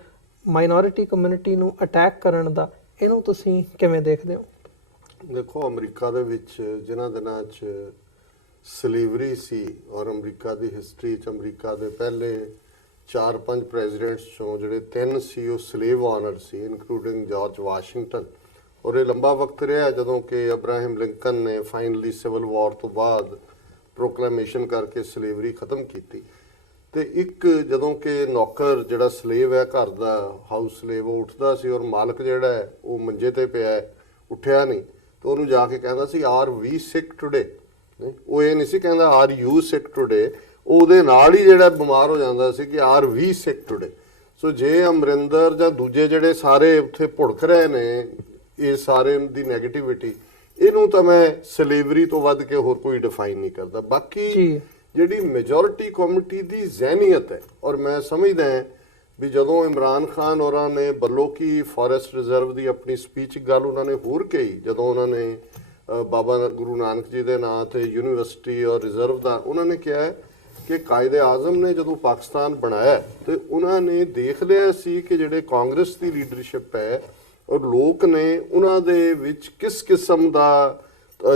ਮਾਈਨੋਰਿਟੀ ਕਮਿਊਨਿਟੀ ਨੂੰ ਅਟੈਕ ਕਰਨ ਦਾ, ਇਹਨੂੰ ਤੁਸੀਂ ਕਿਵੇਂ ਦੇਖਦੇ ਹੋ? ਦੇਖੋ, ਅਮਰੀਕਾ ਦੇ ਵਿੱਚ ਜਿਨ੍ਹਾਂ ਦਿਨਾਂ 'ਚ ਸਲੇਵਰੀ ਸੀ ਔਰ ਅਮਰੀਕਾ ਦੀ ਹਿਸਟਰੀ 'ਚ ਅਮਰੀਕਾ ਦੇ ਪਹਿਲੇ 4-5 ਪ੍ਰੈਜ਼ੀਡੈਂਟਸ 'ਚੋਂ ਜਿਹੜੇ 3 ਸੀ ਉਹ ਸਲੇਵ ਓਨਰ ਸੀ, ਇਨਕਲੂਡਿੰਗ ਜਾਰਜ ਵਾਸ਼ਿੰਗਟਨ। ਔਰ ਇਹ ਲੰਬਾ ਵਕਤ ਰਿਹਾ ਜਦੋਂ ਕਿ ਅਬਰਾਹਮ ਲਿੰਕਨ ਨੇ ਫਾਈਨਲੀ ਸਿਵਲ ਵਾਰ ਤੋਂ ਬਾਅਦ ਪ੍ਰੋਕਲੇਮੇਸ਼ਨ ਕਰਕੇ ਸਲੇਵਰੀ ਖਤਮ ਕੀਤੀ। ਤੇ ਇੱਕ ਜਦੋਂ ਕਿ ਨੌਕਰ ਜਿਹੜਾ ਸਲੇਵ ਹੈ ਘਰ ਦਾ, ਹਾਊਸ ਸਲੇਵ, ਉਹ ਉੱਠਦਾ ਸੀ ਔਰ ਮਾਲਕ ਜਿਹੜਾ ਹੈ ਉਹ ਮੰਜੇ ਤੇ ਪਿਆ ਹੈ, ਉੱਠਿਆ ਨਹੀਂ, ਤਾਂ ਉਹਨੂੰ ਜਾ ਕੇ ਕਹਿੰਦਾ ਸੀ ਆਰ ਵੀ ਸਿਕ ਟੁਡੇ। ਉਹ ਇਹ ਨਹੀਂ ਸੀ ਕਹਿੰਦਾ ਆਰ ਯੂ ਸਿਕ ਟੁਡੇ, ਉਹਦੇ ਨਾਲ ਹੀ ਜਿਹੜਾ ਬਿਮਾਰ ਹੋ ਜਾਂਦਾ ਸੀ ਕਿ ਆਰ ਵੀ ਸਿਕ ਟੁਡੇ। ਸੋ ਜੇ ਅਮਰਿੰਦਰ ਜਾਂ ਦੂਜੇ ਜਿਹੜੇ ਸਾਰੇ ਉੱਥੇ ਭੁੜਕ ਰਹੇ ਨੇ, ਇਹ ਸਾਰੇ ਦੀ ਨੈਗੇਟਿਵਿਟੀ, ਇਹਨੂੰ ਤਾਂ ਮੈਂ ਸਲੇਵਰੀ ਤੋਂ ਵੱਧ ਕੇ ਹੋਰ ਕੋਈ ਡਿਫਾਈਨ ਨਹੀਂ ਕਰਦਾ। ਬਾਕੀ ਜਿਹੜੀ ਮੈਜੋਰਿਟੀ ਕਮਿਊਨਿਟੀ ਦੀ ਜ਼ਹਿਨੀਅਤ ਹੈ, ਔਰ ਮੈਂ ਸਮਝਦਾ ਵੀ ਜਦੋਂ ਇਮਰਾਨ ਖਾਨ ਹੋਰਾਂ ਨੇ ਬੱਲੋਕੀ ਫੋਰੈਸਟ ਰਿਜ਼ਰਵ ਦੀ ਆਪਣੀ ਸਪੀਚ ਗੱਲ ਉਹਨਾਂ ਨੇ ਹੋਰ ਕਹੀ, ਜਦੋਂ ਉਹਨਾਂ ਨੇ ਬਾਬਾ ਗੁਰੂ ਨਾਨਕ ਜੀ ਦੇ ਨਾਂ ਤੇ ਯੂਨੀਵਰਸਿਟੀ ਔਰ ਰਿਜ਼ਰਵ ਦਾ ਉਹਨਾਂ ਨੇ ਕਿਹਾ ਕਿ ਕਾਇਦੇ ਆਜ਼ਮ ਨੇ ਜਦੋਂ ਪਾਕਿਸਤਾਨ ਬਣਾਇਆ ਤੇ ਉਹਨਾਂ ਨੇ ਦੇਖ ਲਿਆ ਸੀ ਕਿ ਜਿਹੜੇ ਕਾਂਗਰਸ ਦੀ ਲੀਡਰਸ਼ਿਪ ਹੈ ਔਰ ਲੋਕ ਨੇ, ਉਹਨਾਂ ਦੇ ਵਿੱਚ ਕਿਸ ਕਿਸਮ ਦਾ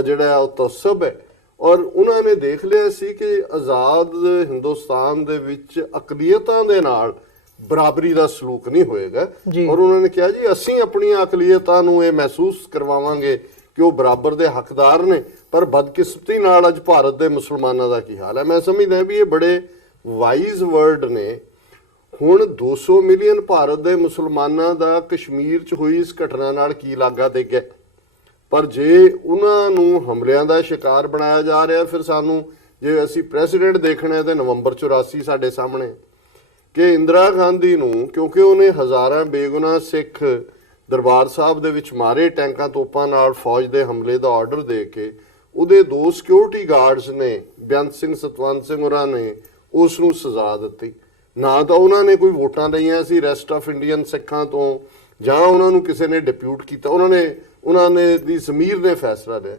ਜਿਹੜਾ ਉਹ ਤਸੱਸਬ ਹੈ, ਔਰ ਉਹਨਾਂ ਨੇ ਦੇਖ ਲਿਆ ਸੀ ਕਿ ਆਜ਼ਾਦ ਹਿੰਦੁਸਤਾਨ ਦੇ ਵਿੱਚ ਅਕਲੀਅਤਾਂ ਦੇ ਨਾਲ ਬਰਾਬਰੀ ਦਾ ਸਲੂਕ ਨਹੀਂ ਹੋਏਗਾ। ਔਰ ਉਹਨਾਂ ਨੇ ਕਿਹਾ ਜੀ ਅਸੀਂ ਆਪਣੀਆਂ ਅਕਲੀਅਤਾਂ ਨੂੰ ਇਹ ਮਹਿਸੂਸ ਕਰਵਾਵਾਂਗੇ ਕਿ ਉਹ ਬਰਾਬਰ ਦੇ ਹੱਕਦਾਰ ਨੇ। ਪਰ ਬਦਕਿਸਮਤੀ ਨਾਲ ਅੱਜ ਭਾਰਤ ਦੇ ਮੁਸਲਮਾਨਾਂ ਦਾ ਕੀ ਹਾਲ ਹੈ? ਮੈਂ ਸਮਝਦਾ ਵੀ ਇਹ ਬੜੇ ਵਾਈਜ਼ ਵਰਡ ਨੇ। ਹੁਣ 200 ਮਿਲੀਅਨ ਭਾਰਤ ਦੇ ਮੁਸਲਮਾਨਾਂ ਦਾ ਕਸ਼ਮੀਰ 'ਚ ਹੋਈ ਇਸ ਘਟਨਾ ਨਾਲ ਕੀ ਲਾਗਾ ਦੇ ਗਿਆ, ਪਰ ਜੇ ਉਹਨਾਂ ਨੂੰ ਹਮਲਿਆਂ ਦਾ ਸ਼ਿਕਾਰ ਬਣਾਇਆ ਜਾ ਰਿਹਾ, ਫਿਰ ਸਾਨੂੰ ਜੇ ਅਸੀਂ ਪ੍ਰੈਜ਼ੀਡੈਂਟ ਦੇਖਣਾ ਤੇ ਨਵੰਬਰ 84 ਸਾਡੇ ਸਾਹਮਣੇ ਕਿ ਇੰਦਰਾ ਗਾਂਧੀ ਨੂੰ, ਕਿਉਂਕਿ ਉਹਨੇ ਹਜ਼ਾਰਾਂ ਬੇਗੁਨਾਹ ਸਿੱਖ ਦਰਬਾਰ ਸਾਹਿਬ ਦੇ ਵਿੱਚ ਮਾਰੇ ਟੈਂਕਾਂ ਤੋਪਾਂ ਨਾਲ ਫੌਜ ਦੇ ਹਮਲੇ ਦਾ ਆਰਡਰ ਦੇ ਕੇ, ਉਹਦੇ 2 ਸਿਕਿਉਰਿਟੀ ਗਾਰਡਸ ਨੇ, ਬੇਅੰਤ ਸਿੰਘ ਸਤਵੰਤ ਸਿੰਘ ਹੋਰਾਂ ਨੇ ਉਸ ਨੂੰ ਸਜ਼ਾ ਦਿੱਤੀ। ਨਾ ਤਾਂ ਉਹਨਾਂ ਨੇ ਕੋਈ ਵੋਟਾਂ ਲਈਆਂ ਸੀ ਰੈਸਟ ਆਫ ਇੰਡੀਅਨ ਸਿੱਖਾਂ ਤੋਂ, ਜਾਂ ਉਹਨਾਂ ਨੂੰ ਕਿਸੇ ਨੇ ਡਿਪਿਊਟ ਕੀਤਾ, ਉਹਨਾਂ ਨੇ ਦੀ ਜ਼ਮੀਰ ਨੇ ਫੈਸਲਾ ਲਿਆ।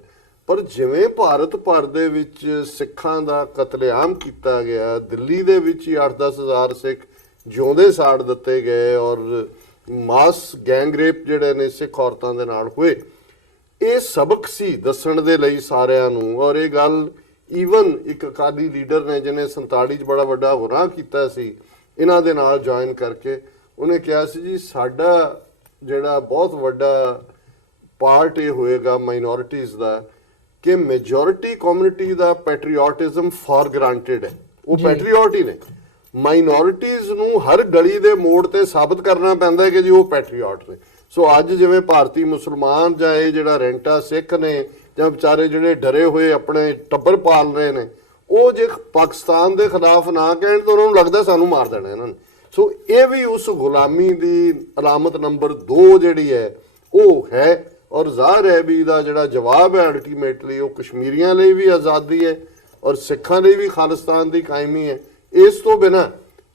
ਪਰ ਜਿਵੇਂ ਭਾਰਤ ਭਰ ਦੇ ਵਿੱਚ ਸਿੱਖਾਂ ਦਾ ਕਤਲੇਆਮ ਕੀਤਾ ਗਿਆ, ਦਿੱਲੀ ਦੇ ਵਿੱਚ ਹੀ 8-10 ਹਜ਼ਾਰ ਸਿੱਖ ਜਿਉਂਦੇ ਸਾੜ ਦਿੱਤੇ ਗਏ ਔਰ ਮਾਸ ਗੈਂਗ ਰੇਪ ਜਿਹੜੇ ਨੇ ਸਿੱਖ ਔਰਤਾਂ ਦੇ ਨਾਲ ਹੋਏ, ਇਹ ਸਬਕ ਸੀ ਦੱਸਣ ਦੇ ਲਈ ਸਾਰਿਆਂ ਨੂੰ। ਔਰ ਇਹ ਗੱਲ ਈਵਨ ਇੱਕ ਅਕਾਲੀ ਲੀਡਰ ਨੇ ਜਿਹਨੇ 47 'ਚ ਬੜਾ ਵੱਡਾ ਗੁਨਾਹ ਕੀਤਾ ਸੀ, ਇਹਨਾਂ ਦੇ ਨਾਲ ਜੁਆਇਨ ਕਰਕੇ ਉਹਨੇ ਕਿਹਾ ਸੀ ਜੀ ਸਾਡਾ ਜਿਹੜਾ ਬਹੁਤ ਵੱਡਾ ਪਾਰਟ ਇਹ ਹੋਏਗਾ ਮਾਈਨੋਰਿਟੀਜ਼ ਦਾ ਕਿ ਮੈਜੋਰਿਟੀ ਕਮਿਊਨਿਟੀ ਦਾ ਪੈਟਰੀਓਟਿਜ਼ਮ ਫॉर ਗ੍ਰਾਂਟਡ ਹੈ, ਉਹ ਪੈਟਰੀਓਟ ਹੀ ਨੇ। ਮਾਈਨੋਰਿਟੀਜ਼ ਨੂੰ ਹਰ ਗਲੀ ਦੇ ਮੋੜ ਤੇ ਸਾਬਤ ਕਰਨਾ ਪੈਂਦਾ ਹੈ ਕਿ ਜੀ ਉਹ ਪੈਟਰੀਓਟ ਨੇ। ਸੋ ਅੱਜ ਜਿਵੇਂ ਭਾਰਤੀ ਮੁਸਲਮਾਨ ਜਾਂ ਇਹ ਜਿਹੜਾ ਰੈਂਟਾ ਸਿੱਖ ਨੇ ਜਾਂ ਵਿਚਾਰੇ ਜਿਹੜੇ ਡਰੇ ਹੋਏ ਆਪਣੇ ਟੱਬਰ ਪਾਲ ਰਹੇ ਨੇ, ਉਹ ਜੇ ਪਾਕਿਸਤਾਨ ਦੇ ਖਿਲਾਫ ਨਾ ਕਹਿਣ ਤਾਂ ਉਹਨਾਂ ਨੂੰ ਲੱਗਦਾ ਸਾਨੂੰ ਮਾਰ ਦੇਣਾ ਇਹਨਾਂ ਨੇ। ਸੋ ਇਹ ਵੀ ਉਸ ਗੁਲਾਮੀ ਦੀ ਅਲਾਮਤ ਨੰਬਰ 2 ਜਿਹੜੀ ਹੈ ਉਹ ਹੈ। ਔਰ ਜ਼ਾਹਰ ਹੈ ਵੀ ਇਹਦਾ ਜਿਹੜਾ ਜਵਾਬ ਹੈ ਅਲਟੀਮੇਟਲੀ ਉਹ ਕਸ਼ਮੀਰੀਆਂ ਲਈ ਵੀ ਆਜ਼ਾਦੀ ਹੈ ਔਰ ਸਿੱਖਾਂ ਲਈ ਵੀ ਖਾਲਿਸਤਾਨ ਦੀ ਕਾਇਮੀ ਹੈ। ਇਸ ਤੋਂ ਬਿਨਾਂ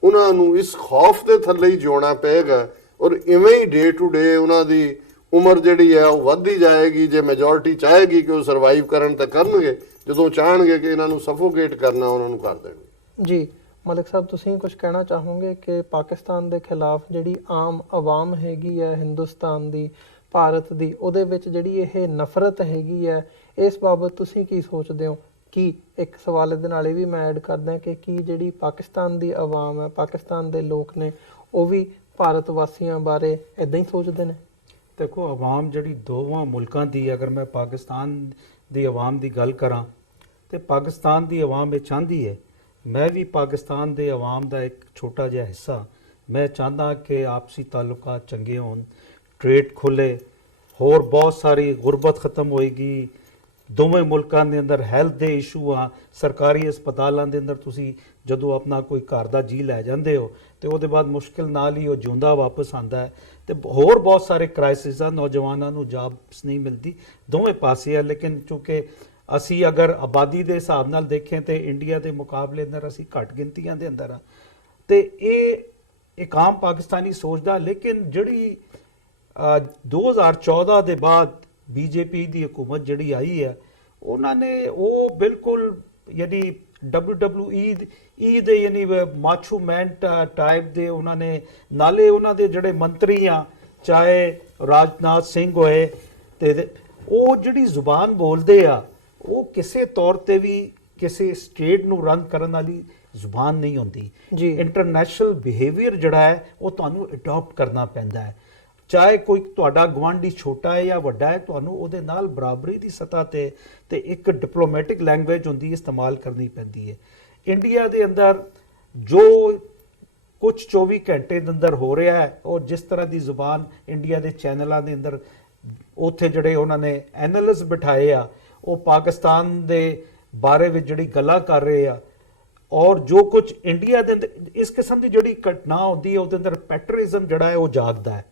ਉਹਨਾਂ ਨੂੰ ਇਸ ਖੌਫ ਦੇ ਥੱਲੇ ਹੀ ਜਿਉਣਾ ਪਏਗਾ ਔਰ ਇਵੇਂ ਹੀ ਡੇ ਟੂ ਡੇ ਉਹਨਾਂ ਦੀ ਉਮਰ ਜਿਹੜੀ ਹੈ ਉਹ ਵੱਧਦੀ ਜਾਏਗੀ। ਜੇ ਮੈਜੋਰਿਟੀ ਚਾਹੇਗੀ ਕਿ ਉਹ ਸਰਵਾਈਵ ਕਰਨ ਤਾਂ ਕਰਨਗੇ, ਜਦੋਂ ਚਾਹਣਗੇ ਕਿ ਇਹਨਾਂ ਨੂੰ ਸਫੋਕੇਟ ਕਰਨਾ ਉਹਨਾਂ ਨੂੰ ਕਰ ਦੇਣਗੇ। ਜੀ ਮਲਿਕ ਸਾਹਿਬ, ਤੁਸੀਂ ਕੁਝ ਕਹਿਣਾ ਚਾਹੋਗੇ ਕਿ ਪਾਕਿਸਤਾਨ ਦੇ ਖਿਲਾਫ ਜਿਹੜੀ ਆਮ ਆਵਾਮ ਹੈਗੀ ਹੈ ਹਿੰਦੁਸਤਾਨ ਦੀ, ਭਾਰਤ ਦੀ, ਉਹਦੇ ਵਿੱਚ ਜਿਹੜੀ ਇਹ ਨਫ਼ਰਤ ਹੈਗੀ ਹੈ, ਇਸ ਬਾਬਤ ਤੁਸੀਂ ਕੀ ਸੋਚਦੇ ਹੋ? ਕੀ ਇੱਕ ਸਵਾਲ ਇਹਦੇ ਨਾਲ ਇਹ ਵੀ ਮੈਂ ਐਡ ਕਰਦਾ ਕਿ ਕੀ ਜਿਹੜੀ ਪਾਕਿਸਤਾਨ ਦੀ ਆਵਾਮ ਹੈ, ਪਾਕਿਸਤਾਨ ਦੇ ਲੋਕ ਨੇ, ਉਹ ਵੀ ਭਾਰਤ ਵਾਸੀਆਂ ਬਾਰੇ ਇਦਾਂ ਹੀ ਸੋਚਦੇ ਨੇ? देखो आवाम जड़ी दोवां मुल्कां दी, अगर मैं पाकिस्तान ਦੀ ਆਵਾਮ ਦੀ ਗੱਲ ਕਰਾਂ ਤੇ ਪਾਕਿਸਤਾਨ ਦੀ ਆਵਾਮ ਇਹ ਚਾਹੁੰਦੀ ਹੈ, ਮੈਂ ਵੀ ਪਾਕਿਸਤਾਨ ਦੇ ਆਵਾਮ ਦਾ ਇੱਕ ਛੋਟਾ ਜਿਹਾ ਹਿੱਸਾ, ਮੈਂ ਚਾਹੁੰਦਾ ਕਿ ਆਪਸੀ ਤਾਲੁਕਾਤ ਚੰਗੇ ਹੋਣ, ਟ੍ਰੇਡ ਖੁੱਲੇ, ਹੋਰ ਬਹੁਤ ਸਾਰੀ ਗੁਰਬਤ ਖਤਮ ਹੋਏਗੀ। ਦੋਵੇਂ ਮੁਲਕਾਂ ਦੇ ਅੰਦਰ ਹੈਲਥ ਦੇ ਇਸ਼ੂ ਆ, ਸਰਕਾਰੀ ਹਸਪਤਾਲਾਂ ਦੇ ਅੰਦਰ ਤੁਸੀਂ ਜਦੋਂ ਆਪਣਾ ਕੋਈ ਘਰ ਦਾ ਜੀ ਲੈ ਜਾਂਦੇ ਹੋ ਤੇ ਉਹਦੇ ਬਾਅਦ ਮੁਸ਼ਕਿਲ ਨਾਲ ਹੀ ਉਹ ਜਿਉਂਦਾ ਵਾਪਸ ਆਂਦਾ ਹੈ। ਤੇ ਹੋਰ ਬਹੁਤ ਸਾਰੇ ਕ੍ਰਾਈਸਿਸ ਆ, ਨੌਜਵਾਨਾਂ ਨੂੰ ਜੌਬਸ ਨਹੀਂ ਮਿਲਦੀ, ਦੋਵੇਂ ਪਾਸੇ ਆ। ਲੇਕਿਨ ਚੂੰਕਿ ਅਸੀਂ ਅਗਰ ਆਬਾਦੀ ਦੇ ਹਿਸਾਬ ਨਾਲ ਦੇਖੇਂ ਤੇ ਇੰਡੀਆ ਦੇ ਮੁਕਾਬਲੇ ਅੰਦਰ ਅਸੀਂ ਘੱਟ ਗਿਣਤੀਆਂ ਦੇ ਅੰਦਰ ਆ, ਤੇ ਇਹ ਇੱਕ ਆਮ ਪਾਕਿਸਤਾਨੀ ਸੋਚਦਾ। ਲੇਕਿਨ ਜਿਹੜੀ 2014 ਦੇ ਬਾਅਦ ਬੀਜੇਪੀ ਦੀ ਹਕੂਮਤ ਜਿਹੜੀ ਆਈ ਹੈ, ਉਹਨਾਂ ਨੇ ਉਹ ਬਿਲਕੁਲ ਯਾਨੀ WWE ਦੇ ਯਾਨੀ ਮਾਚੋ ਮੈਨ ਟਾਈਪ ਦੇ ਉਹਨਾਂ ਨੇ, ਨਾਲੇ ਉਹਨਾਂ ਦੇ ਜਿਹੜੇ ਮੰਤਰੀ ਆ ਚਾਹੇ ਰਾਜਨਾਥ ਸਿੰਘ ਹੋਏ, ਤੇ ਉਹ ਜਿਹੜੀ ਜ਼ੁਬਾਨ ਬੋਲਦੇ ਆ ਉਹ ਕਿਸੇ ਤੌਰ ਤੇ ਵੀ ਕਿਸੇ ਸਟੇਟ ਨੂੰ ਰਨ ਕਰਨ ਵਾਲੀ ਜ਼ੁਬਾਨ ਨਹੀਂ ਹੁੰਦੀ ਜੀ। ਇੰਟਰਨੈਸ਼ਨਲ ਬਿਹੇਵੀਅਰ ਜਿਹੜਾ ਹੈ ਉਹ ਤੁਹਾਨੂੰ ਅਡਾਪਟ ਕਰਨਾ ਪੈਂਦਾ ਹੈ। ਚਾਹੇ ਕੋਈ ਤੁਹਾਡਾ ਗੁਆਂਢੀ ਛੋਟਾ ਹੈ ਜਾਂ ਵੱਡਾ ਹੈ, ਤੁਹਾਨੂੰ ਉਹਦੇ ਨਾਲ ਬਰਾਬਰੀ ਦੀ ਸਤ੍ਹਾ ਤੇ ਇੱਕ ਡਿਪਲੋਮੈਟਿਕ ਲੈਂਗੁਏਜ ਹੁੰਦੀ ਇਸਤੇਮਾਲ ਕਰਨੀ ਪੈਂਦੀ ਹੈ। ਇੰਡੀਆ ਦੇ ਅੰਦਰ ਜੋ ਕੁਝ 24 ਘੰਟੇ ਦੇ ਅੰਦਰ ਹੋ ਰਿਹਾ ਹੈ, ਉਹ ਜਿਸ ਤਰ੍ਹਾਂ ਦੀ ਜ਼ੁਬਾਨ ਇੰਡੀਆ ਦੇ ਚੈਨਲਾਂ ਦੇ ਅੰਦਰ ਉੱਥੇ ਜਿਹੜੇ ਉਹਨਾਂ ਨੇ ਐਨਾਲਿਸਟ ਬਿਠਾਏ ਆ, ਉਹ ਪਾਕਿਸਤਾਨ ਦੇ ਬਾਰੇ ਵਿੱਚ ਜਿਹੜੀ ਗੱਲਾਂ ਕਰ ਰਹੇ ਆ, ਔਰ ਜੋ ਕੁਝ ਇੰਡੀਆ ਦੇ ਅੰਦਰ ਇਸ ਕਿਸਮ ਦੀ ਜਿਹੜੀ ਘਟਨਾ ਹੁੰਦੀ ਹੈ ਉਹਦੇ ਅੰਦਰ ਪੈਟਰਿਜ਼ਮ ਜਿਹੜਾ ਹੈ ਉਹ ਜਾਗਦਾ ਹੈ,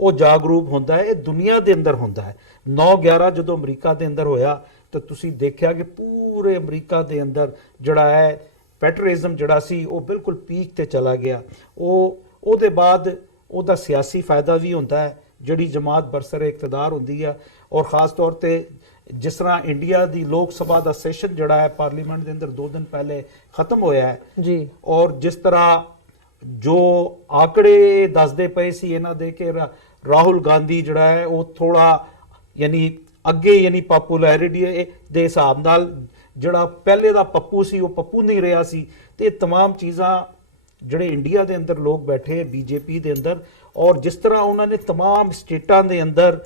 ਉਹ ਜਾਗਰੂਕ ਹੁੰਦਾ ਹੈ। ਇਹ ਦੁਨੀਆ ਦੇ ਅੰਦਰ ਹੁੰਦਾ ਹੈ। 9/11 ਜਦੋਂ ਅਮਰੀਕਾ ਦੇ ਅੰਦਰ ਹੋਇਆ ਤਾਂ ਤੁਸੀਂ ਦੇਖਿਆ ਕਿ ਪੂਰੇ ਅਮਰੀਕਾ ਦੇ ਅੰਦਰ ਜਿਹੜਾ ਹੈ ਪੈਟਰਿਜ਼ਮ ਜਿਹੜਾ ਸੀ ਉਹ ਬਿਲਕੁਲ ਪੀਕ ਤੇ ਚਲਾ ਗਿਆ। ਉਹਦੇ ਬਾਅਦ ਉਹਦਾ ਸਿਆਸੀ ਫਾਇਦਾ ਵੀ ਹੁੰਦਾ ਹੈ, ਜਿਹੜੀ ਜਮਾਤ ਬਰਸਰੇ ਇਕਤਦਾਰ ਹੁੰਦੀ ਆ। ਔਰ ਖਾਸ ਤੌਰ ਤੇ ਜਿਸ ਤਰ੍ਹਾਂ ਇੰਡੀਆ ਦੀ ਲੋਕ ਸਭਾ ਦਾ ਸੈਸ਼ਨ ਜਿਹੜਾ ਹੈ ਪਾਰਲੀਮੈਂਟ ਦੇ ਅੰਦਰ 2 ਦਿਨ ਪਹਿਲੇ ਖਤਮ ਹੋਇਆ ਹੈ ਜੀ, ਔਰ ਜਿਸ ਤਰ੍ਹਾਂ ਜੋ ਆંકੜੇ ਦੱਸਦੇ ਪਏ ਸੀ ਇਹਨਾਂ ਦੇ ਕਿ ਰਾਹੁਲ ਗਾਂਧੀ ਜਿਹੜਾ ਹੈ ਉਹ ਥੋੜਾ ਯਾਨੀ ਅੱਗੇ ਯਾਨੀ ਪਪੂਲੈਰਿਟੀ ਦੇ ਹਿਸਾਬ ਨਾਲ ਜਿਹੜਾ ਪਹਿਲੇ ਦਾ ਪੱਪੂ ਸੀ ਉਹ ਪੱਪੂ ਨਹੀਂ ਰਿਹਾ ਸੀ। ਤੇ ਇਹ तमाम ਚੀਜ਼ਾਂ ਜਿਹੜੇ ਇੰਡੀਆ ਦੇ ਅੰਦਰ ਲੋਕ ਬੈਠੇ ਬੀਜੇਪੀ ਦੇ ਅੰਦਰ, ਔਰ ਜਿਸ ਤਰ੍ਹਾਂ ਉਹਨਾਂ ਨੇ तमाम ਸਟੇਟਾਂ ਦੇ ਅੰਦਰ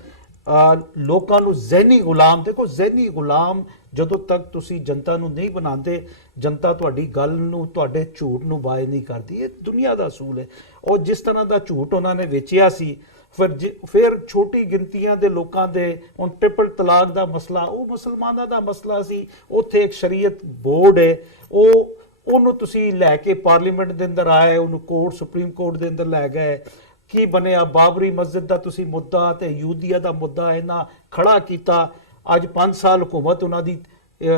ਲੋਕਾਂ ਨੂੰ ਜ਼ਹਿਨੀ ਗੁਲਾਮ, ਦੇਖੋ ਜ਼ਹਿਨੀ ਗੁਲਾਮ ਜਦੋਂ ਤੱਕ ਤੁਸੀਂ ਜਨਤਾ ਨੂੰ ਨਹੀਂ ਬਣਾਉਂਦੇ, ਜਨਤਾ ਤੁਹਾਡੀ ਗੱਲ ਨੂੰ, ਤੁਹਾਡੇ ਝੂਠ ਨੂੰ ਬਾਏ ਨਹੀਂ ਕਰਦੀ। ਇਹ ਦੁਨੀਆ ਦਾ ਅਸੂਲ ਹੈ। ਔਰ ਜਿਸ ਤਰ੍ਹਾਂ ਦਾ ਝੂਠ ਉਹਨਾਂ ਨੇ ਵੇਚਿਆ ਸੀ, ਫਿਰ ਛੋਟੀ ਗਿਣਤੀਆਂ ਦੇ ਲੋਕਾਂ ਦੇ ਹੁਣ ਟ੍ਰਿਪਲ ਤਲਾਕ ਦਾ ਮਸਲਾ, ਉਹ ਮੁਸਲਮਾਨਾਂ ਦਾ ਮਸਲਾ ਸੀ। ਉੱਥੇ ਇੱਕ ਸ਼ਰੀਅਤ ਬੋਰਡ ਹੈ, ਉਹਨੂੰ ਤੁਸੀਂ ਲੈ ਕੇ ਪਾਰਲੀਮੈਂਟ ਦੇ ਅੰਦਰ ਆਏ, ਉਹਨੂੰ ਕੋਰਟ ਸੁਪਰੀਮ ਕੋਰਟ ਦੇ ਅੰਦਰ ਲੈ ਗਏ। ਕੀ ਬਣਿਆ? ਬਾਬਰੀ ਮਸਜਿਦ ਦਾ ਤੁਸੀਂ ਮੁੱਦਾ ਤੇ ਯੂਦੀਆ ਦਾ ਮੁੱਦਾ ਇਹਨਾਂ ਖੜਾ ਕੀਤਾ। ਅੱਜ 5 ਸਾਲ ਹੁਕੂਮਤ ਉਹਨਾਂ ਦੀ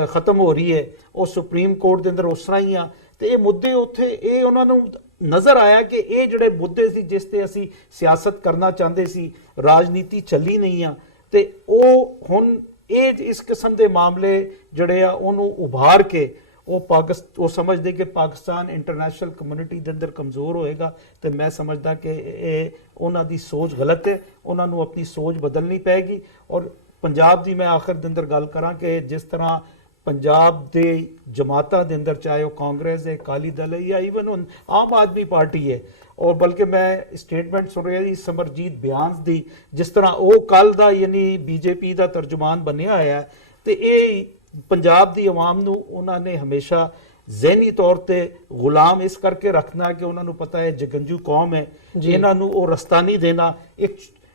ਖਤਮ ਹੋ ਰਹੀ ਹੈ, ਉਹ ਸੁਪਰੀਮ ਕੋਰਟ ਦੇ ਅੰਦਰ ਉਸ ਤਰ੍ਹਾਂ ਹੀ ਆ। ਤੇ ਇਹ ਮੁੱਦੇ ਉੱਥੇ ਇਹ ਉਹਨਾਂ ਨੂੰ ਨਜ਼ਰ ਆਇਆ ਕਿ ਇਹ ਜਿਹੜੇ ਮੁੱਦੇ ਸੀ ਜਿਸ ਤੇ ਅਸੀਂ ਸਿਆਸਤ ਕਰਨਾ ਚਾਹੁੰਦੇ ਸੀ, ਰਾਜਨੀਤੀ ਚੱਲੀ ਨਹੀਂ ਆ, ਤੇ ਉਹ ਹੁਣ ਇਹ ਇਸ ਕਿਸਮ ਦੇ ਮਾਮਲੇ ਜਿਹੜੇ ਆ ਉਹਨੂੰ ਉਭਾਰ ਕੇ ਉਹ ਸਮਝਦੇ ਕਿ ਪਾਕਿਸਤਾਨ ਇੰਟਰਨੈਸ਼ਨਲ ਕਮਿਊਨਿਟੀ ਦੇ ਅੰਦਰ ਕਮਜ਼ੋਰ ਹੋਏਗਾ। ਤੇ ਮੈਂ ਸਮਝਦਾ ਕਿ ਇਹ ਉਹਨਾਂ ਦੀ ਸੋਚ ਗਲਤ ਹੈ, ਉਹਨਾਂ ਨੂੰ ਆਪਣੀ ਸੋਚ ਬਦਲਣੀ ਪਏਗੀ। ਔਰ ਪੰਜਾਬ ਦੀ ਮੈਂ ਆਖਰ ਦੇ ਅੰਦਰ ਗੱਲ ਕਰਾਂ ਕਿ ਜਿਸ ਤਰ੍ਹਾਂ ਪੰਜਾਬ ਦੇ ਜਮਾਤਾਂ ਦੇ ਅੰਦਰ, ਚਾਹੇ ਉਹ ਕਾਂਗਰਸ ਹੈ, ਅਕਾਲੀ ਦਲ ਹੈ ਜਾਂ ਈਵਨ ਹੁਣ ਆਮ ਆਦਮੀ ਪਾਰਟੀ ਹੈ, ਔਰ ਬਲਕਿ ਮੈਂ ਸਟੇਟਮੈਂਟ ਸੁਣ ਰਿਹਾ ਸੀ ਸਮਰਜੀਤ ਬਿਆਨ ਦੀ, ਜਿਸ ਤਰ੍ਹਾਂ ਉਹ ਕੱਲ ਦਾ ਯਾਨੀ ਬੀਜੇਪੀ ਦਾ ਤਰਜਮਾਨ ਬਣਿਆ ਹੋਇਆ ਹੈ। ਤੇ ਇਹ ਪੰਜਾਬ ਦੀ ਆਵਾਮ ਨੂੰ ਉਹਨਾਂ ਨੇ ਹਮੇਸ਼ਾ ਜ਼ਹਿਨੀ ਤੌਰ ਤੇ ਗੁਲਾਮ ਇਸ ਕਰਕੇ ਰੱਖਣਾ ਕਿ ਉਹਨਾਂ ਨੂੰ ਪਤਾ ਹੈ ਜਗੰਜੂ ਕੌਮ ਹੈ, ਇਹਨਾਂ ਨੂੰ ਉਹ ਰਸਤਾ ਨਹੀਂ ਦੇਣਾ।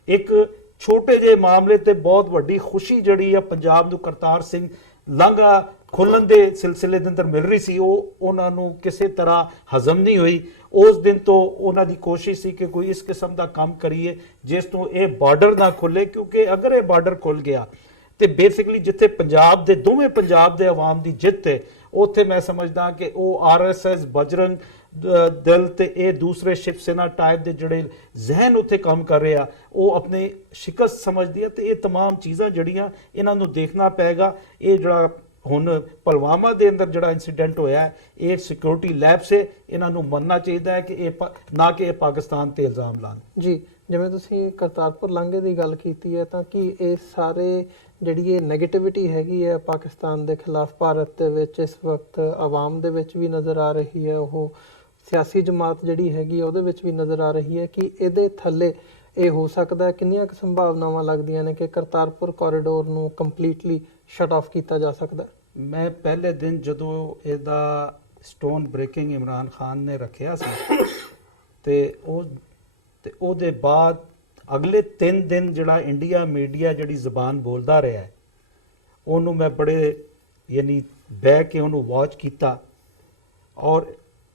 ਇੱਕ ਛੋਟੇ ਜਿਹੇ ਮਾਮਲੇ ਤੇ ਬਹੁਤ ਵੱਡੀ ਖੁਸ਼ੀ ਜਿਹੜੀ ਆ ਪੰਜਾਬ ਨੂੰ ਕਰਤਾਰ ਸਿੰਘ ਲਾਂਘਾ ਖੁੱਲਣ ਦੇ ਸਿਲਸਿਲੇ ਦੇ ਅੰਦਰ ਮਿਲ ਰਹੀ ਸੀ, ਉਹ ਉਹਨਾਂ ਨੂੰ ਕਿਸੇ ਤਰ੍ਹਾਂ ਹਜ਼ਮ ਨਹੀਂ ਹੋਈ। ਉਸ ਦਿਨ ਤੋਂ ਉਹਨਾਂ ਦੀ ਕੋਸ਼ਿਸ਼ ਸੀ ਕਿ ਕੋਈ ਇਸ ਕਿਸਮ ਦਾ ਕੰਮ ਕਰੀਏ ਜਿਸ ਤੋਂ ਇਹ ਬਾਰਡਰ ਨਾ ਖੁੱਲੇ, ਕਿਉਂਕਿ ਅਗਰ ਇਹ ਬਾਰਡਰ ਖੁੱਲ ਗਿਆ ਤੇ ਬੇਸਿਕਲੀ ਜਿੱਥੇ ਪੰਜਾਬ ਦੇ ਦੋਵੇਂ ਪੰਜਾਬ ਦੇ ਆਵਾਮ ਦੀ ਜਿੱਤ ਹੈ, ਉੱਥੇ ਮੈਂ ਸਮਝਦਾ ਕਿ ਉਹ ਆਰਐਸਐਸ, ਬਜਰੰਗ ਦਲ ਤੇ ਇਹ ਦੂਸਰੇ ਸ਼ਿਵ ਸੈਨਾ ਟਾਈਪ ਦੇ ਜਿਹੜੇ ਜ਼ਹਿਨ ਉੱਥੇ ਕੰਮ ਕਰ ਰਹੇ ਆ, ਉਹ ਆਪਣੇ ਸ਼ਿਕਸਤ ਸਮਝਦੀ ਹੈ। ਤੇ ਇਹ तमाम ਚੀਜ਼ਾਂ ਜਿਹੜੀਆਂ ਇਹਨਾਂ ਨੂੰ ਦੇਖਣਾ ਪਏਗਾ। ਇਹ ਜਿਹੜਾ ਹੁਣ ਪੁਲਵਾਮਾ ਦੇ ਅੰਦਰ ਜਿਹੜਾ ਇਨਸੀਡੈਂਟ ਹੋਇਆ, ਇਹ ਸਿਕਿਉਰਿਟੀ ਲੈਪਸ ਹੈ, ਇਹਨਾਂ ਨੂੰ ਮੰਨਣਾ ਚਾਹੀਦਾ ਹੈ ਕਿ ਇਹ ਨਾ ਕਿ ਇਹ ਪਾਕਿਸਤਾਨ ਤੇ ਇਲਜ਼ਾਮ ਲਾਣ। ਜੀ, ਜਿਵੇਂ ਤੁਸੀਂ ਕਰਤਾਰਪੁਰ ਲਾਂਘੇ ਦੀ ਗੱਲ ਕੀਤੀ ਹੈ, ਤਾਂ ਕਿ ਇਹ ਸਾਰੇ ਜਿਹੜੀ ਇਹ ਨੈਗੇਟਿਵਿਟੀ ਹੈਗੀ ਹੈ ਪਾਕਿਸਤਾਨ ਦੇ ਖਿਲਾਫ ਭਾਰਤ ਦੇ ਵਿੱਚ ਇਸ ਵਕਤ ਆਵਾਮ ਦੇ ਵਿੱਚ ਵੀ ਨਜ਼ਰ ਆ ਰਹੀ ਹੈ, ਉਹ ਸਿਆਸੀ ਜਮਾਤ ਜਿਹੜੀ ਹੈਗੀ ਉਹਦੇ ਵਿੱਚ ਵੀ ਨਜ਼ਰ ਆ ਰਹੀ ਹੈ, ਕਿ ਇਹਦੇ ਥੱਲੇ ਇਹ ਹੋ ਸਕਦਾ ਹੈ, ਕਿੰਨੀਆਂ ਕੁ ਸੰਭਾਵਨਾਵਾਂ ਲੱਗਦੀਆਂ ਨੇ ਕਿ ਕਰਤਾਰਪੁਰ ਕੋਰੀਡੋਰ ਨੂੰ ਕੰਪਲੀਟਲੀ ਸ਼ਟ ਆਫ ਕੀਤਾ ਜਾ ਸਕਦਾ ਹੈ? ਮੈਂ ਪਹਿਲੇ ਦਿਨ ਜਦੋਂ ਇਹਦਾ ਸਟੋਨ ਬ੍ਰੇਕਿੰਗ ਇਮਰਾਨ ਖਾਨ ਨੇ ਰੱਖਿਆ ਸੀ ਤੇ ਉਹਦੇ ਬਾਅਦ ਅਗਲੇ 3 ਦਿਨ ਜਿਹੜਾ ਇੰਡੀਆ ਮੀਡੀਆ ਜਿਹੜੀ ਜ਼ਬਾਨ ਬੋਲਦਾ ਰਿਹਾ ਹੈ, ਉਹਨੂੰ ਮੈਂ ਬੜੇ ਯਾਨੀ ਬਹਿ ਕੇ ਉਹਨੂੰ ਵਾਚ ਕੀਤਾ ਔਰ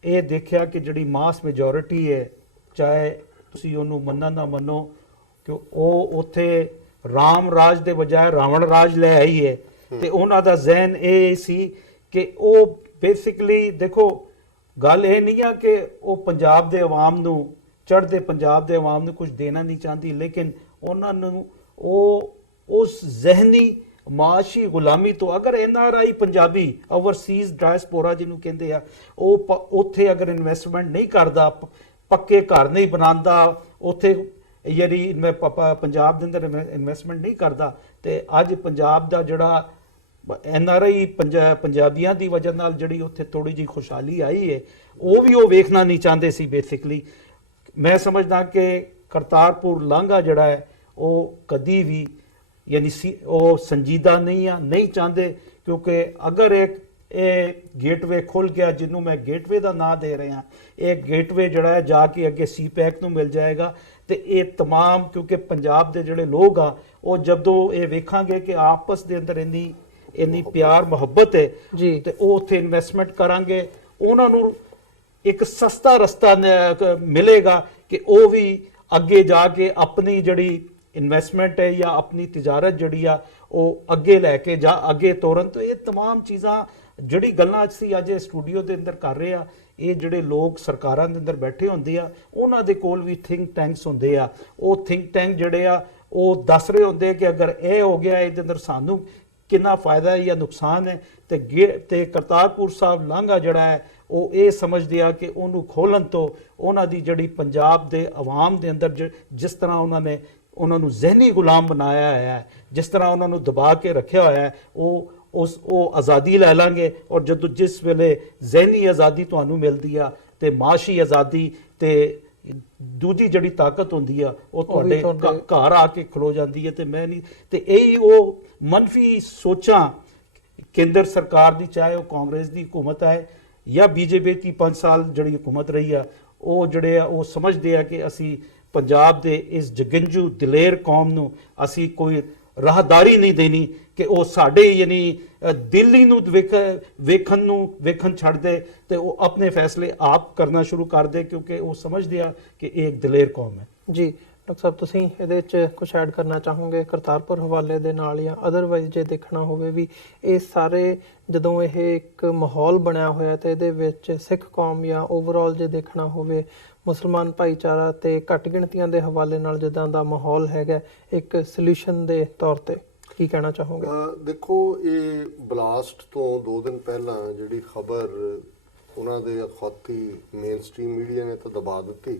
ਇਹ ਦੇਖਿਆ ਕਿ ਜਿਹੜੀ ਮਾਸ ਮੈਜੋਰਿਟੀ ਹੈ, ਚਾਹੇ ਤੁਸੀਂ ਉਹਨੂੰ ਮੰਨੋ ਨਾ ਮੰਨੋ, ਕਿ ਉਹ ਉੱਥੇ ਰਾਮ ਰਾਜ ਦੇ ਬਜਾਏ ਰਾਵਣ ਰਾਜ ਲੈ ਆਈ ਹੈ। ਤੇ ਉਹਨਾਂ ਦਾ ਜ਼ਿਹਨ ਇਹ ਸੀ ਕਿ ਉਹ ਬੇਸਿਕਲੀ ਦੇਖੋ, ਗੱਲ ਇਹ ਨਹੀਂ ਆ ਕਿ ਉਹ ਪੰਜਾਬ ਦੇ ਆਵਾਮ ਨੂੰ, ਚੜ੍ਹਦੇ ਪੰਜਾਬ ਦੇ ਆਵਾਮ ਨੂੰ ਕੁਝ ਦੇਣਾ ਨਹੀਂ ਚਾਹੁੰਦੀ, ਲੇਕਿਨ ਉਹਨਾਂ ਨੂੰ ਉਹ ਉਸ ਜ਼ਹਿਨੀ ਮਾਸ਼ੀ ਗੁਲਾਮੀ ਤੋਂ, ਅਗਰ NRI ਪੰਜਾਬੀ ਓਵਰਸੀਜ਼ ਡਾਇਸਪੋਰਾ ਜਿਹਨੂੰ ਕਹਿੰਦੇ ਆ, ਉਹ ਉੱਥੇ ਅਗਰ ਇਨਵੈਸਟਮੈਂਟ ਨਹੀਂ ਕਰਦਾ, ਪੱਕੇ ਘਰ ਨਹੀਂ ਬਣਾਉਂਦਾ, ਉੱਥੇ ਯਾਨੀ ਮੈਂ ਪੰਜਾਬ ਦੇ ਅੰਦਰ ਇਨਵੈਸਟਮੈਂਟ ਨਹੀਂ ਕਰਦਾ, ਤੇ ਅੱਜ ਪੰਜਾਬ ਦਾ ਜਿਹੜਾ NRI ਪੰਜਾਬੀਆਂ ਦੀ ਵਜ੍ਹਾ ਨਾਲ ਜਿਹੜੀ ਉੱਥੇ ਥੋੜੀ ਜਿਹੀ ਖੁਸ਼ਹਾਲੀ ਆਈ ਹੈ, ਉਹ ਵੀ ਉਹ ਵੇਖਣਾ ਨਹੀਂ ਚਾਹੁੰਦੇ ਸੀ ਬੇਸਿਕਲੀ। ਮੈਂ ਸਮਝਦਾ ਕਿ ਕਰਤਾਰਪੁਰ ਲਾਂਘਾ ਜਿਹੜਾ ਹੈ ਉਹ ਕਦੀ ਵੀ ਯਾਨੀ ਉਹ ਸੰਜੀਦਾ ਨਹੀਂ ਚਾਹੁੰਦੇ, ਕਿਉਂਕਿ ਅਗਰ ਇਹ ਗੇਟਵੇ ਖੁੱਲ ਗਿਆ, ਜਿਹਨੂੰ ਮੈਂ ਗੇਟਵੇ ਦਾ ਨਾਂ ਦੇ ਰਿਹਾ, ਇਹ ਗੇਟਵੇ ਜਿਹੜਾ ਹੈ ਜਾ ਕੇ ਅੱਗੇ CPEC ਨੂੰ ਮਿਲ ਜਾਏਗਾ। ਤੇ ਇਹ तमाम, ਕਿਉਂਕਿ ਪੰਜਾਬ ਦੇ ਜਿਹੜੇ ਲੋਕ ਆ, ਉਹ ਜਦੋਂ ਇਹ ਵੇਖਾਂਗੇ ਕਿ ਆਪਸ ਦੇ ਅੰਦਰ ਇੰਨੀ ਪਿਆਰ ਮੁਹੱਬਤ ਹੈ ਜੀ, ਤੇ ਉਹ ਉੱਥੇ ਇਨਵੈਸਟਮੈਂਟ ਕਰਾਂਗੇ, ਉਹਨਾਂ ਨੂੰ ਇੱਕ ਸਸਤਾ ਰਸਤਾ ਮਿਲੇਗਾ ਕਿ ਉਹ ਵੀ ਅੱਗੇ ਜਾ ਕੇ ਆਪਣੀ ਜਿਹੜੀ ਇਨਵੈਸਟਮੈਂਟ ਹੈ ਜਾਂ ਆਪਣੀ ਤਿਜਾਰਤ ਜਿਹੜੀ ਆ ਉਹ ਅੱਗੇ ਲੈ ਕੇ ਅੱਗੇ ਤੋਰਨ। ਤੋਂ ਇਹ तमाम ਚੀਜ਼ਾਂ ਜਿਹੜੀ ਗੱਲਾਂ ਅਸੀਂ ਅੱਜ ਸਟੂਡੀਓ ਦੇ ਅੰਦਰ ਕਰ ਰਹੇ ਆ, ਇਹ ਜਿਹੜੇ ਲੋਕ ਸਰਕਾਰਾਂ ਦੇ ਅੰਦਰ ਬੈਠੇ ਹੁੰਦੇ ਆ, ਉਹਨਾਂ ਦੇ ਕੋਲ ਵੀ ਥਿੰਕ ਟੈਂਕਸ ਹੁੰਦੇ ਆ। ਉਹ ਥਿੰਕ ਟੈਂਕ ਜਿਹੜੇ ਆ ਉਹ ਦੱਸ ਰਹੇ ਹੁੰਦੇ ਕਿ ਅਗਰ ਇਹ ਹੋ ਗਿਆ, ਇਹਦੇ ਅੰਦਰ ਸਾਨੂੰ ਕਿੰਨਾ ਫਾਇਦਾ ਹੈ ਜਾਂ ਨੁਕਸਾਨ ਹੈ। ਤੇ ਕਰਤਾਰਪੁਰ ਸਾਹਿਬ ਲਾਂਘਾ ਜਿਹੜਾ ਹੈ ਉਹ ਇਹ ਸਮਝਦੇ ਆ ਕਿ ਉਹਨੂੰ ਖੋਲ੍ਹਣ ਤੋਂ ਉਹਨਾਂ ਦੀ ਜਿਹੜੀ ਪੰਜਾਬ ਦੇ ਆਵਾਮ ਦੇ ਅੰਦਰ ਜਿਸ ਤਰ੍ਹਾਂ ਉਹਨਾਂ ਨੂੰ ਜ਼ਹਿਨੀ ਗੁਲਾਮ ਬਣਾਇਆ ਹੋਇਆ ਹੈ, ਜਿਸ ਤਰ੍ਹਾਂ ਉਹਨਾਂ ਨੂੰ ਦਬਾ ਕੇ ਰੱਖਿਆ ਹੋਇਆ ਹੈ, ਉਹ ਆਜ਼ਾਦੀ ਲੈ ਲਾਂਗੇ। ਔਰ ਜਦੋਂ ਜਿਸ ਵੇਲੇ ਜ਼ਹਿਨੀ ਆਜ਼ਾਦੀ ਤੁਹਾਨੂੰ ਮਿਲਦੀ ਆ ਤੇ ਮਾਸ਼ੀ ਆਜ਼ਾਦੀ ਤੇ ਦੂਜੀ ਜਿਹੜੀ ਤਾਕਤ ਹੁੰਦੀ ਆ ਉਹ ਤੁਹਾਡੇ ਘਰ ਆ ਕੇ ਖਲੋ ਜਾਂਦੀ ਹੈ। ਤੇ ਮੈਂ ਨਹੀਂ, ਤੇ ਇਹੀ ਉਹ ਮੰਨਫੀ ਸੋਚਾਂ ਕੇਂਦਰ ਸਰਕਾਰ ਦੀ, ਚਾਹੇ ਉਹ ਕਾਂਗਰਸ ਦੀ ਹੁਕੂਮਤ ਹੈ ਜਾਂ BJP ਦੀ 5 ਸਾਲ ਜਿਹੜੀ ਹੁਕੂਮਤ ਰਹੀ ਆ, ਉਹ ਜਿਹੜੇ ਆ ਉਹ ਸਮਝਦੇ ਆ ਕਿ ਅਸੀਂ ਪੰਜਾਬ ਦੇ ਇਸ ਜਗੰਜੂ ਦਲੇਰ ਕੌਮ ਨੂੰ ਅਸੀਂ ਕੋਈ ਰਾਹਦਾਰੀ ਨਹੀਂ ਦੇਣੀ ਕਿ ਉਹ ਸਾਡੇ ਯਾਨੀ ਦਿੱਲੀ ਨੂੰ ਵੇਖਣ ਛੱਡ ਦੇ ਤੇ ਉਹ ਆਪਣੇ ਫੈਸਲੇ ਆਪ ਕਰਨਾ ਸ਼ੁਰੂ ਕਰ ਦੇ, ਕਿਉਂਕਿ ਉਹ ਸਮਝਦੇ ਆ ਕਿ ਇਹ ਇੱਕ ਦਲੇਰ ਕੌਮ ਹੈ। ਜੀ ਡਾਕਟਰ ਸਾਹਿਬ, ਤੁਸੀਂ ਇਹਦੇ ਵਿੱਚ ਕੁਝ ਐਡ ਕਰਨਾ ਚਾਹੋਗੇ ਕਰਤਾਰਪੁਰ ਹਵਾਲੇ ਦੇ ਨਾਲ, ਜਾਂ ਅਦਰਵਾਈਜ਼ ਜੇ ਦੇਖਣਾ ਹੋਵੇ ਵੀ ਇਹ ਸਾਰੇ ਜਦੋਂ ਇਹ ਇੱਕ ਮਾਹੌਲ ਬਣਿਆ ਹੋਇਆ ਤੇ ਇਹਦੇ ਵਿੱਚ ਸਿੱਖ ਕੌਮ ਜਾਂ ਓਵਰਆਲ ਜੇ ਦੇਖਣਾ ਹੋਵੇ ਮੁਸਲਮਾਨ ਭਾਈਚਾਰਾ ਤੇ ਘੱਟ ਗਿਣਤੀਆਂ ਦੇ ਹਵਾਲੇ ਨਾਲ ਜਿੱਦਾਂ ਦਾ ਮਾਹੌਲ ਹੈਗਾ, ਇੱਕ ਸੋਲੂਸ਼ਨ ਦੇ ਤੌਰ ਤੇ ਕੀ ਕਹਿਣਾ ਚਾਹੋਗੇ? ਦੇਖੋ, ਇਹ ਬਲਾਸਟ ਤੋਂ 2 ਦਿਨ ਪਹਿਲਾਂ ਜਿਹੜੀ ਖਬਰ ਉਹਨਾਂ ਦੇ ਅਖੌਤੀ ਮੇਨ ਸਟ੍ਰੀਮ ਮੀਡੀਆ ਨੇ ਤਾਂ ਦਬਾ ਦਿੱਤੀ,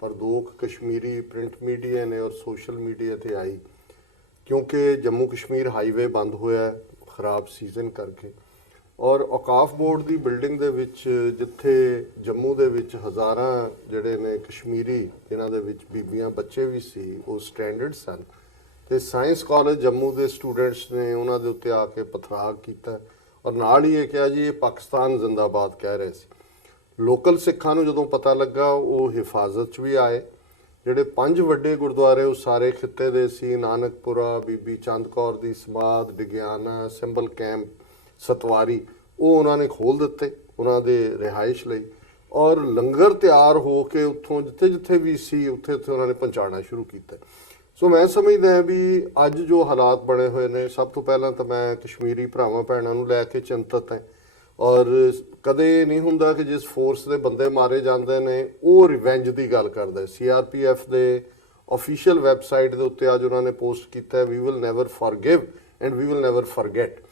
ਪਰ 2 ਕਸ਼ਮੀਰੀ ਪ੍ਰਿੰਟ ਮੀਡੀਆ ਨੇ ਔਰ ਸੋਸ਼ਲ ਮੀਡੀਆ ਤੇ ਆਈ, ਕਿਉਂਕਿ ਜੰਮੂ ਕਸ਼ਮੀਰ ਹਾਈਵੇ ਬੰਦ ਹੋਇਆ ਖਰਾਬ ਸੀਜ਼ਨ ਕਰਕੇ। ਔਰ ਔਕਾਫ ਬੋਰਡ ਦੀ ਬਿਲਡਿੰਗ ਦੇ ਵਿੱਚ, ਜਿੱਥੇ ਜੰਮੂ ਦੇ ਵਿੱਚ ਹਜ਼ਾਰਾਂ ਜਿਹੜੇ ਨੇ ਕਸ਼ਮੀਰੀ, ਜਿਨ੍ਹਾਂ ਦੇ ਵਿੱਚ ਬੀਬੀਆਂ ਬੱਚੇ ਵੀ ਸੀ, ਉਹ ਸਟੈਂਡਰਡ ਸਨ, ਤੇ ਸਾਇੰਸ ਕਾਲਜ ਜੰਮੂ ਦੇ ਸਟੂਡੈਂਟਸ ਨੇ ਉਹਨਾਂ ਦੇ ਉੱਤੇ ਆ ਕੇ ਪਥਰਾਅ ਕੀਤਾ ਔਰ ਨਾਲ ਹੀ ਇਹ ਕਿਹਾ ਜੀ ਇਹ ਪਾਕਿਸਤਾਨ ਜ਼ਿੰਦਾਬਾਦ ਕਹਿ ਰਹੇ ਸੀ। ਲੋਕਲ ਸਿੱਖਾਂ ਨੂੰ ਜਦੋਂ ਪਤਾ ਲੱਗਾ, ਉਹ ਹਿਫਾਜ਼ਤ 'ਚ ਵੀ ਆਏ। ਜਿਹੜੇ 5 ਵੱਡੇ ਗੁਰਦੁਆਰੇ ਉਹ ਸਾਰੇ ਖਿੱਤੇ ਦੇ ਸੀ, ਨਾਨਕਪੁਰਾ, ਬੀਬੀ ਚੰਦ ਕੌਰ ਦੀ ਸਮਾਧ, ਡਿਗਿਆਨਾ, ਸਿੰਬਲ ਕੈਂਪ, ਸਤਵਾਰੀ, ਉਹ ਉਹਨਾਂ ਨੇ ਖੋਲ੍ਹ ਦਿੱਤੇ ਉਹਨਾਂ ਦੇ ਰਿਹਾਇਸ਼ ਲਈ। ਔਰ ਲੰਗਰ ਤਿਆਰ ਹੋ ਕੇ ਉੱਥੋਂ ਜਿੱਥੇ ਵੀ ਸੀ ਉੱਥੇ ਉਹਨਾਂ ਨੇ ਪਹੁੰਚਾਉਣਾ ਸ਼ੁਰੂ ਕੀਤਾ। ਸੋ ਮੈਂ ਸਮਝਦਾ ਹਾਂ ਵੀ ਅੱਜ ਜੋ ਹਾਲਾਤ ਬਣੇ ਹੋਏ ਨੇ, ਸਭ ਤੋਂ ਪਹਿਲਾਂ ਤਾਂ ਮੈਂ ਕਸ਼ਮੀਰੀ ਭਰਾਵਾਂ ਭੈਣਾਂ ਨੂੰ ਲੈ ਕੇ ਚਿੰਤਤ ਹਾਂ। ਔਰ ਕਦੇ ਨਹੀਂ ਹੁੰਦਾ ਕਿ ਜਿਸ ਫੋਰਸ ਦੇ ਬੰਦੇ ਮਾਰੇ ਜਾਂਦੇ ਨੇ ਉਹ ਰਿਵੈਂਜ ਦੀ ਗੱਲ ਕਰਦਾ। CRPF ਦੇ ਅਫੀਸ਼ੀਅਲ ਵੈਬਸਾਈਟ ਦੇ ਉੱਤੇ ਅੱਜ ਉਹਨਾਂ ਨੇ ਪੋਸਟ ਕੀਤਾ, we will never forgive and we will never forget.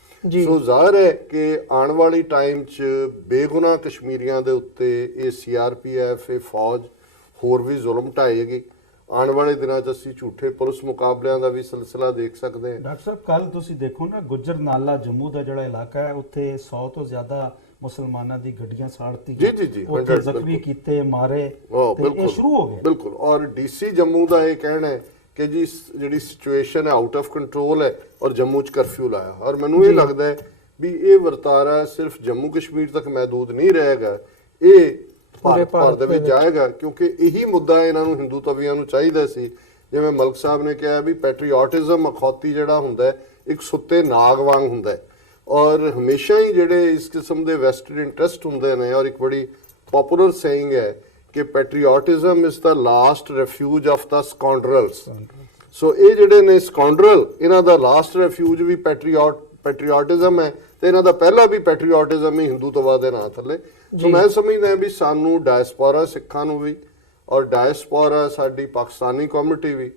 So ਜ਼ਾਹਰ ਹੈ ਕਿ ਆਉਣ ਵਾਲੀ ਟਾਈਮ 'ਚ ਬੇਗੁਨਾਹ ਕਸ਼ਮੀਰੀਆਂ ਦੇ ਉੱਤੇ ਇਹ CRPF, ਇਹ ਫੌਜ ਹੋਰ ਵੀ ਜ਼ੁਲਮ ਢਾਏਗੀ। ਆਉਣ ਵਾਲੇ ਦਿਨਾਂ 'ਚ ਅਸੀਂ ਝੂਠੇ ਪੁਲਿਸ ਮੁਕਾਬਲਿਆਂ ਦਾ ਵੀ ਸਿਲਸਿਲਾ ਦੇਖ ਸਕਦੇ ਹਾਂ। ਡਾਕਟਰ ਸਾਹਿਬ, ਕੱਲ ਤੁਸੀਂ ਦੇਖੋ ਨਾ, ਗੁੱਜਰ ਨਾਲਾ ਜੰਮੂ ਦਾ ਜਿਹੜਾ ਇਲਾਕਾ ਹੈ, ਉੱਥੇ 100 ਤੋਂ ਜ਼ਿਆਦਾ ਮੁਸਲਮਾਨਾਂ ਦੀ ਗੱਡੀਆਂ ਸਾੜਤੀ, ਜੀ ਉੱਥੇ ਜ਼ਖਮੀ ਕੀਤੇ, ਮਾਰੇ, ਤੇ ਇਹ ਸ਼ੁਰੂ ਹੋ ਗਿਆ। ਬਿਲਕੁਲ। ਔਰ DC ਜੰਮੂ ਦਾ ਇਹ ਕਹਿਣਾ ਹੈ ਕਿ ਜੀ ਜਿਹੜੀ ਸਿਚੁਏਸ਼ਨ ਹੈ ਆਊਟ ਆਫ ਕੰਟਰੋਲ ਹੈ ਔਰ ਜੰਮੂ 'ਚ ਕਰਫਿਊ ਲਾਇਆ। ਔਰ ਮੈਨੂੰ ਇਹ ਲੱਗਦਾ ਹੈ ਵੀ ਇਹ ਵਰਤਾਰਾ ਸਿਰਫ ਜੰਮੂ ਕਸ਼ਮੀਰ ਤੱਕ ਮਹਿਦੂਦ ਨਹੀਂ ਰਹੇਗਾ, ਇਹ ਭਾਰਤ ਦੇ ਵਿੱਚ ਜਾਏਗਾ, ਕਿਉਂਕਿ ਇਹੀ ਮੁੱਦਾ ਇਹਨਾਂ ਨੂੰ ਹਿੰਦੂਤਵੀਆਂ ਨੂੰ ਚਾਹੀਦਾ ਸੀ। ਜਿਵੇਂ ਮਲਕ ਸਾਹਿਬ ਨੇ ਕਿਹਾ ਵੀ ਪੈਟਰੀਓਟਿਜ਼ਮ ਅਖੌਤੀ ਜਿਹੜਾ ਹੁੰਦਾ ਹੈ ਇੱਕ ਸੁੱਤੇ ਨਾਗ ਵਾਂਗ ਹੁੰਦਾ ਹੈ, ਔਰ ਹਮੇਸ਼ਾ ਹੀ ਜਿਹੜੇ ਇਸ ਕਿਸਮ ਦੇ ਵੈਸਟਡ ਇੰਟਰਸਟ ਹੁੰਦੇ ਨੇ, ਔਰ ਇੱਕ ਬੜੀ ਪਪੂਲਰ ਸੇਇੰਗ ਹੈ ਕਿ ਪੈਟਰੀਓਟਿਜ਼ਮ ਇਜ਼ ਦਾ ਲਾਸਟ ਰੈਫਿਊਜ ਆਫ ਦਾ ਸਕਾਉਂਡਰਲਸ। ਸੋ ਇਹ ਜਿਹੜੇ ਨੇ ਸਕਾਉਂਡਰਲ, ਇਹਨਾਂ ਦਾ ਲਾਸਟ ਰੈਫਿਊਜ ਵੀ ਪੈਟਰੀਓਟਿਜ਼ਮ ਹੈ, ਤੇ ਇਹਨਾਂ ਦਾ ਪਹਿਲਾ ਵੀ ਪੈਟਰੀਓਟਿਜ਼ਮ ਹੀ ਹਿੰਦੂਤਵਾ ਦੇ ਨਾਂ ਥੱਲੇ। ਸੋ ਮੈਂ ਸਮਝਦਾ ਵੀ ਸਾਨੂੰ ਡਾਇਸਪੋਰਾ ਸਿੱਖਾਂ ਨੂੰ ਵੀ, ਔਰ ਡਾਇਸਪੋਰਾ ਸਾਡੀ ਪਾਕਿਸਤਾਨੀ ਕਮਿਊਨਿਟੀ ਵੀ,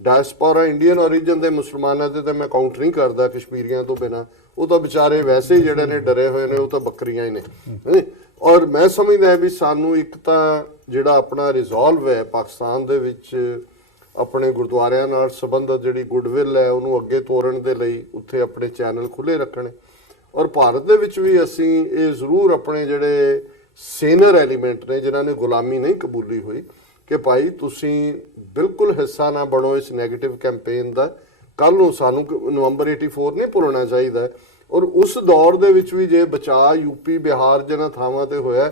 ਡਾਇਸਪੋਰਾ ਇੰਡੀਅਨ origin ਦੇ ਮੁਸਲਮਾਨਾਂ ਤੇ ਤਾਂ ਮੈਂ ਕਾਊਂਟ ਨਹੀਂ ਕਰਦਾ ਕਸ਼ਮੀਰੀਆਂ ਤੋਂ ਬਿਨਾ, ਉਹ ਤਾਂ ਵਿਚਾਰੇ ਵੈਸੇ ਹੀ ਜਿਹੜੇ ਨੇ ਡਰੇ ਹੋਏ ਨੇ, ਉਹ ਤਾਂ ਬੱਕਰੀਆਂ ਹੀ ਨੇ। ਔਰ ਮੈਂ ਸਮਝਦਾ ਵੀ ਸਾਨੂੰ ਇੱਕ ਤਾਂ ਜਿਹੜਾ ਆਪਣਾ ਰਿਜ਼ੋਲਵ ਹੈ ਪਾਕਿਸਤਾਨ ਦੇ ਵਿੱਚ ਆਪਣੇ ਗੁਰਦੁਆਰਿਆਂ ਨਾਲ ਸੰਬੰਧਿਤ ਜਿਹੜੀ ਗੁੱਡਵਿਲ ਹੈ ਉਹਨੂੰ ਅੱਗੇ ਤੋਰਨ ਦੇ ਲਈ ਉੱਥੇ ਆਪਣੇ ਚੈਨਲ ਖੁੱਲੇ ਰੱਖਣੇ, ਔਰ ਭਾਰਤ ਦੇ ਵਿੱਚ ਵੀ ਅਸੀਂ ਇਹ ਜ਼ਰੂਰ ਆਪਣੇ ਜਿਹੜੇ ਸੀਨੀਅਰ ਐਲੀਮੈਂਟ ਨੇ ਜਿਨ੍ਹਾਂ ਨੇ ਗੁਲਾਮੀ ਨਹੀਂ ਕਬੂਲੀ ਹੋਈ ਕਿ ਭਾਈ ਤੁਸੀਂ ਬਿਲਕੁਲ ਹਿੱਸਾ ਨਾ ਬਣੋ ਇਸ ਨੈਗੇਟਿਵ ਕੈਂਪੇਨ ਦਾ। ਕੱਲ ਨੂੰ ਸਾਨੂੰ ਨਵੰਬਰ 84 ਨਹੀਂ ਭੁੱਲਣਾ ਚਾਹੀਦਾ, ਔਰ ਉਸ ਦੌਰ ਦੇ ਵਿੱਚ ਵੀ ਜੇ ਬਚਾਅ ਯੂਪੀ ਬਿਹਾਰ ਜਿਹਨਾਂ ਥਾਵਾਂ ਤੇ ਹੋਇਆ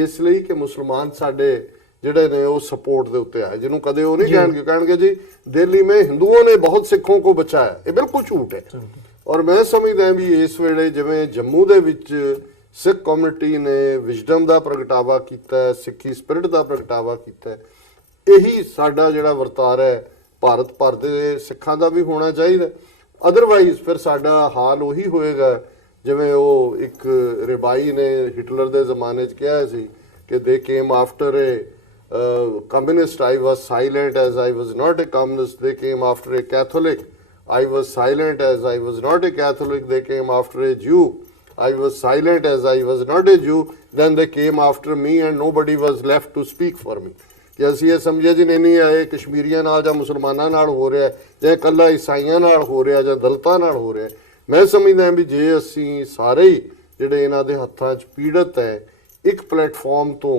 ਇਸ ਲਈ ਕਿ ਮੁਸਲਮਾਨ ਸਾਡੇ ਜਿਹੜੇ ਨੇ ਉਹ ਸਪੋਰਟ ਦੇ ਉੱਤੇ ਆਏ, ਜਿਹਨੂੰ ਕਦੇ ਉਹ ਨਹੀਂ ਕਹਿਣਗੇ ਜੀ ਦਿੱਲੀ में हिंदुओं ने बहुत सिखों को बचाया, ਇਹ ਬਿਲਕੁਲ ਝੂਠ ਹੈ। ਔਰ ਮੈਂ ਸਮਝਦਾ ਵੀ ਇਸ ਵੇਲੇ ਜਿਵੇਂ ਜੰਮੂ ਦੇ ਵਿੱਚ ਸਿੱਖ ਕਮਿਊਨਿਟੀ ਨੇ ਵਿਜ਼ਡਮ ਦਾ ਪ੍ਰਗਟਾਵਾ ਕੀਤਾ, ਸਿੱਖੀ ਸਪਿਰਿਟ ਦਾ ਪ੍ਰਗਟਾਵਾ ਕੀਤਾ, ਇਹੀ ਸਾਡਾ ਜਿਹੜਾ ਵਰਤਾਰਾ ਹੈ ਭਾਰਤ ਭਰ ਦੇ ਸਿੱਖਾਂ ਦਾ ਵੀ ਹੋਣਾ ਚਾਹੀਦਾ। ਅਦਰਵਾਈਜ਼ ਫਿਰ ਸਾਡਾ ਹਾਲ ਉਹੀ ਹੋਏਗਾ ਜਿਵੇਂ ਉਹ ਇੱਕ ਰਿਬਾਈ ਨੇ ਹਿਟਲਰ ਦੇ ਜ਼ਮਾਨੇ 'ਚ ਕਿਹਾ ਸੀ ਕਿ ਦੇ came after A communist, I was silent as I was not a communist. They came after a Catholic. I was silent as I was not a Catholic. They came after a Jew. I was silent as I was not a Jew. Then they came after me and nobody was left to speak for me. ਕਿ ਅਸੀਂ ਇਹ ਸਮਝਿਆ ਜੀ ਨਹੀਂ ਇਹ ਕਸ਼ਮੀਰੀਆਂ ਨਾਲ ਜਾਂ ਮੁਸਲਮਾਨਾਂ ਨਾਲ ਹੋ ਰਿਹਾ ਜਾਂ ਇਕੱਲਾ ਈਸਾਈਆਂ ਨਾਲ ਹੋ ਰਿਹਾ ਜਾਂ ਦਲਿਤਾਂ ਨਾਲ ਹੋ ਰਿਹਾ। ਮੈਂ ਸਮਝਦਾ ਵੀ ਜੇ ਅਸੀਂ ਸਾਰੇ ਹੀ ਜਿਹੜੇ ਇਹਨਾਂ ਦੇ ਹੱਥਾਂ 'ਚ ਪੀੜਤ ਹੈ ਇੱਕ ਪਲੇਟਫਾਰਮ ਤੋਂ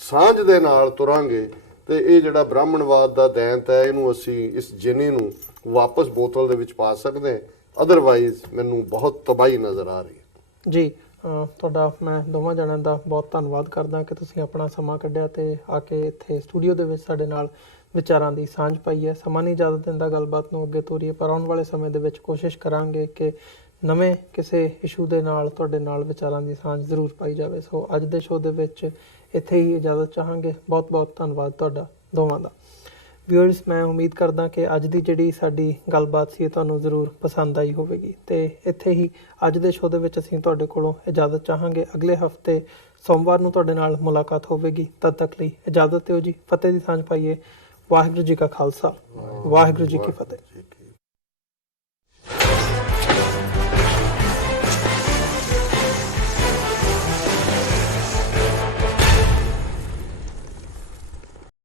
ਸਾਂਝ ਦੇ ਨਾਲ ਤੁਰਾਂਗੇ ਤੇ ਇਹ ਜਿਹੜਾ ਬ੍ਰਾਹਮਣਵਾਦ ਦਾ ਦੈਂਤ ਹੈ ਇਹਨੂੰ ਅਸੀਂ ਇਸ ਜਿੰਨੀ ਨੂੰ ਵਾਪਸ ਬੋਤਲ ਦੇ ਵਿੱਚ ਪਾ ਸਕਦੇ ਹਾਂ। ਅਦਰਵਾਈਜ਼ ਮੈਨੂੰ ਬਹੁਤ ਤਬਾਹੀ ਨਜ਼ਰ ਆ ਰਹੀ ਹੈ। ਜੀ ਤੁਹਾਡਾ ਮੈਂ ਦੋਵਾਂ ਜਣਿਆਂ ਦਾ ਬਹੁਤ ਧੰਨਵਾਦ ਕਰਦਾ ਕਿ ਤੁਸੀਂ ਆਪਣਾ ਸਮਾਂ ਕੱਢਿਆ ਤੇ ਆ ਕੇ ਇੱਥੇ ਸਟੂਡੀਓ ਦੇ ਵਿੱਚ ਸਾਡੇ ਨਾਲ ਵਿਚਾਰਾਂ ਦੀ ਸਾਂਝ ਪਾਈ ਹੈ। ਸਮਾਂ ਨਹੀਂ ਇਜਾਜ਼ਤ ਦਿੰਦਾ ਗੱਲਬਾਤ ਨੂੰ ਅੱਗੇ ਤੋਰੀਏ, ਪਰ ਆਉਣ ਵਾਲੇ ਸਮੇਂ ਦੇ ਵਿੱਚ ਕੋਸ਼ਿਸ਼ ਕਰਾਂਗੇ ਕਿ ਨਵੇਂ ਕਿਸੇ ਇਸ਼ੂ ਦੇ ਨਾਲ ਤੁਹਾਡੇ ਨਾਲ ਵਿਚਾਰਾਂ ਦੀ ਸਾਂਝ ਜ਼ਰੂਰ ਪਾਈ ਜਾਵੇ। ਸੋ ਅੱਜ ਦੇ ਸ਼ੋਅ ਦੇ ਵਿੱਚ ਇੱਥੇ ਹੀ ਇਜਾਜ਼ਤ ਚਾਹਾਂਗੇ। ਬਹੁਤ ਬਹੁਤ ਧੰਨਵਾਦ ਤੁਹਾਡਾ ਦੋਵਾਂ ਦਾ। ਵਿਊਅਰਸ, ਮੈਂ ਉਮੀਦ ਕਰਦਾ ਕਿ ਅੱਜ ਦੀ ਜਿਹੜੀ ਸਾਡੀ ਗੱਲਬਾਤ ਸੀ ਇਹ ਤੁਹਾਨੂੰ ਜ਼ਰੂਰ ਪਸੰਦ ਆਈ ਹੋਵੇਗੀ ਤੇ ਇੱਥੇ ਹੀ ਅੱਜ ਦੇ ਸ਼ੋਅ ਦੇ ਵਿੱਚ ਅਸੀਂ ਤੁਹਾਡੇ ਕੋਲੋਂ ਇਜਾਜ਼ਤ ਚਾਹਾਂਗੇ। ਅਗਲੇ ਹਫਤੇ ਸੋਮਵਾਰ ਨੂੰ ਤੁਹਾਡੇ ਨਾਲ ਮੁਲਾਕਾਤ ਹੋਵੇਗੀ। ਤਦ ਤੱਕ ਲਈ ਇਜਾਜ਼ਤ ਦਿਓ ਜੀ। ਫਤਿਹ ਦੀ ਸਾਂਝ ਪਾਈਏ। ਵਾਹਿਗੁਰੂ ਜੀ ਕਾ ਖਾਲਸਾ, ਵਾਹਿਗੁਰੂ ਜੀ ਕੀ ਫਤਿਹ।